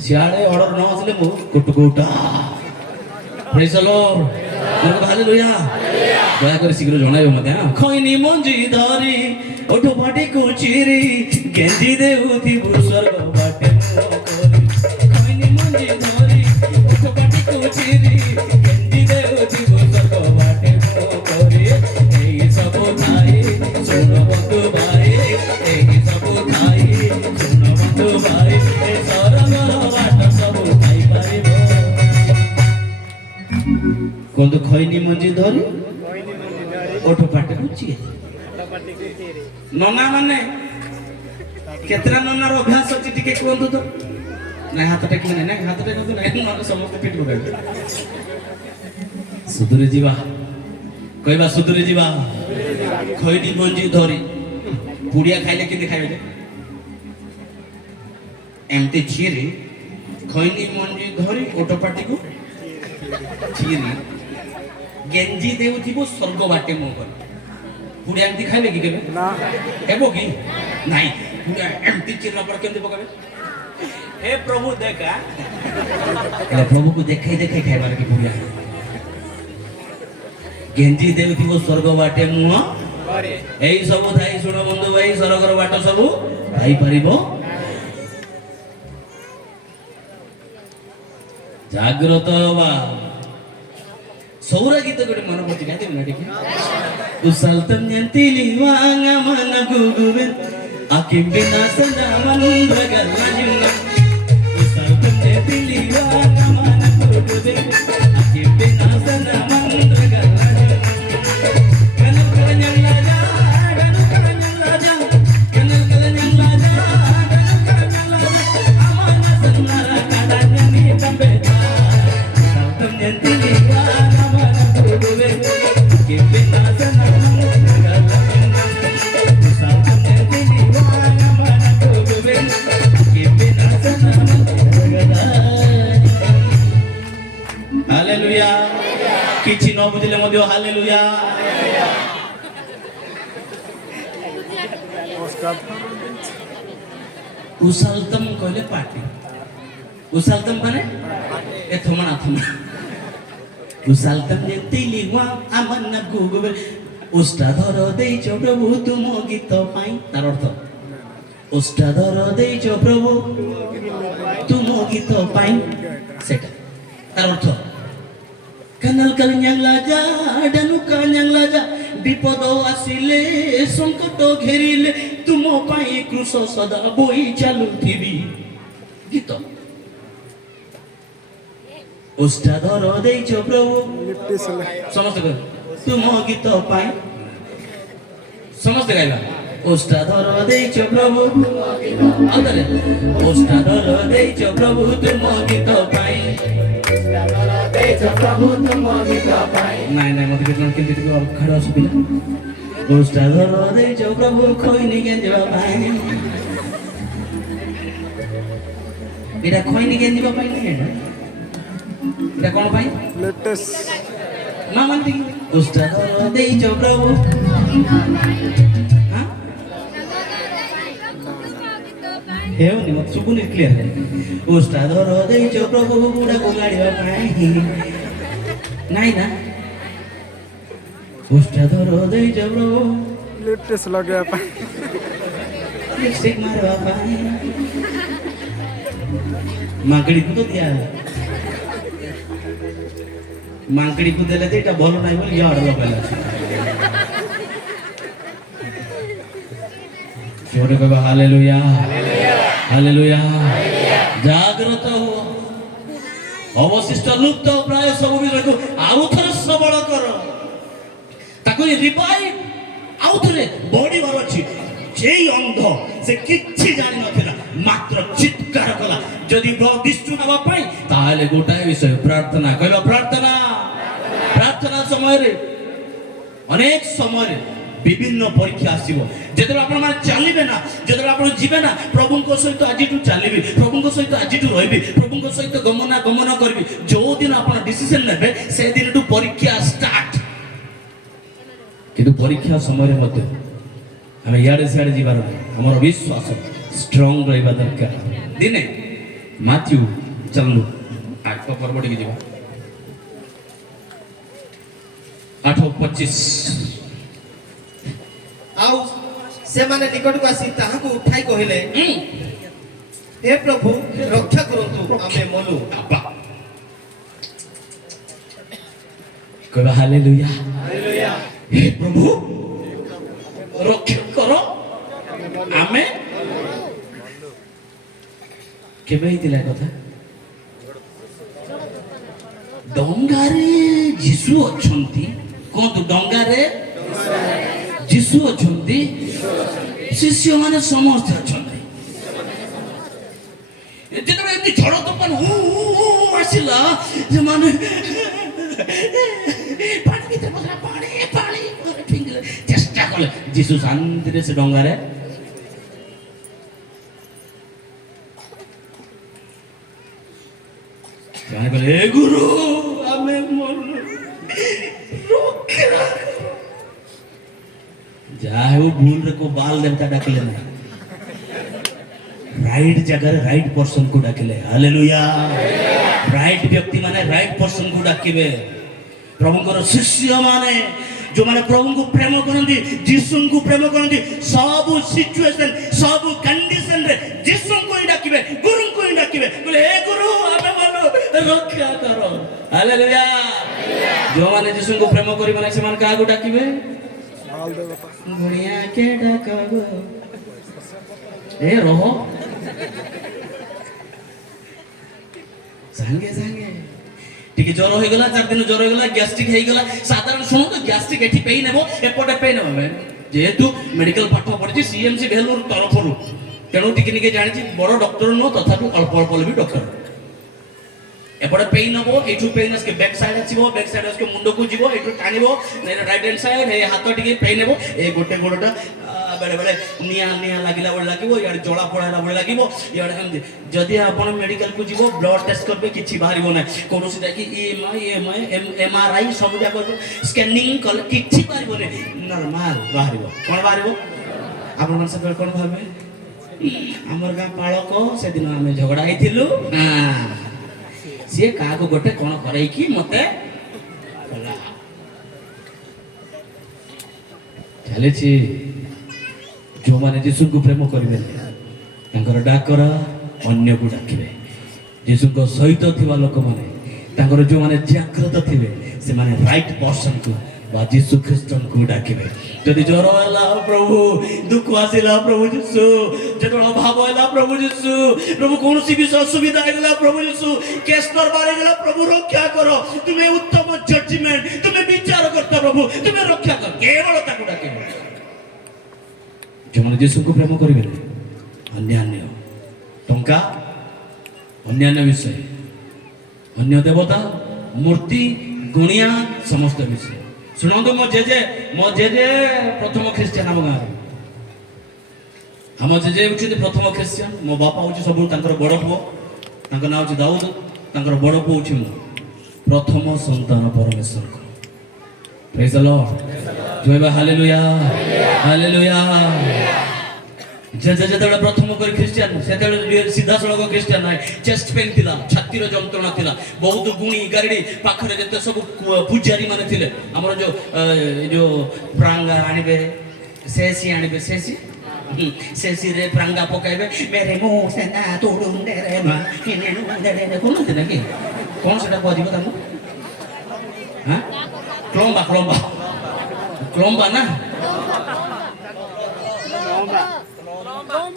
ସିଆଡ଼େ ଅର୍ଡର ନ ଆସିଲେ ମୁଁ କୁଟୁକୁଟା। ପ୍ରେଜ ଦ ଲର୍ଡ ହାଲେଲୁୟା। ଦୟାକରି ଶୀଘ୍ର ଜଣାଇବେ ମୋତେ। ଖଇନି ମଞ୍ଜି ଧରି ଓଠ ପାଟିକୁ ଚିରି ଗେଞ୍ଜି ଦେଉଥିବୁ ସ୍ୱର୍ଗ ବାଟେ ମୋ କରି। ଖଇନି ମଞ୍ଜି ଧରି ଓଠ ପାଟିକୁ ଚିରି ଗେଞ୍ଜି ଦେଉଥିବୁ ସ୍ୱର୍ଗ ବାଟେ ମୋ କରି। ଏହି ସବୁ ଥାଇ ଶୁଣ ବନ୍ଧୁ ଭାଇ, ଏହି ସବୁ ଥାଇ ଶୁଣ ବନ୍ଧୁ ଭାଇ, ଏ ସରଗର ବାଟ ସବୁ ପାଇପାରିବ। କୁହନ୍ତୁ ଖଇନି ମଞ୍ଜି ଧରି ଓଠ ପାଟିକୁ ଚିରି। ନନା ମାନେ କେତେଟା ନନାର ଅଭ୍ୟାସ ଅଛି ଟିକେ କୁହନ୍ତୁ ତ? ନାଇଁ ହାତ ଟେକିବେ ନାଇଁ, ହାତ ଟେକନ୍ତୁ ନାଇଁ, ନହେଲେ ସମସ୍ତେ ପିଟି ପକାଇବେ। ସୁଧୁରି ଯିବା, କହିବା ସୁଧୁରି ଯିବା। ଖଇନି ମଞ୍ଜି ଧରି ପୁଡ଼ିଆ ଖାଇଲେ କେମିତି ଖାଇବେ ଯେ? ଏମିତି ଚିରି ଖଇନି ମଞ୍ଜି ଧରି ଓଟ ପାଟିକୁ ଚିରି ଗେଞ୍ଜି ଦେଉଥିବୁ ସ୍ୱର୍ଗ ବାଟେ ମୋ କରି। ପୁଡ଼ିଆ ଏମିତି ଖାଇବେ କି କେବେ? ହେବ କି? ନାଇଁ, ପୁଡ଼ିଆ ଏମିତି ଚିରିଲା ପରେ କେମିତି ପକାଇବେ? हे प्रभु देखा प्रभु को देखाई देखाई खाइबार की पुडिया गेंजी देउथिबो स्वर्ग बाटे मुह एई सब थाई सुन बंधु भाई स्वर्गर बाट सब पाई परिबो। जागृत बा सौरा गीत गोटे मन पड़ती गाते ना ठीक कुशलतम यंतिली वांगा मन गुगुबे आकिम बिना संदा मन रगला जुना कुशलतम यंतिली वांगा मन गुगुबे आकिम बिना संदा मन रगला जुना कनु कलन्यं लाजा कनु कलन्यं लाजा कनु कलन्यं लाजा कनु कलन्यं लाजा amana sannara kadanya ni tambeta kushलतम यंतिली Vanga मन गुगुबे आकिम बिना संदा मन रगला जुना कुशलतम यंतिली वांगा मन गुगुबे आकिम बिना संदा मन रगला जुना। हालेलुया। କିଛି ନ ବୁଝିଲେ ମଧ୍ୟ ହାଲେଲୁୟା। ଉସାଲତମ କହିଲେ ପାଟି, ଉସାଲତମ ମାନେ ଏ ଥମଣା ଥମଣା ଉସାଲତମ ଯେତେ ଲିୱା ଆମନ ଗୁଗବେ ଉଷ୍ଟାଧର ଦେଇଛ ପ୍ରଭୁ ତୁମ ଗୀତ ପାଇଁ। ତାର ଅର୍ଥ ଉଷ୍ଟାଧର ଦେଇଛ ପ୍ରଭୁ ତୁମ ଗୀତ ପାଇଁ, ସେଟା ତାର ଅର୍ଥ। কানাল কালিয়াং লাজা ডানু কালিয়াং লাজা বিপদ আসিলে সংকট ঘেরিলে তুম পাই ক্রুশ সদা বই চালুথিবি গীত। ওষ্ঠাধর ଦେଇଛ প্রভু, ସମସ୍ତେ କହିବେ ତୁମ ଗୀତ ପାଇଁ, ସମସ୍ତେ ଗାଇବା ওষ্ঠাধর ଦେଇଛ ପ୍ରଭୁ, ଆଉ ଥରେ ওষ্ঠাধর ଦେଇଛ ପ୍ରଭୁ ତୁମ ଗୀତ ପାଇଁ। ନାଇଁ ନାଇଁ ମତେ କେମିତି ଟିକେ ଅଖାଡ଼ ସୁବିଧା। ଓଷ୍ଠାଧର ଦେଇଛ ପ୍ରଭୁ ଖଇନି ଗେଞ୍ଜିବା ପାଇଁ, ଏଇଟା ଖଇନି ଗେଞ୍ଜିବା ପାଇଁ ନାହିଁ, ଏଇଟା କ'ଣ ପାଇଁ? ମା ମାନେ ଓଷ୍ଠାଧର ଦେଇଛ ପ୍ରଭୁ, ହେଉନି ମତେ ଶୁଭୁନି କ୍ଲିୟର। ଓଷ୍ଠାଧର ଦେଇଛ ପ୍ରଭୁ ଗୁଡ଼ାକୁ ଗାଡ଼ିବା ପାଇଁ, ନାଇଁ ନା ଓଷ୍ଠାଧର ଦେଇଛ ପ୍ରଭୁ ଲଗେଇବା ପାଇଁ, ଲିପଷ୍ଟିକ ମାରିବା ପାଇଁ। ମାଙ୍କଡ଼ିକୁ ତ ଦିଆ ମାଙ୍କଡ଼ିକୁ ଦେଲେ ଯେ ଏଇଟା ଭଲ ନାହିଁ ବୋଲି ଇଆଡ଼େ ଲଗାଇଲା। ଜୋରେ କହିବା ହାଲେଲୁୟା ହାଲେଲୁୟା। ଜାଗ୍ରତ ହୁଅ, ଅବଶିଷ୍ଟ ଲୁପ୍ତ ପ୍ରାୟ ସବୁ ବିଷୟକୁ ଆଉ ଥରେ ସବଳ କର, ତାକୁ ରିଭାଇଭ ଆଉ ଥରେ ବଢିବାର ଅଛି। যেই অন্ধ সে কিচ্ছি জানিনଥିଲା, মাত্র চিৎকার কলা যদি দৃষ্টি নেওয়া পাই তাহলে গোটাଏ বিষয় প্রার্থনা। କହିବା ପ୍ରାର୍ଥନା। ପ୍ରାର୍ଥନା ସମୟରେ ଅନେକ ସମୟରେ ବିଭିନ୍ନ ପରୀକ୍ଷା ଆସିବ। ଯେତେବେଳେ ଆପଣମାନେ ଚାଲିବେ ନା, ଯେତେବେଳେ ଆପଣ ଯିବେ ନା ପ୍ରଭୁଙ୍କ ସହିତ ଆଜିଠୁ ଚାଲିବି, ପ୍ରଭୁଙ୍କ ସହିତ ଆଜିଠୁ ରହିବି, ପ୍ରଭୁଙ୍କ ସହିତ ଗମନ କରିବି, ଯୋଉ ଦିନ ଆପଣ ଡିସିସନ ନେବେ ସେଦିନଠୁ ପରୀକ୍ଷା ଷ୍ଟାର୍ଟ। କିନ୍ତୁ ପରୀକ୍ଷା ସମୟରେ ମଧ୍ୟ ଆମେ ଇଆଡ଼େ ସିଆଡ଼େ ଯିବାର ନାହିଁ, ଆମର ବିଶ୍ୱାସ ଷ୍ଟ୍ରଙ୍ଗ ରହିବା ଦରକାର। ଦିନେ ମାଥ୍ୟୁ ଚାଲୁ ଆଗ ପର୍ବ ଟିକେ ଯିବା 8:25। ଆଉ ସେମାନେ ନିକଟକୁ ଆସି ତାହାକୁ ଉଠାଇ କହିଲେ, ହେ ପ୍ରଭୁ ରକ୍ଷା କରନ୍ତୁ, ଆମେ ମଲୁ। କହିବା ହାଲେଲୁୟା ହାଲେଲୁୟା। ହେ ପ୍ରଭୁ ରକ୍ଷା କର, ଆମେ କେବେ ହେଇଥିଲା କଥା? ଡଙ୍ଗାରେ ଯୀଶୁ ଅଛନ୍ତି, କୁହନ୍ତୁ ଡଙ୍ଗାରେ ଯୀଶୁ ଅଛନ୍ତି, ଶିଷ୍ୟମାନେ ସମସ୍ତେ ଅଛନ୍ତି। ଯେତେବେଳେ ଏମିତି ଝଡ଼ ତୋଫାନ ଆସିଲା, ସେମାନେ ପାଣି ଭିତରେ ପଶିଲା, ପାଣି ପାଣି ଫିଙ୍ଗିଲେ, ଚେଷ୍ଟା କଲେ ଯୀଶୁ ଶାନ୍ତିରେ ସେ ଡଙ୍ଗାରେ। ସେମାନେ କହିଲେ, ଏ ଗୁରୁ ଆମେ ଯାହା ହେଉ ଭୁଲରେ କୋଉ ବାଲ ଦେବତା ଡାକିଲେ ନା, ରାଇଟ ଜାଗାରେ ରାଇଟ ପର୍ସନ କୁ ଡାକିଲେ। ହାଲେଲୁୟା। ରାଇଟ ବ୍ୟକ୍ତି ମାନେ ରାଇଟ ପର୍ସନ କୁ ଡାକିବେ। ପ୍ରଭୁଙ୍କର ଶିଷ୍ୟ ମାନେ ଯୋଉମାନେ ପ୍ରଭୁଙ୍କୁ ପ୍ରେମ କରନ୍ତି, ଯୀଶୁଙ୍କୁ ପ୍ରେମ କରନ୍ତି, ସବୁ ସିଚୁଏସନ ସବୁ କଣ୍ଡିସନ ରେ ଯୀଶୁଙ୍କୁ ହିଁ ଡାକିବେ, ଗୁରୁଙ୍କୁ ହିଁ ଡାକିବେ। କହିଲେ ଏ ଗୁରୁ ଆମେ ମାନୁ ରକ୍ଷା କର। ହାଲେଲୁୟା। ଯୋଉମାନେ ଯୀଶୁଙ୍କୁ ପ୍ରେମ କରିବେ ନାହିଁ ସେମାନେ କାହାକୁ ଡାକିବେ? ଗୁଣିଆ କେ ଡାକବ, ଏ ରହ ସାଙ୍ଗେ ସାଙ୍ଗେ ଟିକେ ଜ୍ୱର ହେଇଗଲା, 4 ଦିନ ଜ୍ୱର ହେଇଗଲା, ଗ୍ୟାଷ୍ଟ୍ରିକ୍ ହେଇଗଲା। ସାଧାରଣ ଶୁଣନ୍ତୁ, ଗ୍ୟାଷ୍ଟ୍ରିକ୍ ଏଠି ପେଇ ନେବ, ଏପଟେ ପେଇ ନେବ। ଯେହେତୁ ମେଡିକାଲ ପାଠ ପଢିଛି ସିଏମସି ଭେଲୁର ତରଫରୁ, ତେଣୁ ଟିକେ ଟିକେ ଜାଣିଛି, ବଡ ଡକ୍ଟର ନୁହଁ, ତଥାପି ଅଳ୍ପ ଅଳ୍ପ ବି ଡକ୍ଟର। এপটে পেইন হবো, এইটু পেইন আজকে ব্যাক সাইড আসিব, ব্যাক সাইড আজকে মুন্ডকু যাব, এইটু টানিব, রাইট হ্যান্ড সাইড এই হাত টিকে পেইন হবো, এই গোটে গোড়টা बेले बेले निया निया लागिला बेले लागिवो इयाडे जळा पळाला बेले लागिवो इयाडे एमदी जदि आपण मेडिकल को जीवो ब्लड टेस्ट करबे किछि बाहरिबो नै कोनोसी देखि ईएमआई एमआरआई सब जाको स्कैनिंग कल किछि बाहरिबो नै नॉर्मल बाहरिबो कोन बाहरिबो आपण मन से कोन भाबे हमर गां पाळक से दिन हम झगड़ा आइथिलु हां से काको गोटे कोन करै की मते कला चले छी जो माने यीशु को प्रेम करिवे तांकर डाकर अन्य को डाकिबे यीशु को सहित थिबा लोक माने तांकर जो माने जागृत थिबे से माने राइट पर्सन को बा यीशु ख्रीष्ट को डाकिबे जदि ज्वर होला प्रभु दुख आसिला प्रभु यीशु जतळ भाव होला प्रभु यीशु प्रभु कोनसी भी असुविधा होला प्रभु यीशु केस दरबार गेला प्रभु रक्षा करो तुम्हें उत्तम जजमेंट तुम्हें विचार करता प्रभु तुम्हें रक्षा कर केवल ताकू डाकिबे जो माने यीशु को प्रेम करिवे अन्य टंका अन्य विषय अन्य देवता मूर्ति गुणिया समस्त विषय शुणु मो जेजे प्रथम ख्रिस्टियन हम गाँव हम जेजे होती प्रथम ख्रिस्टियन मो बापा हूँ सब बड़ पुओ ना हूँ दाऊद तर बड़ पुओ हूँ प्रथम संतान परमेश्वर को प्रेज द लॉर्ड जोइबा हालेलुया हालेलुया जेजे प्रथम कर ख्रिस्टियन से सीधा सड़क ख्रिस्टियन ना चेस्ट पेन थिला छातीर जंत्रणा थिला बहुत गुणी गारडी पाखरे जते सब पूजारी माने थिले हमर जो प्रांगा आनिबे सेसी रे प्रांगा पकाइबे मेरे मुंह से ना तोड़ुंडे रे मा इने कोन थे नाकी कोन सेटा को दिबो तामु हां क्लोम्बा ना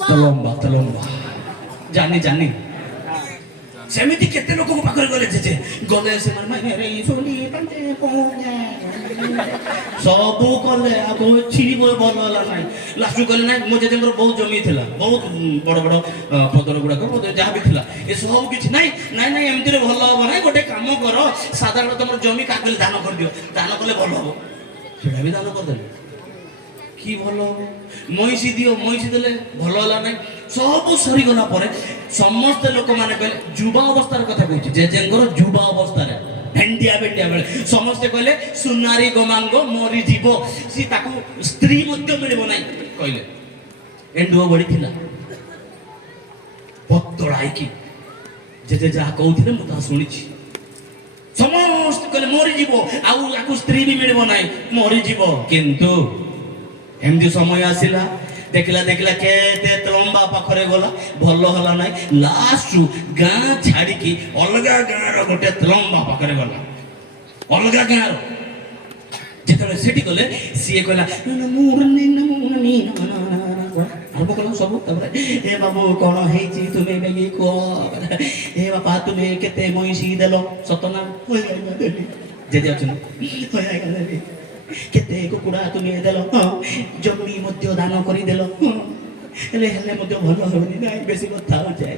तलम्बा जानी सेमिति केते लोक को पाखर गले जे गले से मेरे सोनी पंते पोया सबु कले अब छिबो बोलला नाही लास्टु कले नाही मो जेते बहुत जमी थिला बहुत बड़ बड़ पदर गुडा को जहा भी थिला ए सब किछ नाही एमति रे भलो हो नाही गोटे काम करो साधारण तमर जमी कागल दान कर दियो दान कले भलो हो सेटा भी दान कर दे कि भलो मईसी दियो मईसी देले भलो होला नाही सब सरी गला परे समस्त लोक माने कहले जुबा अवस्थार कथा कहछि जे जेंगर जुबा अवस्था रे भेंडिया बेले समस्त कहले सुनारी गोमांग मरी जीवो सी ताको स्त्री मध्य मिलबो नाही कहले एंडुओ बडी थिला पत्तळाई की जे जा कहउथिले मु ता सुनिछि समस्त कहले मरी जीवो आउ आकु स्त्री भी मिलबो नाही मरी जीवो किंतु एमदी समय आसिला देखला केते तलम्बा पाखरे गला भलो हला नाही लास्ट गां छाडी की अलगा गां रो गोटे तलम्बा पाखरे गला अलगा गां रो जेतले सेठी गले सीए कहला मुरनी नमुनी आरंभ कला सब तबरे ए बाबू कोन हेची तुमे बेगी को ए बापा तुमे केते मईसी देलो सतना होय गला देली जे जाचन होय गला केते कुकुड़ा तुमे देलो जमी मध्य दान करी देलो हेले हेले मध्य भलो होनी नाही बेसी कथा हो जाय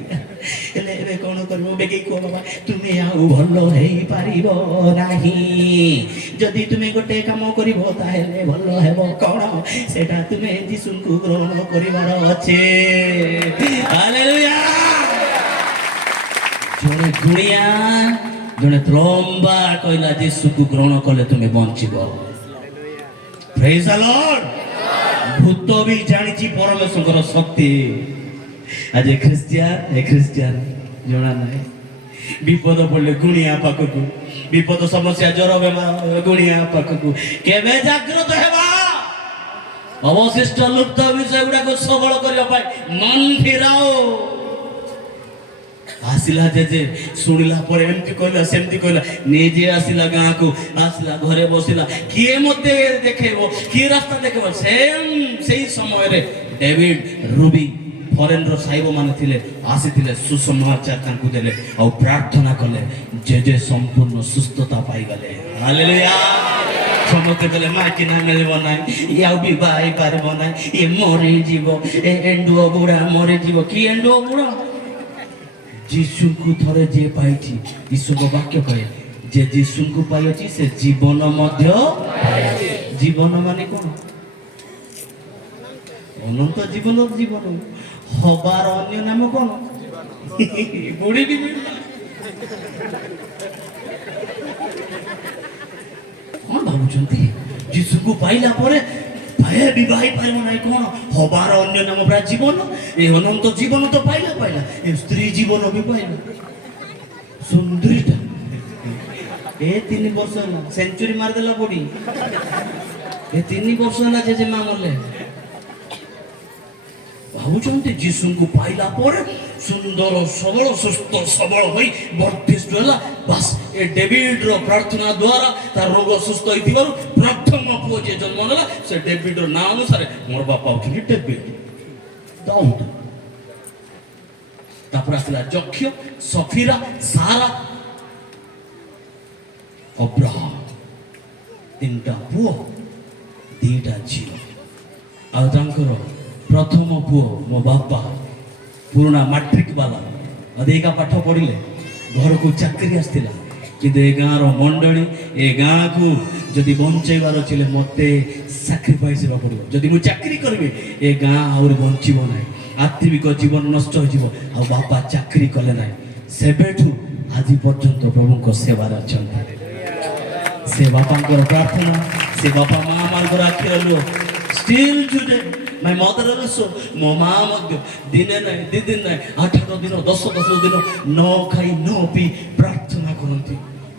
हेले एबे कोन करबो बेगी को बाबा तुमे आउ भलो हेई पारिबो नाही जदी तुमे गोटे काम करिवो ताहेले भलो हेबो कोन सेटा तुमे यीशु को ग्रहण करिवार अछि हालेलुया जोरे दुनिया जने तलम्बा कहला यीशु को ग्रहण करले तुमे बंचिबो प्रेज द लॉर्ड भूत भी जानिछि परमेश्वर शक्ति आज क्रिश्चियन जना नाही विपद पड़ले गुणिया पाखकु विपद समस्या जर बेमार गुणिया पाखकु केबे जागृत हेबा अवशिष्ट लुप्त विषय गुडा को सबल करिया पाए मन फिराओ आसिला जे सुनिला पर एमती कहला सेमती कहला नेजे आसिला गां को आसिला घरे बसिला किए मते देखेबो की रास्ता देखेबो सेम सेही समय रे डेविड रूबी फॉरेन रो साइबो माने थिले आसीथिले सुसमाचार तांकु देले और प्रार्थना कले जे संपूर्ण सुस्थता पाई गले हालेलुया समते गले माटी ना मिलबो नाही या भी बाई पारबो नाही ए मरि जीवो ए एंडुओ बुढा मरि जीवो की एंडुओ बुढा यीशु को थरे जे पाइछि यीशु को वाक्य कहे जे यीशु को पाइछि से जीवन मध्य जीवन माने कोन ଅନନ୍ତ ଜୀବନ ଜୀବନ ହବାର ଅନ୍ୟ ନାମ କଣ? ବୁଢୀ କଣ ଭାବୁଛନ୍ତି? ଯୀଶୁଙ୍କୁ ପାଇଲା ପରେ ବିବାହ ପାରିବ ନାହିଁ କଣ? ହବାର ଅନ୍ୟ ନାମ ପୁରା ଜୀବନ। ଏ ଅନନ୍ତ ଜୀବନ ତ ପାଇଲା ଏ ସ୍ତ୍ରୀ ଜୀବନ ବି ପାଇଲା। ସୁନ୍ଦରୀଟା ଏ 3 ବର୍ଷ ହେଲା ସେଞ୍ଚୁରୀ ମାରିଦେଲା ବୁଢୀ। ଏ 3 ବର୍ଷ ହେଲା ଜେଜେମା ମଲେ। ଭାବୁଛନ୍ତି ଯୀଶୁଙ୍କୁ ପାଇଲା ପରେ ସୁନ୍ଦର ସବଳ ସୁସ୍ଥ ସବଳ ହୋଇ ବର୍ଦ୍ଧିଷ୍ଠ ହେଲା। ବାସ୍ ଏ ଡେଭିଡର ପ୍ରାର୍ଥନା ଦ୍ୱାରା ତାର ରୋଗ ସୁସ୍ଥ ହୋଇଥିବାରୁ ପ୍ରଥମ ପୁଅ ଯିଏ ଜନ୍ମ ନେଲା ସେ ଡେଭିଡର ନାଁ ଅନୁସାରେ ମୋର ବାପା ହଉଛନ୍ତି ଡେଭିଡ, ଦାଉଦ। ତାପରେ ଆସିଲା ଯକ୍ଷ, ସଫିରା, ସାରା, ଅବ୍ରାହମ। 3ଟା ପୁଅ 2ଟା ଝିଅ। ଆଉ ତାଙ୍କର ପ୍ରଥମ ପୁଅ ମୋ ବାପା ପୁରୁଣା ମାଟ୍ରିକ ବାଲା ଅଧିକା ପାଠ ପଢିଲେ, ଘରକୁ ଚାକିରି ଆସିଥିଲା। କିନ୍ତୁ ଏ ଗାଁର ମଣ୍ଡଳୀ ଏ ଗାଁକୁ ଯଦି ବଞ୍ଚେଇବାର ଅଛି ମତେ ସାକ୍ରିଫାଇସ୍ ହେବାକୁ ପଡ଼ିବ। ଯଦି ମୁଁ ଚାକିରି କରିବି ଏ ଗାଁ ଆହୁରି ବଞ୍ଚିବ ନାହିଁ, ଆର୍ଥିକ ଜୀବନ ନଷ୍ଟ ହୋଇଯିବ। ଆଉ ବାପା ଚାକିରି କଲେ ନାହିଁ, ସେବେଠୁ ଆଜି ପର୍ଯ୍ୟନ୍ତ ପ୍ରଭୁଙ୍କ ସେବାରେ ଅଛନ୍ତି। ସେ ବାପାଙ୍କର ପ୍ରାର୍ଥନା, ସେ ବାପା ମା ମାନଙ୍କର ଆଖିର ଲୁହ still today my mother also, ମୋ ମା ମଧ୍ୟ ଦିନେ ନାହିଁ 2 ଦିନ ନାହିଁ 8 ଦିନ 10 ଦିନ ନ ଖାଇ ନ ପିଇ ପ୍ରାର୍ଥନା କରନ୍ତି।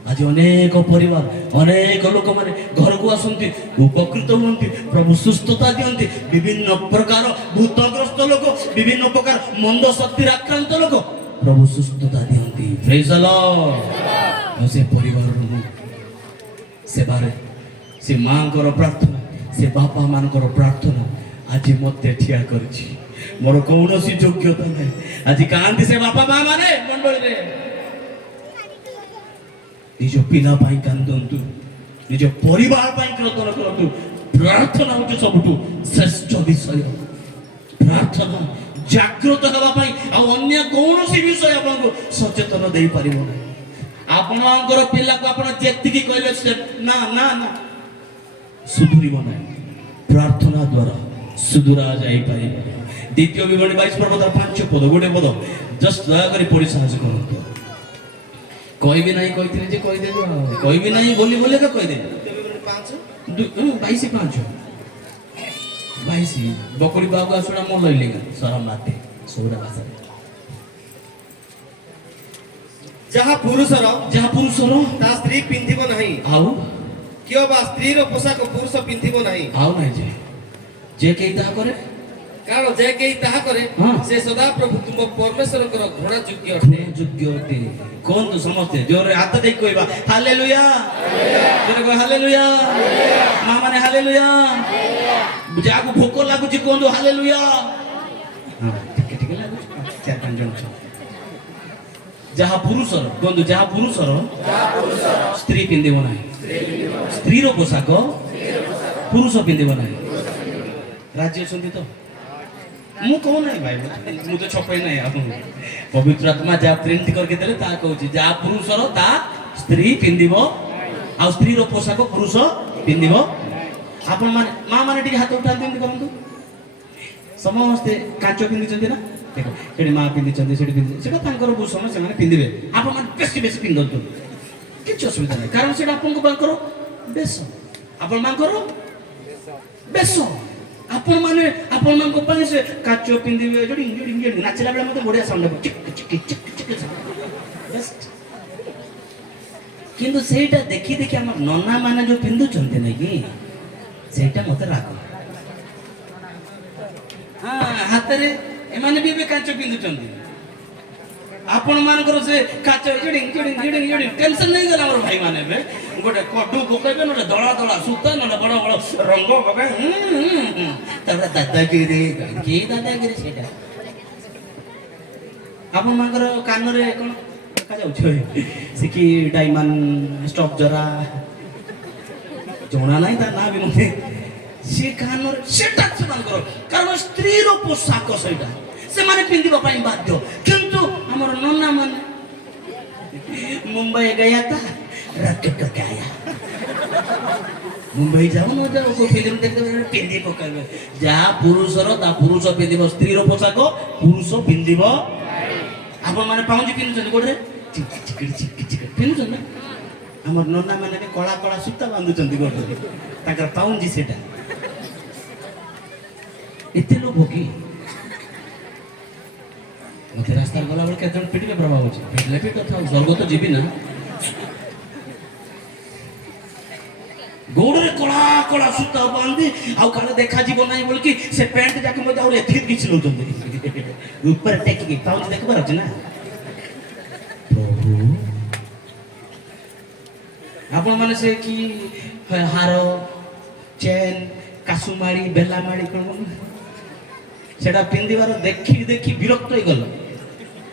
ଆଜି ଅନେକ ପରିବାର ଅନେକ ଲୋକମାନେ ଘରକୁ ଆସନ୍ତି, ଉପକୃତ ହୁଅନ୍ତି, ପ୍ରଭୁ ସୁସ୍ଥତା ଦିଅନ୍ତି। ବିଭିନ୍ନ ପ୍ରକାର ଭୂତଗ୍ରସ୍ତ ଲୋକ, ବିଭିନ୍ନ ପ୍ରକାର ମନ୍ଦ ଶକ୍ତିରେ ଆକ୍ରାନ୍ତ ଲୋକ ପ୍ରଭୁ ସୁସ୍ଥତା ଦିଅନ୍ତି। ପ୍ରେଜ୍ ଦ ଲର୍ଡ। ଆଉ ସେ ପରିବାରର ସେବାରେ ସେ ମାଙ୍କର ପ୍ରାର୍ଥନା, ସେ ବାପା ମାନଙ୍କର ପ୍ରାର୍ଥନା ଆଜି ମତେ ଠିଆ କରିଛି। ମୋର କୌଣସି ଯୋଗ୍ୟତା ନାହିଁ। ଆଜି କାହାନ୍ତି ସେ ବାପା ମା ମାନେ ମଣ୍ଡଳୀରେ। ନିଜ ପିଲା ପାଇଁ କାନ୍ଦନ୍ତୁ, ନିଜ ପରିବାର ପାଇଁ କ୍ରୋଧନ କରନ୍ତୁ। ପ୍ରାର୍ଥନା ହଉଛି ସବୁଠୁ ଶ୍ରେଷ୍ଠ ବିଷୟ। ପ୍ରାର୍ଥନା ଜାଗ୍ରତ ହେବା ପାଇଁ ଆଉ ଅନ୍ୟ କୌଣସି ବିଷୟ ଆପଣଙ୍କୁ ସଚେତନ ଦେଇପାରିବ ନାହିଁ। ଆପଣଙ୍କର ପିଲାକୁ ଆପଣ ଯେତିକି କହିଲେ ସେ ନା ନା ନା ସୁଧୁରିବ ନାହିଁ। ପ୍ରାର୍ଥନା ଦ୍ୱାରା ସୁଧୁରା ଯାଇପାରିବ। ଦ୍ୱିତୀୟ ବିବରଣୀ 22 ପର୍ବତ 5 ପଦ, ଗୋଟେ ପଦ ଜଷ୍ଟ ଦୟାକରି ପଢି ସାହାଯ୍ୟ କରନ୍ତୁ। କହିବି ନାହିଁ କହିଥିଲି ଯେ କହିଦେବି, କହିବି ନାହିଁ ବୋଲି ବୋଲି ଏକା କହିଦେବି। 22 ବକରି ବାବୁ ଆସୁଣା ମୋ ଲଇଲି ସର ମାତେ ସୌରା ଭାଷାରେ ଯାହା ପୁରୁଷର ତା ସ୍ତ୍ରୀ ପିନ୍ଧିବ ନାହିଁ, ଆଉ କିଏ ବା ସ୍ତ୍ରୀର ପୋଷାକ ପୁରୁଷ ପିନ୍ଧିବ ନାହିଁ। ଆଉ ନାହିଁ ଯେ କେହି ତାହା କରେ, କାରଣ ଯେ କେହି ତାହା କରେ ହଁ। ସେ ସଦାପ୍ରଭୁ ତୁମ ପରମେଶ୍ୱରଙ୍କର ଘୃଣା ଯୋଗ୍ୟ ଅଟେ। କୁହନ୍ତୁ ସମସ୍ତେ ଜୋରରେ ହାତ ଦେଇ କହିବା ହାଲେଲୁୟା। ଜୋରେ କହ ହାଲେଲୁୟା। ମା ମାନେ ହାଲେଲୁୟା। ଯାହାକୁ ଭୋକ ଲାଗୁଛି କୁହନ୍ତୁ ହାଲେଲୁୟା। ଟିକେ ଟିକେ ଲାଗୁଛି 4-5 ଜଣ ଅଛନ୍ତି। ଯାହା ପୁରୁଷର କୁହନ୍ତୁ, ଯାହା ପୁରୁଷର ସ୍ତ୍ରୀ ପିନ୍ଧିବ ନାହିଁ, ସ୍ତ୍ରୀର ପୋଷାକ ପୁରୁଷ ପିନ୍ଧିବ ନାହିଁ। ରାଜି ଅଛନ୍ତି ତ? ମୁଁ କହୁ ନାହିଁ ଭାଇ, ମୁଁ ତ ଛପାଇ ନାହିଁ ଆପଣଙ୍କୁ। ପବିତ୍ର ଆତ୍ମା ଯାହା ପ୍ରିଣ୍ଟ କରିକି ଦେଲେ ତାହା କହୁଛି, ଯାହା ପୁରୁଷର ତା ସ୍ତ୍ରୀ ପିନ୍ଧିବ, ଆଉ ସ୍ତ୍ରୀର ପୋଷାକ ପୁରୁଷ ପିନ୍ଧିବ। ଆପଣ ମାନେ ମା ମାନେ ଟିକେ ହାତ ଉଠାନ୍ତି, ଏମିତି କରନ୍ତୁ। ସମସ୍ତେ କାଚ ପିନ୍ଧିଛନ୍ତି ନା, ଦେଖ ସେଠି ମା ପିନ୍ଧିଛନ୍ତି, ସେଠି ପିନ୍ଧିଛନ୍ତି, ସେଟା ତାଙ୍କର ଭୂଷଣ, ସେମାନେ ପିନ୍ଧିବେ। ଆପଣ ମାନେ ବେଶୀ ପିନ୍ଧନ୍ତୁ, କିଛି ଅସୁବିଧା ନାହିଁ। କାରଣ ସେଟା ଆପଣଙ୍କ ମାନଙ୍କର ବେଶ, ଆପଣ ମାନଙ୍କର ବେଶ। ଆପଣ ମାନେ ଆପଣମାନଙ୍କ ପାଇଁ ସେ କାଚ ପିନ୍ଧିବେ, ନାଚିଲା ବେଳେ ମତେ ବଢିଆ ସାଉଣ୍ଡ ହେବ, କିନ୍ତୁ ସେଇଟା ଦେଖି ଦେଖି ଆମର ନନା ମାନେ ଯୋଉ ପିନ୍ଧୁଛନ୍ତି ନାଇଁ କି, ସେଇଟା ମତେ ରାଗ। ହାତରେ ଏମାନେ ବି ଏବେ କାଚ ପିନ୍ଧୁଛନ୍ତି। ଆପଣ ମାନଙ୍କର ସେ କାଚ ଟେନସନ ନେଇଗଲା ଆମର ଭାଇ ମାନେ। ଏବେ ଗୋଟେ କଡୁ ପକେଇବେ, ନହେଲେ ଦଳା ଦଳା ସୂତା, ନହେଲେ ବଡ ବଡ ରଙ୍ଗ ପକେଇବେ। ତାପରେ ଦାଦାଗିରି, କି ଦାଦାଗିରି ସେଇଟା। ଆପଣ ମାନଙ୍କର କାନରେ କଣ ଦେଖାଯାଉଛି? ସେ କି ଡାଇମଣ୍ଡ ଷ୍ଟପ୍ ଜରା ଜଣା ନାହିଁ ତା ନାଁ ବି ମତେ। ସେ କାନରେ ସେଟା ସେମାନଙ୍କର, କାରଣ ସ୍ତ୍ରୀର ପୋଷାକ ସେଇଟା, ସେମାନେ ପିନ୍ଧିବା ପାଇଁ ବାଧ୍ୟ। କିନ୍ତୁ ଆମର ନନା ମାନେ ମୁମ୍ବାଇ ଗୟା ତା ରକେଟ ଗାୟା ମୁମ୍ବାଇ ଯାଉ ନ ଯାଉ କୋଉ ଫିଲ୍ମ ଦେଖିଦେବେ ପିନ୍ଧି ପକାଇବେ ଯାହା ପୁରୁଷର ତା ପୁରୁଷ ପିନ୍ଧିବ ସ୍ତ୍ରୀର ପୋଷାକ ପୁରୁଷ ପିନ୍ଧିବ ଆପଣମାନେ ପାଉଁଜି ପିନ୍ଧୁଛନ୍ତି କୋଉଠି ପିନ୍ଧୁଛନ୍ତି ନା ଆମର ନନା ମାନେ ବି କଳା କଳା ସୂତା ବାନ୍ଧୁଛନ୍ତି ଗୋଡ଼ରେ ତାଙ୍କର ପାଉଁଜି ସେଟା ଏତେ ଲୋଭ କି ମତେ ରାସ୍ତାରେ ଗଲାବେଳେ କେତେ ଜଣ ପିଟିଲେ ପ୍ରଭାବ ଅଛି ପିଟିଲେ ପିଟ ଥାଉ ସ୍ୱର୍ଗ ତ ଯିବି ନା ଗୋଡ଼ରେ କଳା କଳା ସୂତା ବାନ୍ଧି ଆଉ କାଳେ ଦେଖାଯିବ ନାହିଁ ବୋଲିକି ସେ ପ୍ୟାଣ୍ଟ ଯାକ ମଧ୍ୟ ଆହୁରି ଏଥିରେ କିଛି ନେଉଛନ୍ତି ଉପରେ ଟେକିକି ପାଉଁଜି ଦେଖିବାର ଅଛି ନା ପ୍ରଭୁ ଆପଣମାନେ ସେ କି ହାର ଚେନ୍ କାସୁମାଳି ବେଲାମାଳି କ'ଣ ସେଟା ପିନ୍ଧିବାର ଦେଖି ଦେଖି ବିରକ୍ତ ହେଇଗଲ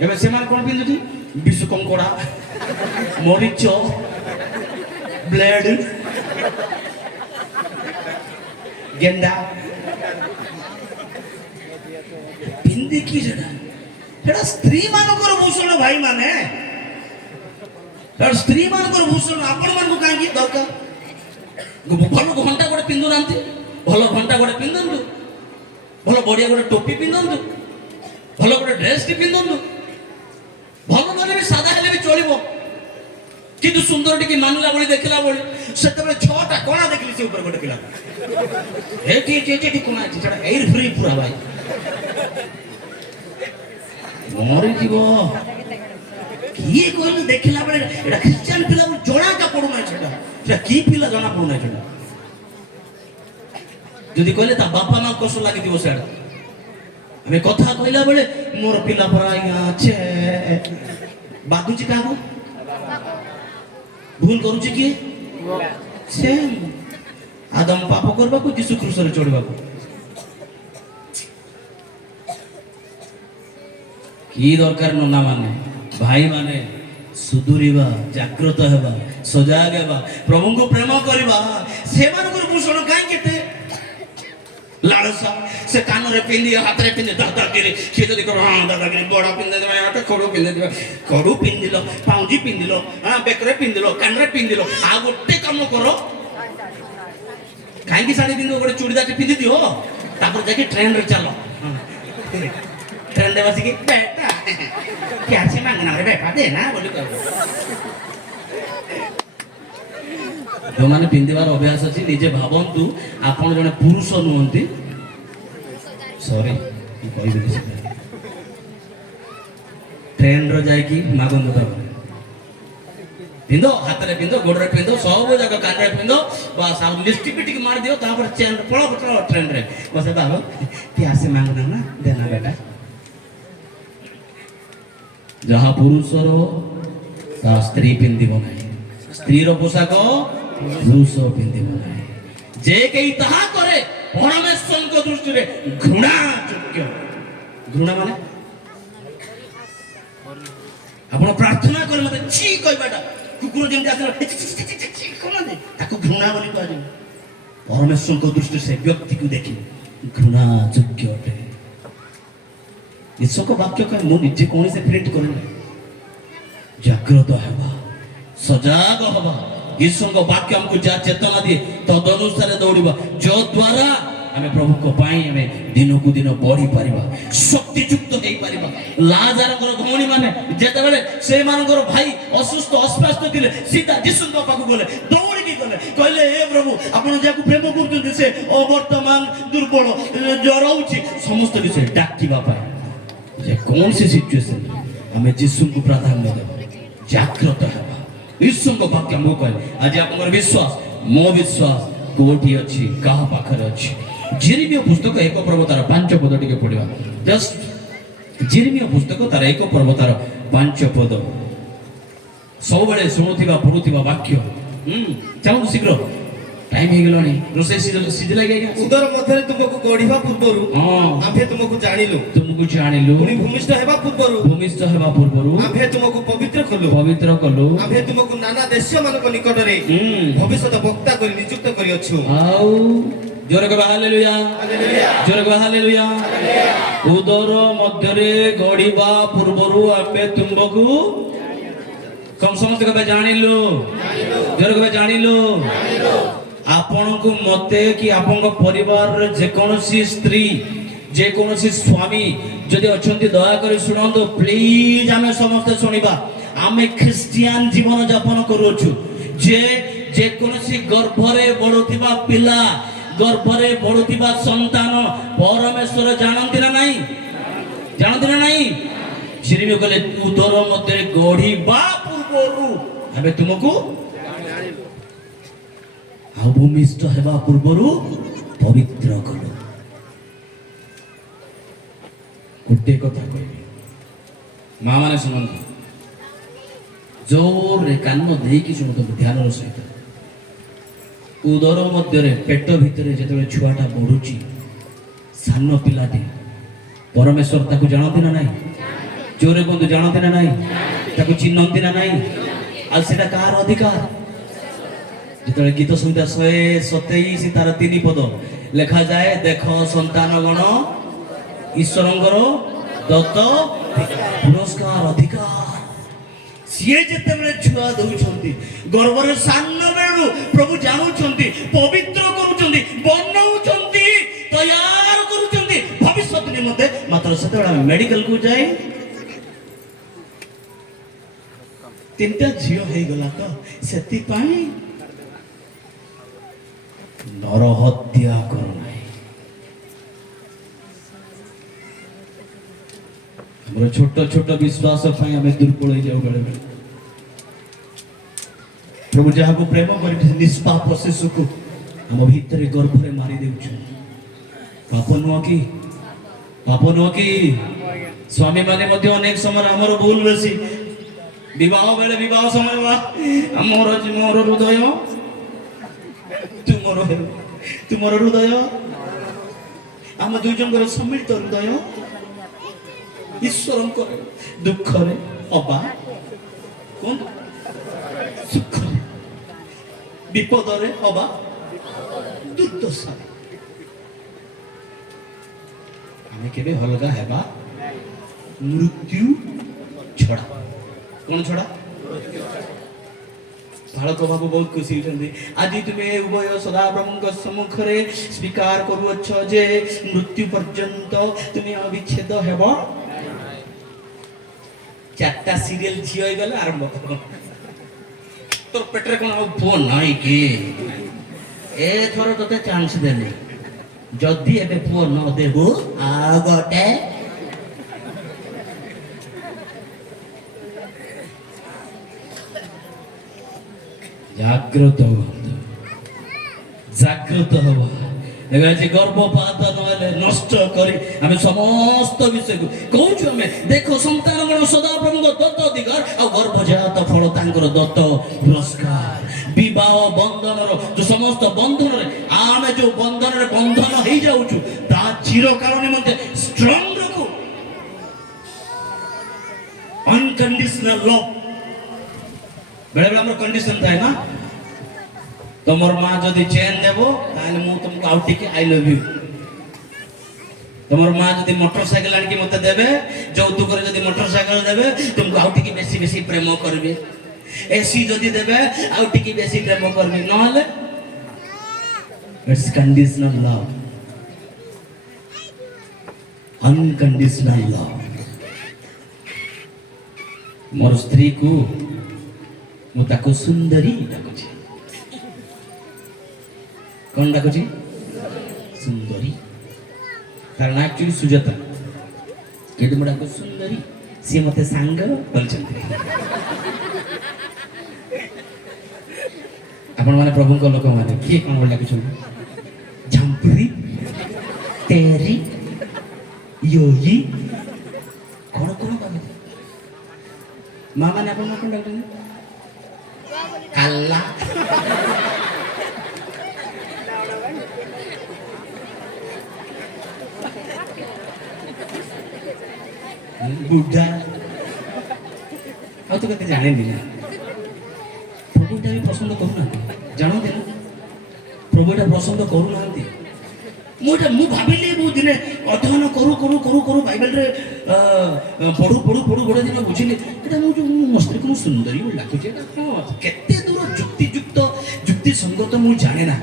ଏବେ ସେମାନେ କ'ଣ ପିନ୍ଧୁଛନ୍ତି ବିଷୁ କଙ୍କଡ଼ା ମରିଚ ବ୍ଲେଡ୍ ଗେଣ୍ଡା ପିନ୍ଧିକି ସେଟା ସ୍ତ୍ରୀ ମାନଙ୍କର ଭୂଷଣ ଭାଇ ମାନେ ସ୍ତ୍ରୀ ମାନଙ୍କର ଭୂଷଣ ଆପଣ ମାନଙ୍କୁ କାହିଁକି ଦରକାର ଭଲ ଘଣ୍ଟା ଗୋଟେ ପିନ୍ଧୁନାହାନ୍ତି ଭଲ ଘଣ୍ଟା ଗୋଟେ ପିନ୍ଧନ୍ତୁ ଭଲ ବଢିଆ ଗୋଟେ ଟୋପି ପିନ୍ଧନ୍ତୁ ଭଲ ଗୋଟେ ଡ୍ରେସ୍ ଟି ପିନ୍ଧନ୍ତୁ ଭଲ ମାନେ ବି ସାଦା ହେଲେ ବି ଚଳିବ କିନ୍ତୁ ସୁନ୍ଦର ଟିକେ ମାନିଲା ଭଳି ଦେଖିଲା ଭଳି ସେତେବେଳେ 6ଟା କଣା ଦେଖିଲି ସେ ଉପରେ ଗୋଟେ ପିଲା ଏଠି କଣା ଅଛି ସେଟା ଏଇର ଫ୍ରି ପୁରା ଭାଇ ମରିଯିବ କିଏ କହିଲେ ଦେଖିଲା ବେଳେ ଏଟା ଖ୍ରୀଷ୍ଟିଆନ ପିଲା ଜଣାକା ପଡୁନାହିଁ ସେଟା କି ପିଲା ଜଣା ପଡୁନାହିଁ ସେଟା ଯଦି କହିଲେ ତା ବାପା ମା କଷ୍ଟ ଲାଗିଥିବ ସେଟା ଆମେ କଥା କହିଲା ବେଳେ ମୋର ପିଲା ପରା ଆଜ୍ଞା ଅଛି ବାଧୁଛି କାହାକୁ ଭୁଲ କରୁଛି କିଏ ସେ ଆଦମ ପାପ କରିବାକୁ ଯୀଶୁ କ୍ରୁଶରେ ଚଢିବାକୁ କି ଦରକାର ନନା ମାନେ ଭାଇ ମାନେ ସୁଧୁରିବା ଜାଗ୍ରତ ହେବା ସଜାଗ ହେବା ପ୍ରଭୁଙ୍କୁ ପ୍ରେମ କରିବା ସେମାନଙ୍କର ଭୂଷଣ କାହିଁକି ଏତେ ଲାଳସା ସେ କାନରେ ପିନ୍ଧି ହାତରେ ପିନ୍ଧି ଦାଦାଗିରି କିଏ ଯଦି କହିବ ହଁ ଦାଦାଗିରି ବଡ ପିନ୍ଧିଦେବା ହାତ କଡୁ ପିନ୍ଧିଦେବା କଡୁ ପିନ୍ଧିଲ ପାଉଁଜି ପିନ୍ଧିଲ ବେକରେ ପିନ୍ଧିଲ କାନରେ ପିନ୍ଧିଲ ଆଉ ଗୋଟେ କାମ କର କାହିଁକି ଶାଢୀ ପିନ୍ଧିବ ଗୋଟେ ଚୁଡ଼ିଦାରଟେ ପିନ୍ଧି ଦିଅ ତାପରେ ଯାଇକି ଟ୍ରେନରେ ଚାଲ ଟ୍ରେନରେ ବସିକି ବେଟା କ୍ୟାସି ମାଙ୍ଗନା ବେଟା ଦେ ନା ବୋଲି କହିବ ଯୋଉମାନେ ପିନ୍ଧିବାର ଅଭ୍ୟାସ ଅଛି ନିଜେ ଭାବନ୍ତୁ ଆପଣ ଜଣେ ପୁରୁଷ ନୁହନ୍ତି ସରି କହିଦେଲି ସେଟା ଟ୍ରେନରେ ଯାଇକି ମାଗନ୍ତୁ ତାପରେ ପିନ୍ଧ ହାତରେ ପିନ୍ଧ ଗୋଡ଼ରେ ପିନ୍ଧ ସବୁ ଯାକ କାନରେ ପିନ୍ଧ ବାସ୍ ଆଉ ଲିପଷ୍ଟିକ୍ ଟିକେ ମାରିଦିଅ ତାପରେ ପଳବ ଟ୍ରେନରେ ବସେ ବାବୁ ପ୍ୟାସେ ମାଙ୍ଗନା ନା ଦେନା ବେଟା ଯାହା ପୁରୁଷର ତା ସ୍ତ୍ରୀ ପିନ୍ଧିବ ନାହିଁ ସ୍ତ୍ରୀର ପୋଷାକ ପୁରୁଷ ପିନ୍ଧିବ ନାହିଁ ଯେ କେହି ତାହା କରେ ପରମେଶ୍ୱରଙ୍କ ଦୃଷ୍ଟିରେ ଘୃଣା ଯୋଗ୍ୟ ଘୃଣା ମାନେ ଆପଣ ପ୍ରାର୍ଥନା କଲେ ମତେ ଛି କହିବାଟା କୁକୁର ଯେମିତି ଆସିଲା ତାକୁ ଘୃଣା ବୋଲି କୁହାଯିବ ପରମେଶ୍ୱରଙ୍କ ଦୃଷ୍ଟିରେ ସେ ବ୍ୟକ୍ତିକୁ ଦେଖି ଘୃଣା ଯୋଗ୍ୟ ଅଟେ ଈଶ୍ୱରଙ୍କ ବାକ୍ୟ କହେ ମୁଁ ନିଜେ କୌଣସି ପ୍ରିଣ୍ଟ କରେ ଜାଗ୍ରତ ହେବା ସଜାଗ ହେବା ଈଶ୍ୱରଙ୍କ ବାକ୍ୟ ଆମକୁ ଯାହା ଚେତନା ଦିଏ ତଦନୁସାରେ ଦୌଡ଼ିବା ଯଦ୍ୱାରା ଆମେ ପ୍ରଭୁଙ୍କ ପାଇଁ ଆମେ ଦିନକୁ ଦିନ ବଢି ପାରିବା ଶକ୍ତିଯୁକ୍ତ ହେଇପାରିବା ଲାଜାରଙ୍କର ଭଉଣୀ ମାନେ ଯେତେବେଳେ ସେମାନଙ୍କର ଭାଇ ଅସୁସ୍ଥ ଅସ୍ୱାସ୍ଥ୍ୟ ଥିଲେ ସିଧା ଯୀଶୁଙ୍କ ପାଖକୁ ଗଲେ ଦୌଡ଼ିକି ଗଲେ କହିଲେ ହେ ପ୍ରଭୁ ଆପଣ ଯାହାକୁ ପ୍ରେମ କରୁଛନ୍ତି ସେ ବର୍ତ୍ତମାନ ଦୁର୍ବଳ ଜ୍ୱର ହଉଛି ସମସ୍ତ କିଛି ଡାକିବା ପାଇଁ ଯେ କୌଣସି ସିଚୁଏସନ ଆମେ ଯୀଶୁଙ୍କୁ ପ୍ରାଧାନ୍ୟ ଦେବା ଜାଗ୍ରତ ହେବା ଈଶ୍ୱରଙ୍କ ବାକ୍ୟ ଆମକୁ କହେ ଆଜି ଆପଣଙ୍କର ବିଶ୍ୱାସ ମୋ ବିଶ୍ୱାସ କୋଉଠି ଅଛି କାହା ପାଖରେ ଅଛି ଯେରେମିୟ ପୁସ୍ତକ 1 ପର୍ବ ତାର 5 ପଦ ଟିକେ ପଢିବା ଜଷ୍ଟ ଯେରେମିୟ ପୁସ୍ତକ ତାର 1 ପର୍ବ ତାର 5 ପଦ ସବୁବେଳେ ଶୁଣୁଥିବା ପଢୁଥିବା ବାକ୍ୟ ଚାଲନ୍ତୁ ଶୀଘ୍ର ଟାଇମ ହେଇଗଲାଣି ରୋଷେଇ ସିଝିଲା କି ଉଦର ମଧ୍ୟରେ ତୁମକୁ ଗଢିବା ପୂର୍ବରୁ ଆମ୍ଭେ ତୁମକୁ ଜାଣିଲୁ ପୁଣି ଭୂମିଷ୍ଠ ହେବା ପୂର୍ବରୁ ଆମ୍ଭେ ତୁମକୁ ପବିତ୍ର କଲୁ ଆମ୍ଭେ ତୁମକୁ ନାନା ଦେଶମାନଙ୍କ ନିକଟରେ ଭବିଷ୍ୟତ ବକ୍ତା କରି ନିଯୁକ୍ତ କରିଅଛୁ ଆଉ ଜୋରେ କହିବା ହାଲେଲୁୟା ଜୋରେ କହିବା ହାଲେଲୁୟା ଉଦର ମଧ୍ୟରେ ଗଢିବା ପୂର୍ବରୁ ଆମ୍ଭେ ତୁମକୁ ସମସ୍ତେ କହିବା ଜାଣିଲୁ ଜୋରେ କହିବା ଜାଣିଲୁ ଆପଣଙ୍କୁ ମତେ କି ଆପଣଙ୍କ ପରିବାରରେ ଯେକୌଣସି ସ୍ତ୍ରୀ ଯେକୌଣସି ସ୍ୱାମୀ ଯଦି ଅଛନ୍ତି ଦୟାକରି ଶୁଣନ୍ତୁ ପ୍ଲିଜ ଆମେ ସମସ୍ତେ ଶୁଣିବା ଆମେ ଖ୍ରୀଷ୍ଟିଆନ ଜୀବନ ଯାପନ କରୁଅଛୁ ଯେକୌଣସି ଗର୍ଭରେ ବଢୁଥିବା ପିଲା ଗର୍ଭରେ ବଢୁଥିବା ସନ୍ତାନ ପରମେଶ୍ୱର ଜାଣନ୍ତି ନା ନାହିଁ ଶ୍ରୀମୀ କହିଲେ ଉଦର ମଧ୍ୟରେ ଗଢିବା ପୂର୍ବରୁ ଆମେ ତୁମକୁ ଆଉ ଭୂମିଷ୍ଠ ହେବା ପୂର୍ବରୁ ପବିତ୍ର କଲୁ। ଗୋଟେ କଥା କହିବି ମା ମାନେ ଶୁଣନ୍ତୁ ଜୋରରେ କାନ ଦେଇକି ଶୁଣନ୍ତୁ ଧ୍ୟାନର ସହିତ ଉଦର ମଧ୍ୟରେ ପେଟ ଭିତରେ ଯେତେବେଳେ ଛୁଆଟା ବଢୁଛି ସାନ ପିଲାଟି ପରମେଶ୍ୱର ତାକୁ ଜାଣନ୍ତି ନା ନାହିଁ ଜୋରେ ବନ୍ଧୁ ଜାଣନ୍ତି ନା ନାହିଁ ତାକୁ ଚିହ୍ନନ୍ତି ନା ନାହିଁ ଆଉ ସେଟା କାହାର ଅଧିକାର ଯେତେବେଳେ ଗୀତ ସଂହିତା 127 ତାର 3 ପଦ ଲେଖାଯାଏ ଦେଖ ସନ୍ତାନ ଗଣ ଈଶ୍ୱରଙ୍କର ଦତ୍ତ ପୁରସ୍କାର ଅଧିକାର ସିଏ ଯେତେବେଳେ ଛୁଆ ଦଉଛନ୍ତି ଗର୍ଭରେ ସାନ ବେଳୁ ପ୍ରଭୁ ଜାଣୁଛନ୍ତି ପବିତ୍ର କରୁଛନ୍ତି ବନଉଛନ୍ତି ତୟାର କରୁଛନ୍ତି ଭବିଷ୍ୟତ ନିମନ୍ତେ ମାତ୍ର ସେତେବେଳେ ଆମେ ମେଡିକାଲକୁ ଯାଇ 3ଟା ଝିଅ ହେଇଗଲା ତ ସେଥିପାଇଁ ନର ହତ୍ୟା କରୁନାହିଁ ଆମର ଛୋଟ ଛୋଟ ବିଶ୍ୱାସ ପାଇଁ ଆମେ ଦୁର୍ବଳ ହେଇଯାଉ ବେଳେବେଳେ ପ୍ରଭୁ ଯାହାକୁ ପ୍ରେମ କରି ନିଷ୍ପାପ ଶିଶୁକୁ ଆମ ଭିତରେ ଗର୍ଭରେ ମାରି ଦେଉଛୁ ପାପ ନୁହଁ କି ସ୍ୱାମୀ ମାନେ ମଧ୍ୟ ଅନେକ ସମୟରେ ଆମର ଭୁଲ ବେଶୀ ବିବାହ ବେଳେ ବିବାହ ସମୟ ମୋର ହୃଦୟ ତୁମର ହୃଦୟ ଆମ ଦୁଇ ଜଣଙ୍କର ସମ୍ମିଳିତ ହୃଦୟ ଈଶ୍ୱରଙ୍କର ଦୁଃଖରେ ଅବା ସୁଖରେ ବିପଦରେ ଅବା ଦୁର୍ଦ୍ଦଶାରେ ଆମେ କେବେ ଅଲଗା ହେବା ମୃତ୍ୟୁ ଛଡ଼ା କଣ ଛଡ଼ା ବାଳକ ବାବୁ ବହୁତ ଖୁସି ହେଇଛନ୍ତି ଆଜି ତୁମେ ଉଭୟ ସଦାପ୍ରଭୁଙ୍କ ସମ୍ମୁଖରେ ସ୍ୱୀକାର କରୁଅଛ ଯେ ମୃତ୍ୟୁ ପର୍ଯ୍ୟନ୍ତ ତୁମେ ଅବିଚ୍ଛେଦ ହେବ 4ଟା ସିରିଏଲ ଝିଅ ହେଇଗଲେ ଆରମ୍ଭ ତୋର ପେଟରେ କଣ ଆଉ ପୁଅ ନାହିଁ କି ଏଥର ତତେ ଚାନ୍ସ ଦେଲି ଯଦି ଏବେ ପୁଅ ନ ଦେବୁ ଆଉ ଗୋଟେ ଜାଗ୍ରତ ହବା ଗର୍ଭପାତ ନହେଲେ ନଷ୍ଟ କରି ଆମେ ସମସ୍ତ ବିଷୟକୁ କହୁଛୁ ଆମେ ଦେଖ ସନ୍ତାନ ଗଣ ସଦାପ୍ରଭୁଙ୍କ ଦତ୍ତ ଅଧିକାର ଆଉ ଗର୍ଭଜାତ ଫଳ ତାଙ୍କର ଦତ୍ତ ପୁରସ୍କାର ବିବାହ ବନ୍ଧନର ଯୋଉ ସମସ୍ତ ବନ୍ଧନରେ ଆମେ ଯୋଉ ବନ୍ଧନରେ ବନ୍ଧନ ହେଇଯାଉଛୁ ତା ଚିରକାଳ ନିମନ୍ତେ ଷ୍ଟ୍ରଙ୍ଗ ରଖୁ ଅନକଣ୍ଡିସନାଲ ଲଭ ବେଳେବେଳେ ଆମର କଣ୍ଡିସନ ଥାଏ ନା ତମର ମା ଯଦି ଚେନ୍ ଦେବ ତାହେଲେ ମୁଁ ତୁମକୁ ଆଉ ଟିକେ ଆଇ ଲଭ୍ ୟୁ ତମର ମା ଯଦି ମୋଟର ସାଇକେଲ ଆଣିକି ମତେ ଦେବେ ଯୌତୁକରେ ଯଦି ମୋଟର ସାଇକେଲ ଦେବେ ତୁମକୁ ଆଉ ଟିକେ ବେଶୀ ପ୍ରେମ କରିବେ ଏସି ଯଦି ଦେବେ ଆଉ ଟିକେ ବେଶୀ ପ୍ରେମ କରିବେ ନହେଲେ ଇଟ୍ସ କଣ୍ଡିସନାଲ ଲଭ୍ ଅନକଣ୍ଡିସନାଲ ଲଭ୍ ମୋର ସ୍ତ୍ରୀକୁ ମୁଁ ତାକୁ ସୁନ୍ଦରୀ ଡାକୁଛି କଣ ଡାକୁଛି ସୁନ୍ଦରୀ କାରଣ ଆକ୍ଚୁଆଲି ସୁଜାତା କିନ୍ତୁ ମୁଁ ଡାକୁ ସୁନ୍ଦରୀ ସିଏ ମତେ ସାଙ୍ଗ ବୋଲିଛନ୍ତି ଆପଣ ମାନେ ପ୍ରଭୁଙ୍କ ଲୋକମାନେ କିଏ କଣ ବୋଲି ଡାକୁଛନ୍ତି ଝମ୍ପୁରୀ ତେରୀ योगी कौन कौन बाबू मामा ने अपन कौन डॉक्टर ने काला बुढ़ा ଆଉ ତ କେତେ ଜାଣିନି ପ୍ରଭୁ ଏଟା ବି ପସନ୍ଦ କରୁନାହାନ୍ତି ଜାଣନ୍ତି ନା ପ୍ରଭୁ ଏଟା ପସନ୍ଦ କରୁନାହାନ୍ତି ମୁଁ ଭାବିଲି ବହୁତ ଦିନେ ଅଧ୍ୟୟନ କରୁ ବାଇବେଲରେ ପଢୁ ଗୋଟେ ଦିନ ବୁଝିଲି ଏଟା ମୁଁ ଯୋଉ ମୋ ସ୍ତ୍ରୀକୁ ମୁଁ ସୁନ୍ଦରୀ ବୋଲି ଡାକୁଛି ଏଟା କ'ଣ କେତେ ଦୂର ଯୁକ୍ତିଯୁକ୍ତ ଯୁକ୍ତି ସଙ୍ଗତ ମୁଁ ଜାଣେ ନା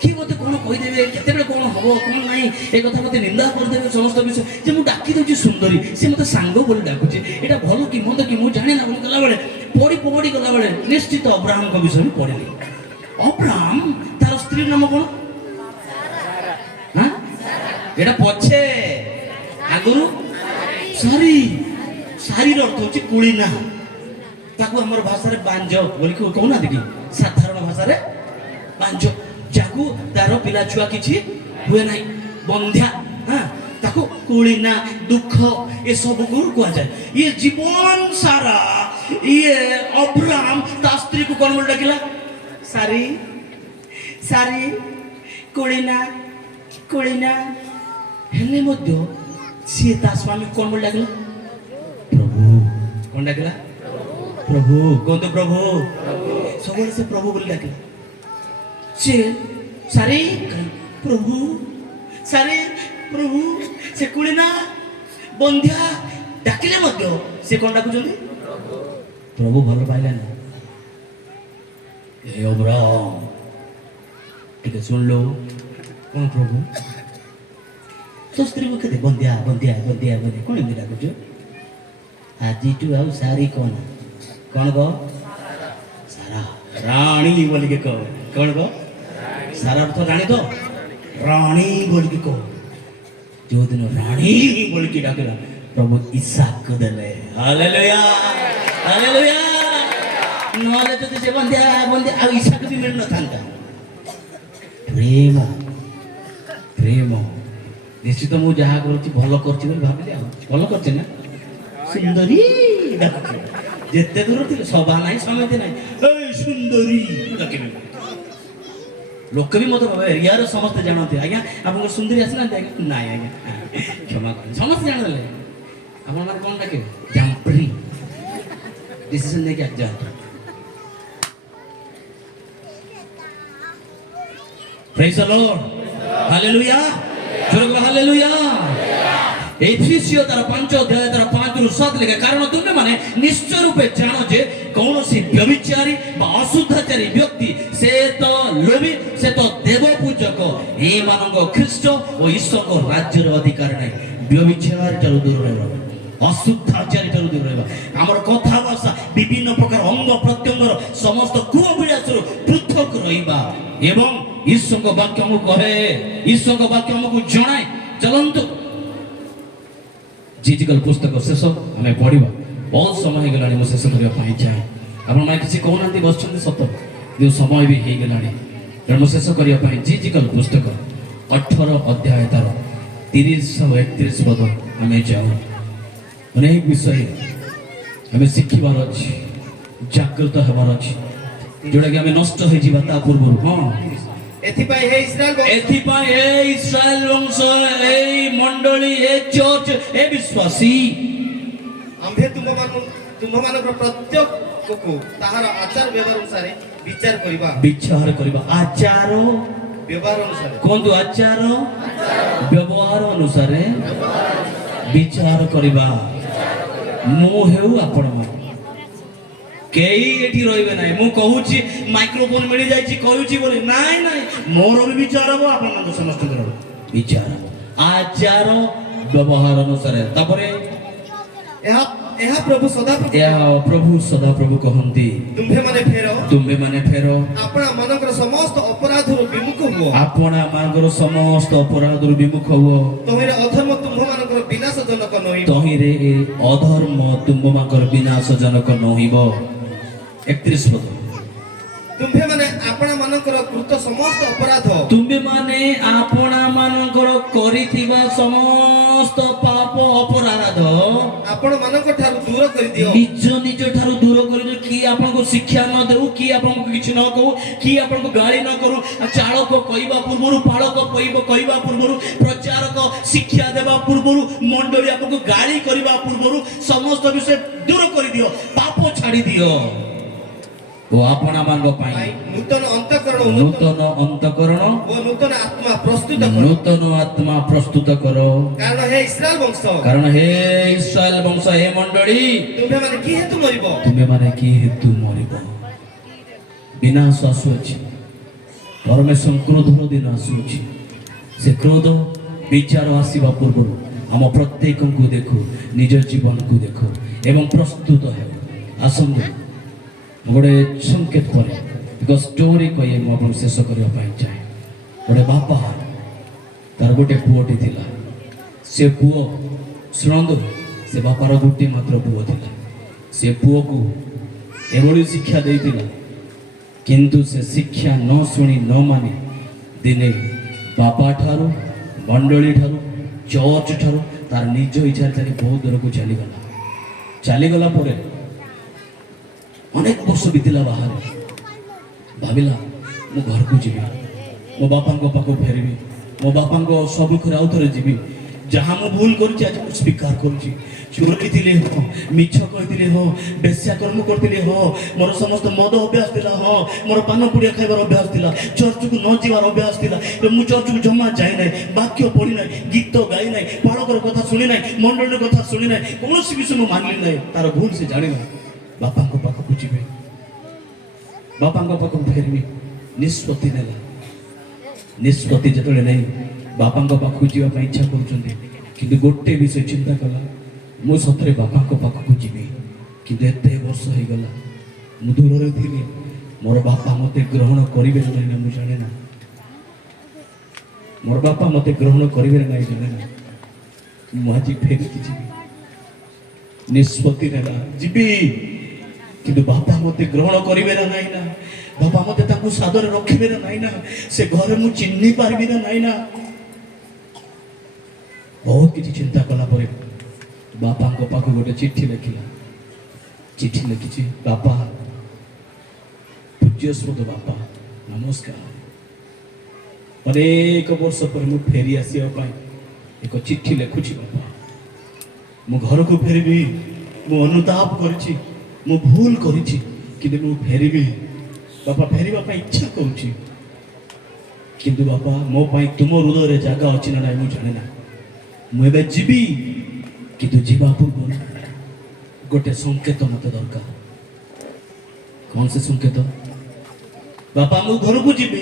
କିଏ ମୋତେ କ'ଣ କହିଦେବେ, କେତେବେଳେ କ'ଣ ହବ କ'ଣ ନାହିଁ, ଏ କଥା ମୋତେ ନିନ୍ଦା କରିଦେବେ ସମସ୍ତ ବିଷୟ। ଯେ ମୁଁ ଡାକି ଦେଉଛି ସୁନ୍ଦରୀ, ସେ ମୋତେ ସାଙ୍ଗ ବୋଲି ଡାକୁଛି, ଏଇଟା ଭଲ କି ମନ୍ଦ କି ମୁଁ ଜାଣିନା ବୋଲି ଗଲାବେଳେ ପଢ଼ି ଗଲାବେଳେ ନିଶ୍ଚିତ ଅବ୍ରାହମଙ୍କ ବିଷୟରେ ପଢ଼ିଲି। ଅବ୍ରାହମ ତାର ସ୍ତ୍ରୀ ନାମ କ'ଣ? ଏଟା ପଛେ, ଆଗରୁ ସାରି। ସାରିର ଅର୍ଥ ହଉଛି କୁଳିନା। ତାକୁ ଆମର ଭାଷାରେ ବାଞ୍ଜ ବୋଲି କହୁନାହାନ୍ତି କି, ସାଧାରଣ ଭାଷାରେ ବାଞ୍ଜ, ଯାହାକୁ ତାର ପିଲା ଛୁଆ କିଛି ହୁଏ ନାହିଁ, ବନ୍ଧ୍ୟା। ତାକୁ କୁଳିନା, ଦୁଃଖ ଏସବୁକୁ କୁହାଯାଏ। ଇଏ ଜୀବନ ସାରା ଇଏ ଅବ୍ରାହମ ତା ସ୍ତ୍ରୀକୁ କ'ଣ ବୋଲି ଡାକିଲା? ସାରି, ସାରି, କୁଳିନା, କୁଳିନା। ହେଲେ ମଧ୍ୟ ସିଏ ତା ସ୍ୱାମୀ କ'ଣ ବୋଲି ଡାକିଲା? ପ୍ରଭୁ। କ'ଣ ଡାକିଲା? ପ୍ରଭୁ। କୁହନ୍ତୁ ପ୍ରଭୁ। ସବୁବେଳେ ସେ ପ୍ରଭୁ ବୋଲି ଡାକିଲା। ସେ ସାରି ପ୍ରଭୁ, ସାରି ପ୍ରଭୁ। ସେ କୁଳିନା, ବନ୍ଧ୍ୟା ଡାକିଲେ ମଧ୍ୟ ସେ କ'ଣ ଡାକୁଛନ୍ତି? ପ୍ରଭୁ। ଭଲ ପାଇଲାନି। ଏ ଅବ୍ରାହମ ଟିକେ ଶୁଣିଲୁ, କ'ଣ ପ୍ରଭୁ ତୋ ସ୍ତ୍ରୀକୁ କେତେ ବନ୍ଧ୍ୟା ବନ୍ଧ୍ୟା ବନ୍ଧ୍ୟା ବନ୍ଧ୍ୟା କ'ଣ ଏମିତି ଡାକୁଛୁ? ଆଜିଠୁ ଆଉ ସାରି କ'ଣ କ'ଣ କହ? ସାରା। ରାଣୀ ବୋଲିକି କହ। କ'ଣ କହ? ସାରା ଅର୍ଥ ରାଣୀ ତ, ରାଣୀ ବୋଲିକି କହ। ଯୋଉଦିନ ରାଣୀ ବୋଲିକି ଡାକିଲା ପ୍ରଭୁ ଇସାକ ଦେଲେ। Hallelujah, hallelujah. ନହେଲେ ଯଦି ସେ ବନ୍ଧ୍ୟା ବନ୍ଧ୍ୟା ଆଉ ଇସାକ ବି ମିଳିନଥାନ୍ତା। ପ୍ରେମ, ପ୍ରେମ। ନିଶ୍ଚିତ ମୁଁ ଯାହା କରୁଛି ଭଲ କରୁଛି ବୋଲି ଭାବିଲି। ଆଉ ଭଲ କରୁଛି ନା? ସୁନ୍ଦରୀ ଡାକୁଛି। ଯେତେ ଦୂର ଥିଲେ ସଭା ନାହିଁ, ସମିତି ନାହିଁ, ଏଇ ସୁନ୍ଦରୀ ଡାକିବି। ଲୋକ ବି ମୋତେ ଭାବେ ଏରିଆର ସମସ୍ତେ ଜାଣନ୍ତି, ଆଜ୍ଞା ଆପଣଙ୍କ ସୁନ୍ଦରୀ ଆସିନାହାନ୍ତି? ଆଜ୍ଞା ନାଇଁ ଆଜ୍ଞା, କ୍ଷମା କରନ୍ତୁ। ସମସ୍ତେ ଜାଣିଦେଲେ ଆପଣମାନେ କ'ଣ ଡାକିବେ? ଜାମ୍ପ୍ରି। ଡିସିସନ୍ ନେଇକି ଯାଆନ୍ତୁ। ପ୍ରେଜ୍ ଦ ଲର୍ଡ। ହାଲେଲୁୟା। ହାଲେଲୁୟା। ଏଫେସିୟ ତାର 5 ଅଧ୍ୟାୟ ତାର 5 ରୁ 7 ଲେଖା, କାରଣ ତୁମେ ମାନେ ନିଶ୍ଚୟ ରୂପେ ଜାଣ ଯେ କୌଣସି ବ୍ୟଭିଚାରୀ ବା ଅଶୁଦ୍ଧାଚାରୀ ବ୍ୟକ୍ତି ସେ ତ ଲୋଭୀ, ସେ ତ ଦେବ ପୂଜକ ଏମାନଙ୍କ ଖ୍ରୀଷ୍ଟ ଓ ଈଶ୍ୱରଙ୍କ ରାଜ୍ୟର ଅଧିକାର ନାହିଁ। ବ୍ୟଭିଚାରୀ ଠାରୁ ଦୂର ରହିବ, ଅଶୁଦ୍ଧାଚାରୀ ଠାରୁ ଦୂର ରହିବ। ଆମର କଥାଭାଷା ବିଭିନ୍ନ ପ୍ରକାର ଅଙ୍ଗ ପ୍ରତ୍ୟଙ୍ଗର ସମସ୍ତ କୁଅଭିଳାଷରୁ ପୃଥକ ରହିବା ଏବଂ ଈଶ୍ୱରଙ୍କ ବାକ୍ୟ ଆମକୁ କହେ, ଈଶ୍ୱରଙ୍କ ବାକ୍ୟ ଆମକୁ ଜଣାଏ। ଚାଲନ୍ତୁ ଜିଜିକଲ ପୁସ୍ତକ ଶେଷ ଆମେ ପଢିବା। ବହୁତ ସମୟ ହେଇଗଲାଣି, ମୁଁ ଶେଷ କରିବା ପାଇଁ ଚାହେଁ। ଆପଣମାନେ କିଛି କହୁନାହାନ୍ତି, ବସୁଛନ୍ତି ସତ, କିନ୍ତୁ ସମୟ ବି ହେଇଗଲାଣି। ତେଣୁ ମୁଁ ଶେଷ କରିବା ପାଇଁ ଜିଜିକଲ ପୁସ୍ତକ 18 ଅଧ୍ୟାୟ ତାର 30 ଆଉ 31 ପଦ ଆମେ ଯାଉ। ଅନେକ ବିଷୟ ଆମେ ଶିଖିବାର ଅଛି, ଜାଗ୍ରତ ହେବାର ଅଛି, ଯୋଉଟାକି ଆମେ ନଷ୍ଟ ହେଇଯିବା ତା ପୂର୍ବରୁ। ହଁ, ଏଥିପାଇଁ ହେ ଇସ୍ରାଏଲ ବଂଶ, ଏଥିପାଇଁ ଏ ଇସ୍ରାଏଲ ବଂଶ, ଏଇ ମଣ୍ଡଳୀ, ଏ ଚର୍ଚ୍ଚ, ଏ ବିଶ୍ୱାସୀ ଆମ୍ଭେ ତୁମମାନଙ୍କର ପ୍ରତ୍ୟେକକୁ ତାହାର ଆଚାର ବ୍ୟବହାର ଅନୁସାରେ ବିଚାର କରିବା। ବିଚାର କରିବା, ଆଚାର ବ୍ୟବହାର ଅନୁସାରେ। କୁହନ୍ତୁ, ଆଚାର ବ୍ୟବହାର ଅନୁସାରେ ବିଚାର କରିବା। ମୁଁ ହେଉ ଆପଣମାନେ କେହି ଏଠି ରହିବେ ନାହିଁ। ମୁଁ କହୁଛି ମାଇକ୍ରୋଫୋନ ମିଳିଯାଇଛି କହୁଛି ବୋଲି, ନାଇଁ ନାଇଁ, ମୋର ବି ବିଚାର ହବ, ଆପଣଙ୍କ ସମସ୍ତଙ୍କର ବିଚାର ହବ, ଆଚାର ବ୍ୟବହାର ଅନୁସାରେ। ତାପରେ ଏହା ପ୍ରଭୁ ସଦାପ୍ରଭୁ କହନ୍ତି, ତୁମ୍ଭେମାନେ ଫେର ଆପଣା ମାନଙ୍କର ସମସ୍ତ ଅପରାଧରୁ ବିମୁଖ ହୁଅ, ଆପଣା ମାନଙ୍କର ସମସ୍ତ ଅପରାଧରୁ ବିମୁଖ ହୁଅ। ତହିଁରେ ଅଧର୍ମ ତୁମ୍ଭମାନଙ୍କର ବିନାଶଜନକ ନହିବ, ତହିଁରେ ଅଧର୍ମ ତୁମ୍ଭମାନଙ୍କର ବିନାଶଜନକ ନହିବ। 31 ପଦ, ତୁମ୍ଭେମାନେ ଆପଣା ମାନଙ୍କର କୃତ ସମସ୍ତ ଅପରାଧ, ତୁମ୍ଭେମାନେ ଆପଣା ମାନଙ୍କର କରିଥିବା ସମସ୍ତ ପାପ ଅପରାଧ ଆପଣ ମାନଙ୍କ ଠାରୁ ଦୂର କରିଦିଅ। ନିଜ ଠାରୁ ଦୂର କରିଦିଅ। କିଏ ଆପଣଙ୍କୁ ଶିକ୍ଷା ନ ଦେଉ, କିଏ ଆପଣଙ୍କୁ କିଛି ନ କହୁ, କିଏ ଆପଣଙ୍କୁ ଗାଳି ନ କରୁ, ଚାଳକ କହିବା ପୂର୍ବରୁ, ପାଳକ କହିବା ପୂର୍ବରୁ, ପ୍ରଚାରକ ଶିକ୍ଷା ଦେବା ପୂର୍ବରୁ, ମଣ୍ଡଳୀ ଆପଣଙ୍କୁ ଗାଳି କରିବା ପୂର୍ବରୁ ସମସ୍ତ ବିଷୟ ଦୂର କରିଦିଅ, ପାପ ଛାଡ଼ି ଦିଅ ଓ ଆପଣମାନଙ୍କ ପାଇଁ ନୂତନ ଅନ୍ତଃକରଣ ଓ ନୂତନ ଆତ୍ମା ପ୍ରସ୍ତୁତ କର। କାରଣ ହେ ଇସ୍ରାଏଲ ବଂଶ, ହେ ମଣ୍ଡଳୀ, ତୁମ୍ଭେମାନେ କି ହେତୁ ମରିବ? ବିନାଶ ଆସୁଅଛି, परमेश्वर क्रोधर दिन आसूची से क्रोध विचार आसवा पूर्व आम प्रत्येक को देखो निज जीवन को देखो एवं प्रस्तुत है आसंतु गोटे संकेत पर एक स्टोरी कही मुझे शेष करने चाहे गोटे बापा तार गोटे पुओटी थिला से पुओ शुणु से बापार गोटे मात्र पुओ थिला से पुओ को एभली शिक्षा देइतिला किंतु से शिक्षा न शुणी न मानी दिने बापा ठारू मंडली ठारू चर्च ठारू तार निज इच्छा बहुत दूर को चलीगला अनेक वर्ष बीतला बाहर भाविला मो घर को जीवी मो बापा पाख फेरबी मो बापा सबुखरे आउ थे जीवी जहाँ मु भूल कर स्वीकार करुच्ची चोरी थी हाँ मिछ कही हाँ बेश्याकर्म करी हाँ मोर समस्त मद अभ्यास था हाँ मोर पान पुड़िया खाइबार अभ्यास था चर्च को न जीवार अभ्यास था मु चर्च को जमा जाए ना वाक्य पढ़ी ना गीत गाई ना पालकर कथा शुणी ना मंडल कथा शुणी ना कौन विषय मुझे मानली ना तार भूल से जाणी ना बापा पाखक जी बापा पाख फेरबी निष्पत्ति नेला निष्पत्ति जो नहीं बापा पाखक जावाई इच्छा कर गोटे विषय चिंता कला मु सतरे बापा पाखक जीवी कि एत वर्ष हो गला मु दूर थी मोर बापा मत ग्रहण करेंगे ना मुझे जाने ना मोर बापा मत ग्रहण करेंगे ना जाने ना मुझे फेरिकी जी निष्पत्ति नेला जीवी कि बापा मत ग्रहण करेंगे ना बापा मत सादर रखिबे ना से घर मु चिन्ह पार्बी ना बहुत किसी चिंता कला पर बापा पाख गोटे चिट्ठी लिखिला चिट्ठी लिखी बापा पूज्यस्पद बापा नमस्कार अनेक वर्ष पर मु फेरी आसवा एक चिट्ठी लिखुची बापा मु घर को फेरबी मु अनुताप करिछि मु भूल करिछि कि मु फेरबी बापा फेरवा इच्छा करुछि किंतु बापा मो पाई तुम हृदय जगह अच्छी ना मु जाने ना मुझे जीवी किंतु जीवा पूर्व गोटे संकेत मत दरकार कौन से संकेत बापा मु घर को जीवी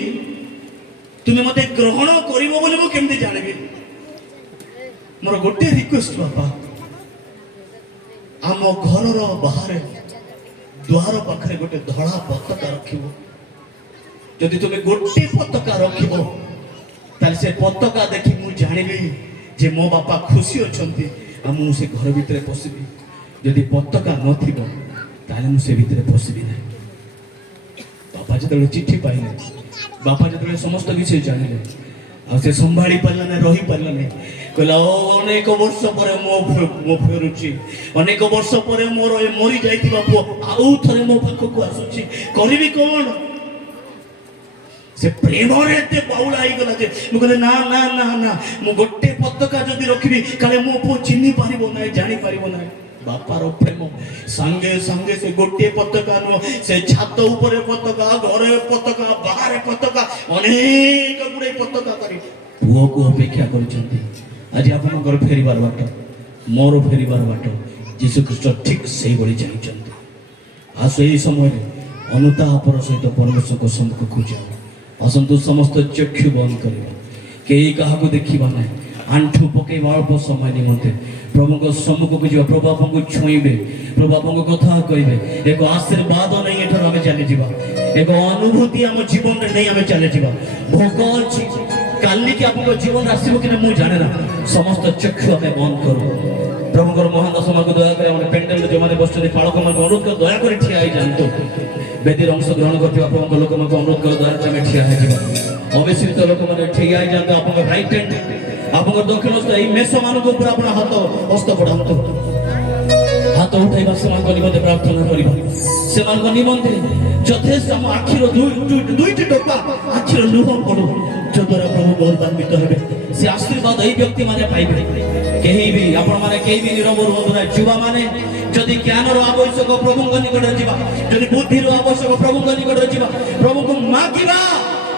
तुम्हें मत ग्रहण कर जानवी मोर गोटे रिक्वेस्ट बापा आम घर बाहर द्वार पाखे गोटे धड़ा पताका रखिबो जदि तुम्हें गोटे पताका रखिबो ताले से पताका देखि मु जानिबी जे मो बापा खुशी अछंती आ मु से घर भितर पसिबी जदि पताका नथिबो ताले मु से भितर पसिबी नै बापा जतले चिट्ठी पाइले बापा जतले समस्त विषय जानिले आ से संभाळी पारला नै रही पारला नै कहला अनेक वर्ष पर मो फेरुची अनेक वर्ष पर मोर मरी जाइतिबा पुओ आउ थरे मो पाखको आसुची करिबी कोन से प्रेम एते बाउला आई गला जे मु कहले ना ना ना ना मु गोटे पताका जदि रखिबी काले मो पुओ चिन्ही पारिबो नै जानि पारिबो नै बापार प्रेम संगे संगे से गोटे पताका नो से छात ऊपर पताका घरे पताका बाहर पताका अनेक गुडे पताका करी पुओ को अपेक्षा करछंती आज आपन घर फेरिबार बाट मोर फेरिबार बाट यीशु ख्रीष्ट ठीक सही बड़ी चाहिए आ से समय अनुतापर सहित परमेश्वर को सम्मुख खोजा असंतु समस्त चक्षु बंद करवा कई क्या देखा ना आंठू पकड़ अल्प समय निमंते प्रभु को सम्मुख को जा प्रभु आपको छुईबे प्रभु आपको कथा कहे एक आशीर्वाद नहीं एठार आम चली जा एक अनुभूति आम जीवन में नहीं आम चली जा भोग अच्छी काली की आपको जीवन आसब कि मुझे जाने ना समस्त चक्षु आम बंद करूँ प्रभुଙ୍କର ମହାନ ସମୟକୁ ଦୟାକରି ଆମ ପେଣ୍ଡେଲରେ ଯେଉଁମାନେ ବସିଛନ୍ତି ପାଳକମାନଙ୍କୁ ଅନୁରୋଧ କରି ଦୟାକରି ଠିଆ ହେଇଯାଆନ୍ତୁ ବେଦୀରେ ଅଂଶଗ୍ରହଣ କରୁଥିବା ଆପଣଙ୍କ ଲୋକମାନଙ୍କୁ ଅନୁରୋଧ କରି ଦୟାକରି ଆମେ ଠିଆ ହେଇଯିବା ଅବିଶ୍ରିତ ଲୋକମାନେ ଠିଆ ହେଇଯାଆନ୍ତୁ ଆପଣଙ୍କ ରାଇଟ୍ ହ୍ୟାଣ୍ଡ ଆପଣଙ୍କ ଦକ୍ଷିଣ ହସ୍ତ ଏଇ ମେଷମାନଙ୍କ ଉପରେ ଆପଣ ହାତ ହସ୍ତ ବଢ଼ାନ୍ତୁ ହାତ ଉଠାଇବା ସେମାନଙ୍କ ନିମନ୍ତେ ପ୍ରାର୍ଥନା କରିବା ସେମାନଙ୍କ ନିମନ୍ତେ ଯଥେଷ୍ଟ ଆମ ଆଖିର ଦୁଇଟି ଟୋପା ଆଖିର ଲୁହ ପଡୁ ଯଦ୍ୱାରା ପ୍ରଭୁ ଗୌରବାନ୍ୱିତ ହେବେ ସେ ଆଶୀର୍ବାଦ ଏଇ ବ୍ୟକ୍ତି ମାନେ ପାଇବେ कहीं भी आपण माने कहीं भी निरव रुहतु ना युवा माने जदि ज्ञानर आवश्यक प्रभुଙ୍କ निकटରେ ଯିବା जदि बुद्धिर आवश्यक प्रभुଙ୍କ निकटରେ ଯିବା प्रभुଙ୍କୁ मागिबा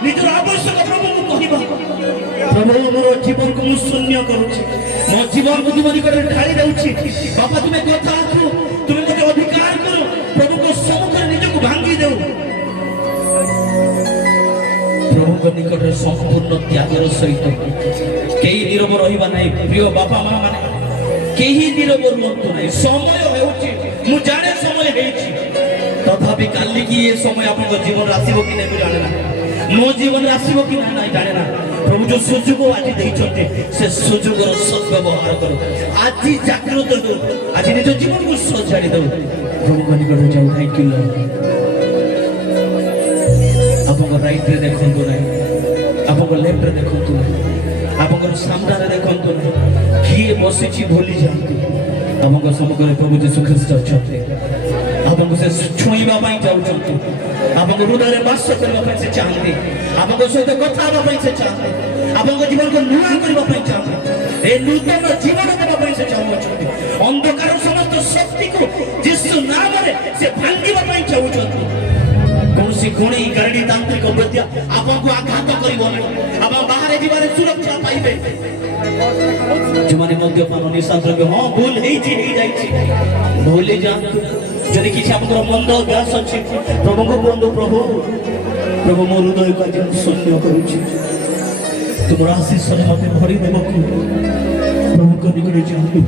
निजर आवश्यक प्रभुଙ୍କୁ कहिबा प्रभु मोर जीवन को मु शून्य करूछि मो जीवन को तुम निकटରେ ढाଳି दउछि बापा तुमे कथा आखु तुमे मते अधिकार करो प्रभु को सम्मुख निजको भांगी देउ प्रभु ନିକଟରେ ସମ୍ପୂର୍ଣ୍ଣ ତ୍ୟାଗର ସହିତ କେହି ନୀରବ ରହିବା ନାହିଁ। ପ୍ରିୟ ବାପା ମା ମାନେ କେହି ନୀରବ ରୁହନ୍ତୁ ନାହିଁ। ସମୟ ହେଉଛି, ମୁଁ ଜାଣେ ସମୟ ହେଇଛି, ତଥାପି କାଲିକି ଏ ସମୟ ଆପଣଙ୍କ ଜୀବନରେ ଆସିବ କି ନାହିଁ ମୁଁ ଜାଣେ ନା, ମୋ ଜୀବନରେ ଆସିବ କି ନାହିଁ ଜାଣେ ନା। ପ୍ରଭୁ ଯୋଉ ସୁଯୋଗ ଆଜି ଦେଇଛନ୍ତି ସେ ସୁଯୋଗର ସଦ୍ବ୍ୟବହାର କର। ଆଜି ଜାଗ୍ରତ ହେଉ, ଆଜି ନିଜ ଜୀବନକୁ ସଜାଡ଼ି ଦେଉ। ପ୍ରଭୁଙ୍କ ନିକଟରେ ଯାଉ। Thank you lord. ଆପଣଙ୍କ ରାଇଟ୍ରେ ଦେଖନ୍ତୁ ନାହିଁ, ଆପଣଙ୍କ ଲେଫ୍ଟରେ ଦେଖନ୍ତୁ ନାହିଁ, ଆପଣଙ୍କର ସାମ୍ନାରେ ଦେଖନ୍ତୁ ନାହିଁ। କିଏ ବସିଛି ଭୁଲି ଯାଆନ୍ତୁ। ଆପଣଙ୍କ ସମ୍ମୁଖରେ ପ୍ରଭୁ ଯୀଶୁ ଖ୍ରୀଷ୍ଟ ଅଛନ୍ତି। ଆପଣଙ୍କୁ ସେ ଛୁଇଁବା ପାଇଁ ଚାହୁଁଛନ୍ତି। ଆପଣଙ୍କ ହୃଦୟରେ ବାସ କରିବା ପାଇଁ ସେ ଚାହାନ୍ତି। ଆପଣଙ୍କ ସହିତ କଥା ହେବା ପାଇଁ ସେ ଚାହାନ୍ତି। ଆପଣଙ୍କ ଜୀବନକୁ ନୂଆ କରିବା ପାଇଁ ଚାହାନ୍ତି। ଏ ନୂତନ ଜୀବନ ଦେବା ପାଇଁ ସେ ଚାହୁଁଛନ୍ତି। ଅନ୍ଧକାର ସମସ୍ତ ଶକ୍ତିକୁ ଯୀଶୁ ନାମରେ ସେ ଭାଙ୍ଗିବା ପାଇଁ ଚାହୁଁଛନ୍ତି। କୌଣସି ଖଣି ଗାଡ଼ି ତାନ୍ତ୍ରିକ ବିଦ୍ୟା ଆପଣଙ୍କୁ ଆଘାତ କରିବ ନାହିଁ। ଆପଣ ବାହାରେ ଯିବାରେ ସୁରକ୍ଷା ପାଇବେ। ଯେଉଁମାନେ ମଦ୍ୟପାନ ନିଶା ଦ୍ରବ୍ୟ, ହଁ ଭୁଲ ହେଇଛି, ହେଇଯାଇଛି, ଭୁଲି ଯାଆନ୍ତୁ। ଯଦି କିଛି ଆପଣଙ୍କର ମନ୍ଦ ଅଭ୍ୟାସ ଅଛି ପ୍ରଭୁଙ୍କୁ କୁହନ୍ତୁ, ପ୍ରଭୁ ପ୍ରଭୁ ମୋ ହୃଦୟକୁ ଆଜି ମୁଁ ଶୂନ୍ୟ କରୁଛି, ତୁମର ଆଶୀଷରେ ମୋତେ ଭରି ଦେବାକୁ ପ୍ରଭୁଙ୍କ ନିକଟରେ ଯାଆନ୍ତୁ।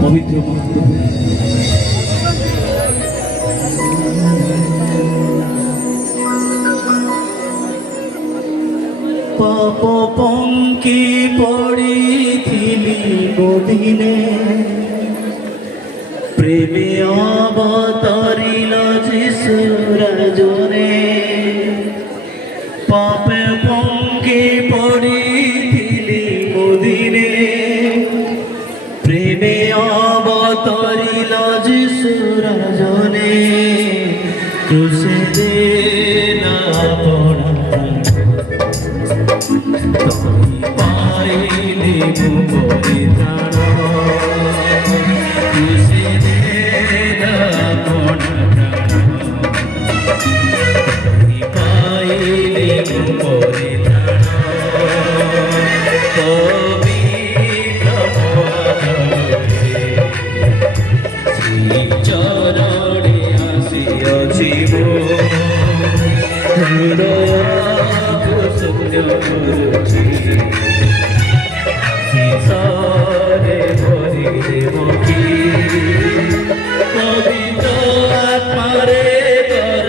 ପବିତ୍ର ମହାପ୍ରଭୁ পাপ পঙ্কি পড়িছিলি গদিনে, প্রেমে অবতরিল যিশু রাজনে। পাপে পঙ্কি পড়িছিলি গদিনে, প্রেমে অবতরিল যিশু রাজনে। ক্রুশে দে না পড়া পাইলে পরিত্রাণ, খুশি দেনা পাইলে পরিত্রাণ। পবিত্র শ্রী চরণে আসিয়াছি হৃদয় করছি, সরে ভরি দেবকি পবিত্র আত্মারে কর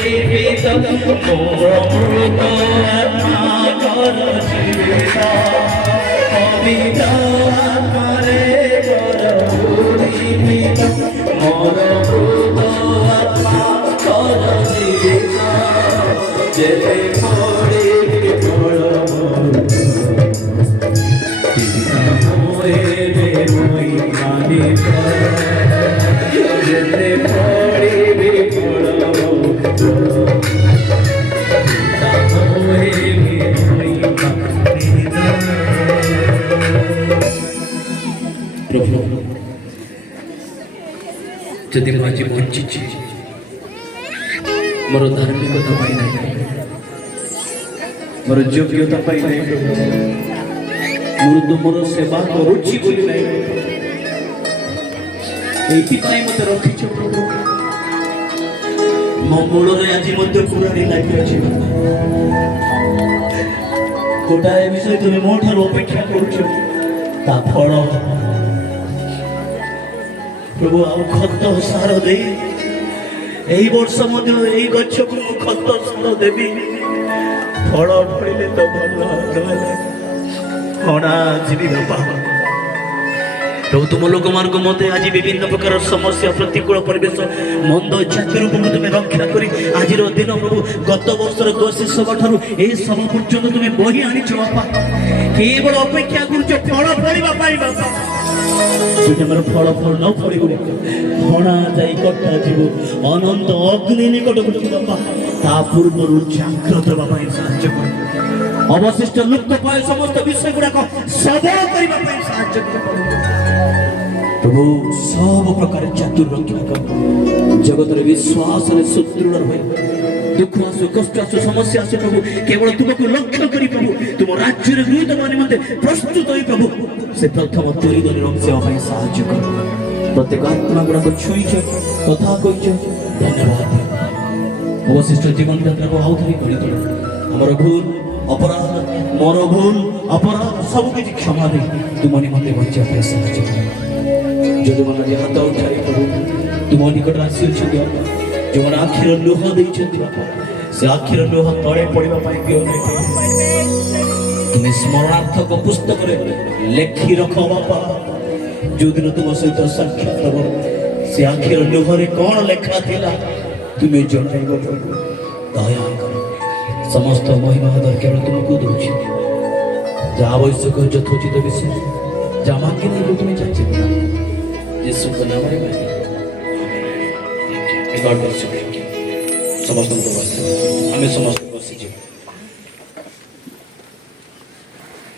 জীবিত, মোর মৃত আত্মা কর জীবিত। পবিত্র আত্মারে কর জীবিত, মোর মৃত আত্মা কর জীবিত। যেতে পড়ে যেতে পড়িবে প্রভু, যদি ମୁଁ ଆଜି ବଞ୍ଚିଛି ମୋର ଧାର୍ମିକତା ପାଇଁ ନାହିଁ, ମୋର ଯୋଗ୍ୟତା ପାଇଁ ନାହିଁ, ମୁଁ ତୁମର ସେବା କରୁଛି ବୋଲି ନାହିଁ, এইଥିପାଇଁ ମୋତେ ରଖିଛ ପ୍ରଭୁ। ମୋ ମୂଳରେ ଆଜି ମଧ୍ୟ କୁରାରୀ ଲାଗିଅଛି। ଗୋଟାଏ ବିଷୟ ତୁମେ ମୋ ଠାରୁ ଅପେକ୍ଷା କରୁଛ, ତା ଫଳ। ପ୍ରଭୁ ଆଉ ଖତ ସାର ଦେଇ এই ବର୍ଷ ମଧ୍ୟ এই ଗଛକୁ ମୁଁ ଖତ ସାର ଦେବି। ଫଳ ଫଳିଲେ ତ ଭଲ, ନହେଲେ ହଣା ଯିବି ବାପା। ପ୍ରଭୁ ତୁମ ଲୋକମାନଙ୍କ ମୋତେ ଆଜି ବିଭିନ୍ନ ପ୍ରକାର ସମସ୍ୟା, ପ୍ରତିକୂଳ ପରିବେଶ, ମନ୍ଦ ଜାତିରୁ ପ୍ରଭୁ ତୁମେ ରକ୍ଷା କରି ଆଜିର ଦିନ ପ୍ରଭୁ ଗତ ବର୍ଷର ଶେଷ ଠାରୁ ଏହି ସମୟ ପର୍ଯ୍ୟନ୍ତ ତୁମେ ବହି ଆଣିଛ ବାପା। କେବଳ ଅପେକ୍ଷା କରୁଛ ଫଳ ଫଳିବା ପାଇଁ ବାପା। ଯଦି ଆମର ଫଳ ନ ଫଳିବ ହଣା ଯାଇ କଟା ଯିବ, ଅନନ୍ତ ଅଗ୍ନି ନିକଟକୁ ଯିବ ବାପା। ତା ପୂର୍ବରୁ ଜାଗ୍ରତ ହେବା ପାଇଁ ସାହାଯ୍ୟ କର। ଅବଶିଷ୍ଟ ଲୁପ୍ତ ପାଏ ସମସ୍ତ ବିଷୟ ଗୁଡାକ ସବଳ କରିବା ପାଇଁ ସାହାଯ୍ୟ କର ପ୍ରଭୁ। ସବୁ ପ୍ରକାର ଚାତୁର ରକ୍ଷା କର। ଜଗତରେ ବିଶ୍ୱାସରେ ସୁଦୃଢ଼ ରହେ। ଦୁଃଖ ଆସୁ, କଷ୍ଟ ଆସୁ, ସମସ୍ୟା ଆସୁ ପ୍ରଭୁ, କେବଳ ତୁମକୁ ଲକ୍ଷ୍ୟ କରି ପ୍ରଭୁ ତୁମ ରାଜ୍ୟରେ ଗୃହୀତ ହେବା ନିମନ୍ତେ ପ୍ରସ୍ତୁତ ହୋଇ ପ୍ରଭୁ ସେ ପ୍ରଥମ ତୁରିଦରେ ରଙ୍ଗ ହେବା ପାଇଁ ସାହାଯ୍ୟ କର। ପ୍ରତ୍ୟେକ ଆତ୍ମା ଗୁଡାକ ଛୁଇଁଛ, କଥା କହିଛ, ଧନ୍ୟବାଦ। ଅବଶିଷ୍ଟ ଜୀବନ ଯାତ୍ରାକୁ ଆଉ ଥରେ ଗଢ଼ି ତୋଳ। ଆମର ଭୁଲ ଅପରାଧ ମୋର ଭୁଲ ଅପରାଧ ସବୁ କିଛି କ୍ଷମା ଦେଇ ତୁମମାନେ ମୋତେ ବଞ୍ଚିବା ପାଇଁ ସାହାଯ୍ୟ କର। ଯେଉଁମାନେ ଆଜି ହାତ ଉଠାଇ ପ୍ରଭୁ ତୁମ ନିକଟରେ ଆସିଅଛନ୍ତି ବାପା, ଯେଉଁମାନେ ଆଖିର ଲୁହ ଦେଇଛନ୍ତି ବାପା, ସେ ଆଖିର ଲୁହ ତଳେ ପଡ଼ିବା ପାଇଁ ଦିଅ ନାହିଁ। ତୁମେ ସ୍ମରଣାର୍ଥକ ପୁସ୍ତକରେ ଲେଖି ରଖ ବାପା, ଯେଉଁଦିନ ତୁମ ସହିତ ସାକ୍ଷାତ ହେବ ସେ ଆଖିର ଲୁହରେ କ'ଣ ଲେଖା ଥିଲା ତୁମେ ଜଣାଇବ ପ୍ରଭୁ। ଦୟା କର, ସମସ୍ତ ମହିମା ଆଦର କେବଳ ତୁମକୁ ଦେଉଛି। ଯାହା ଆବଶ୍ୟକ ଯଥୋଚିତ ବିଷୟ ଯାହା ମାଗି ନେଇବ ତୁମେ ଚାହିଁବ ଯୀଶୁଙ୍କ ନାମରେ ମାଗି। ସମସ୍ତଙ୍କୁ ଆମେ ସମସ୍ତ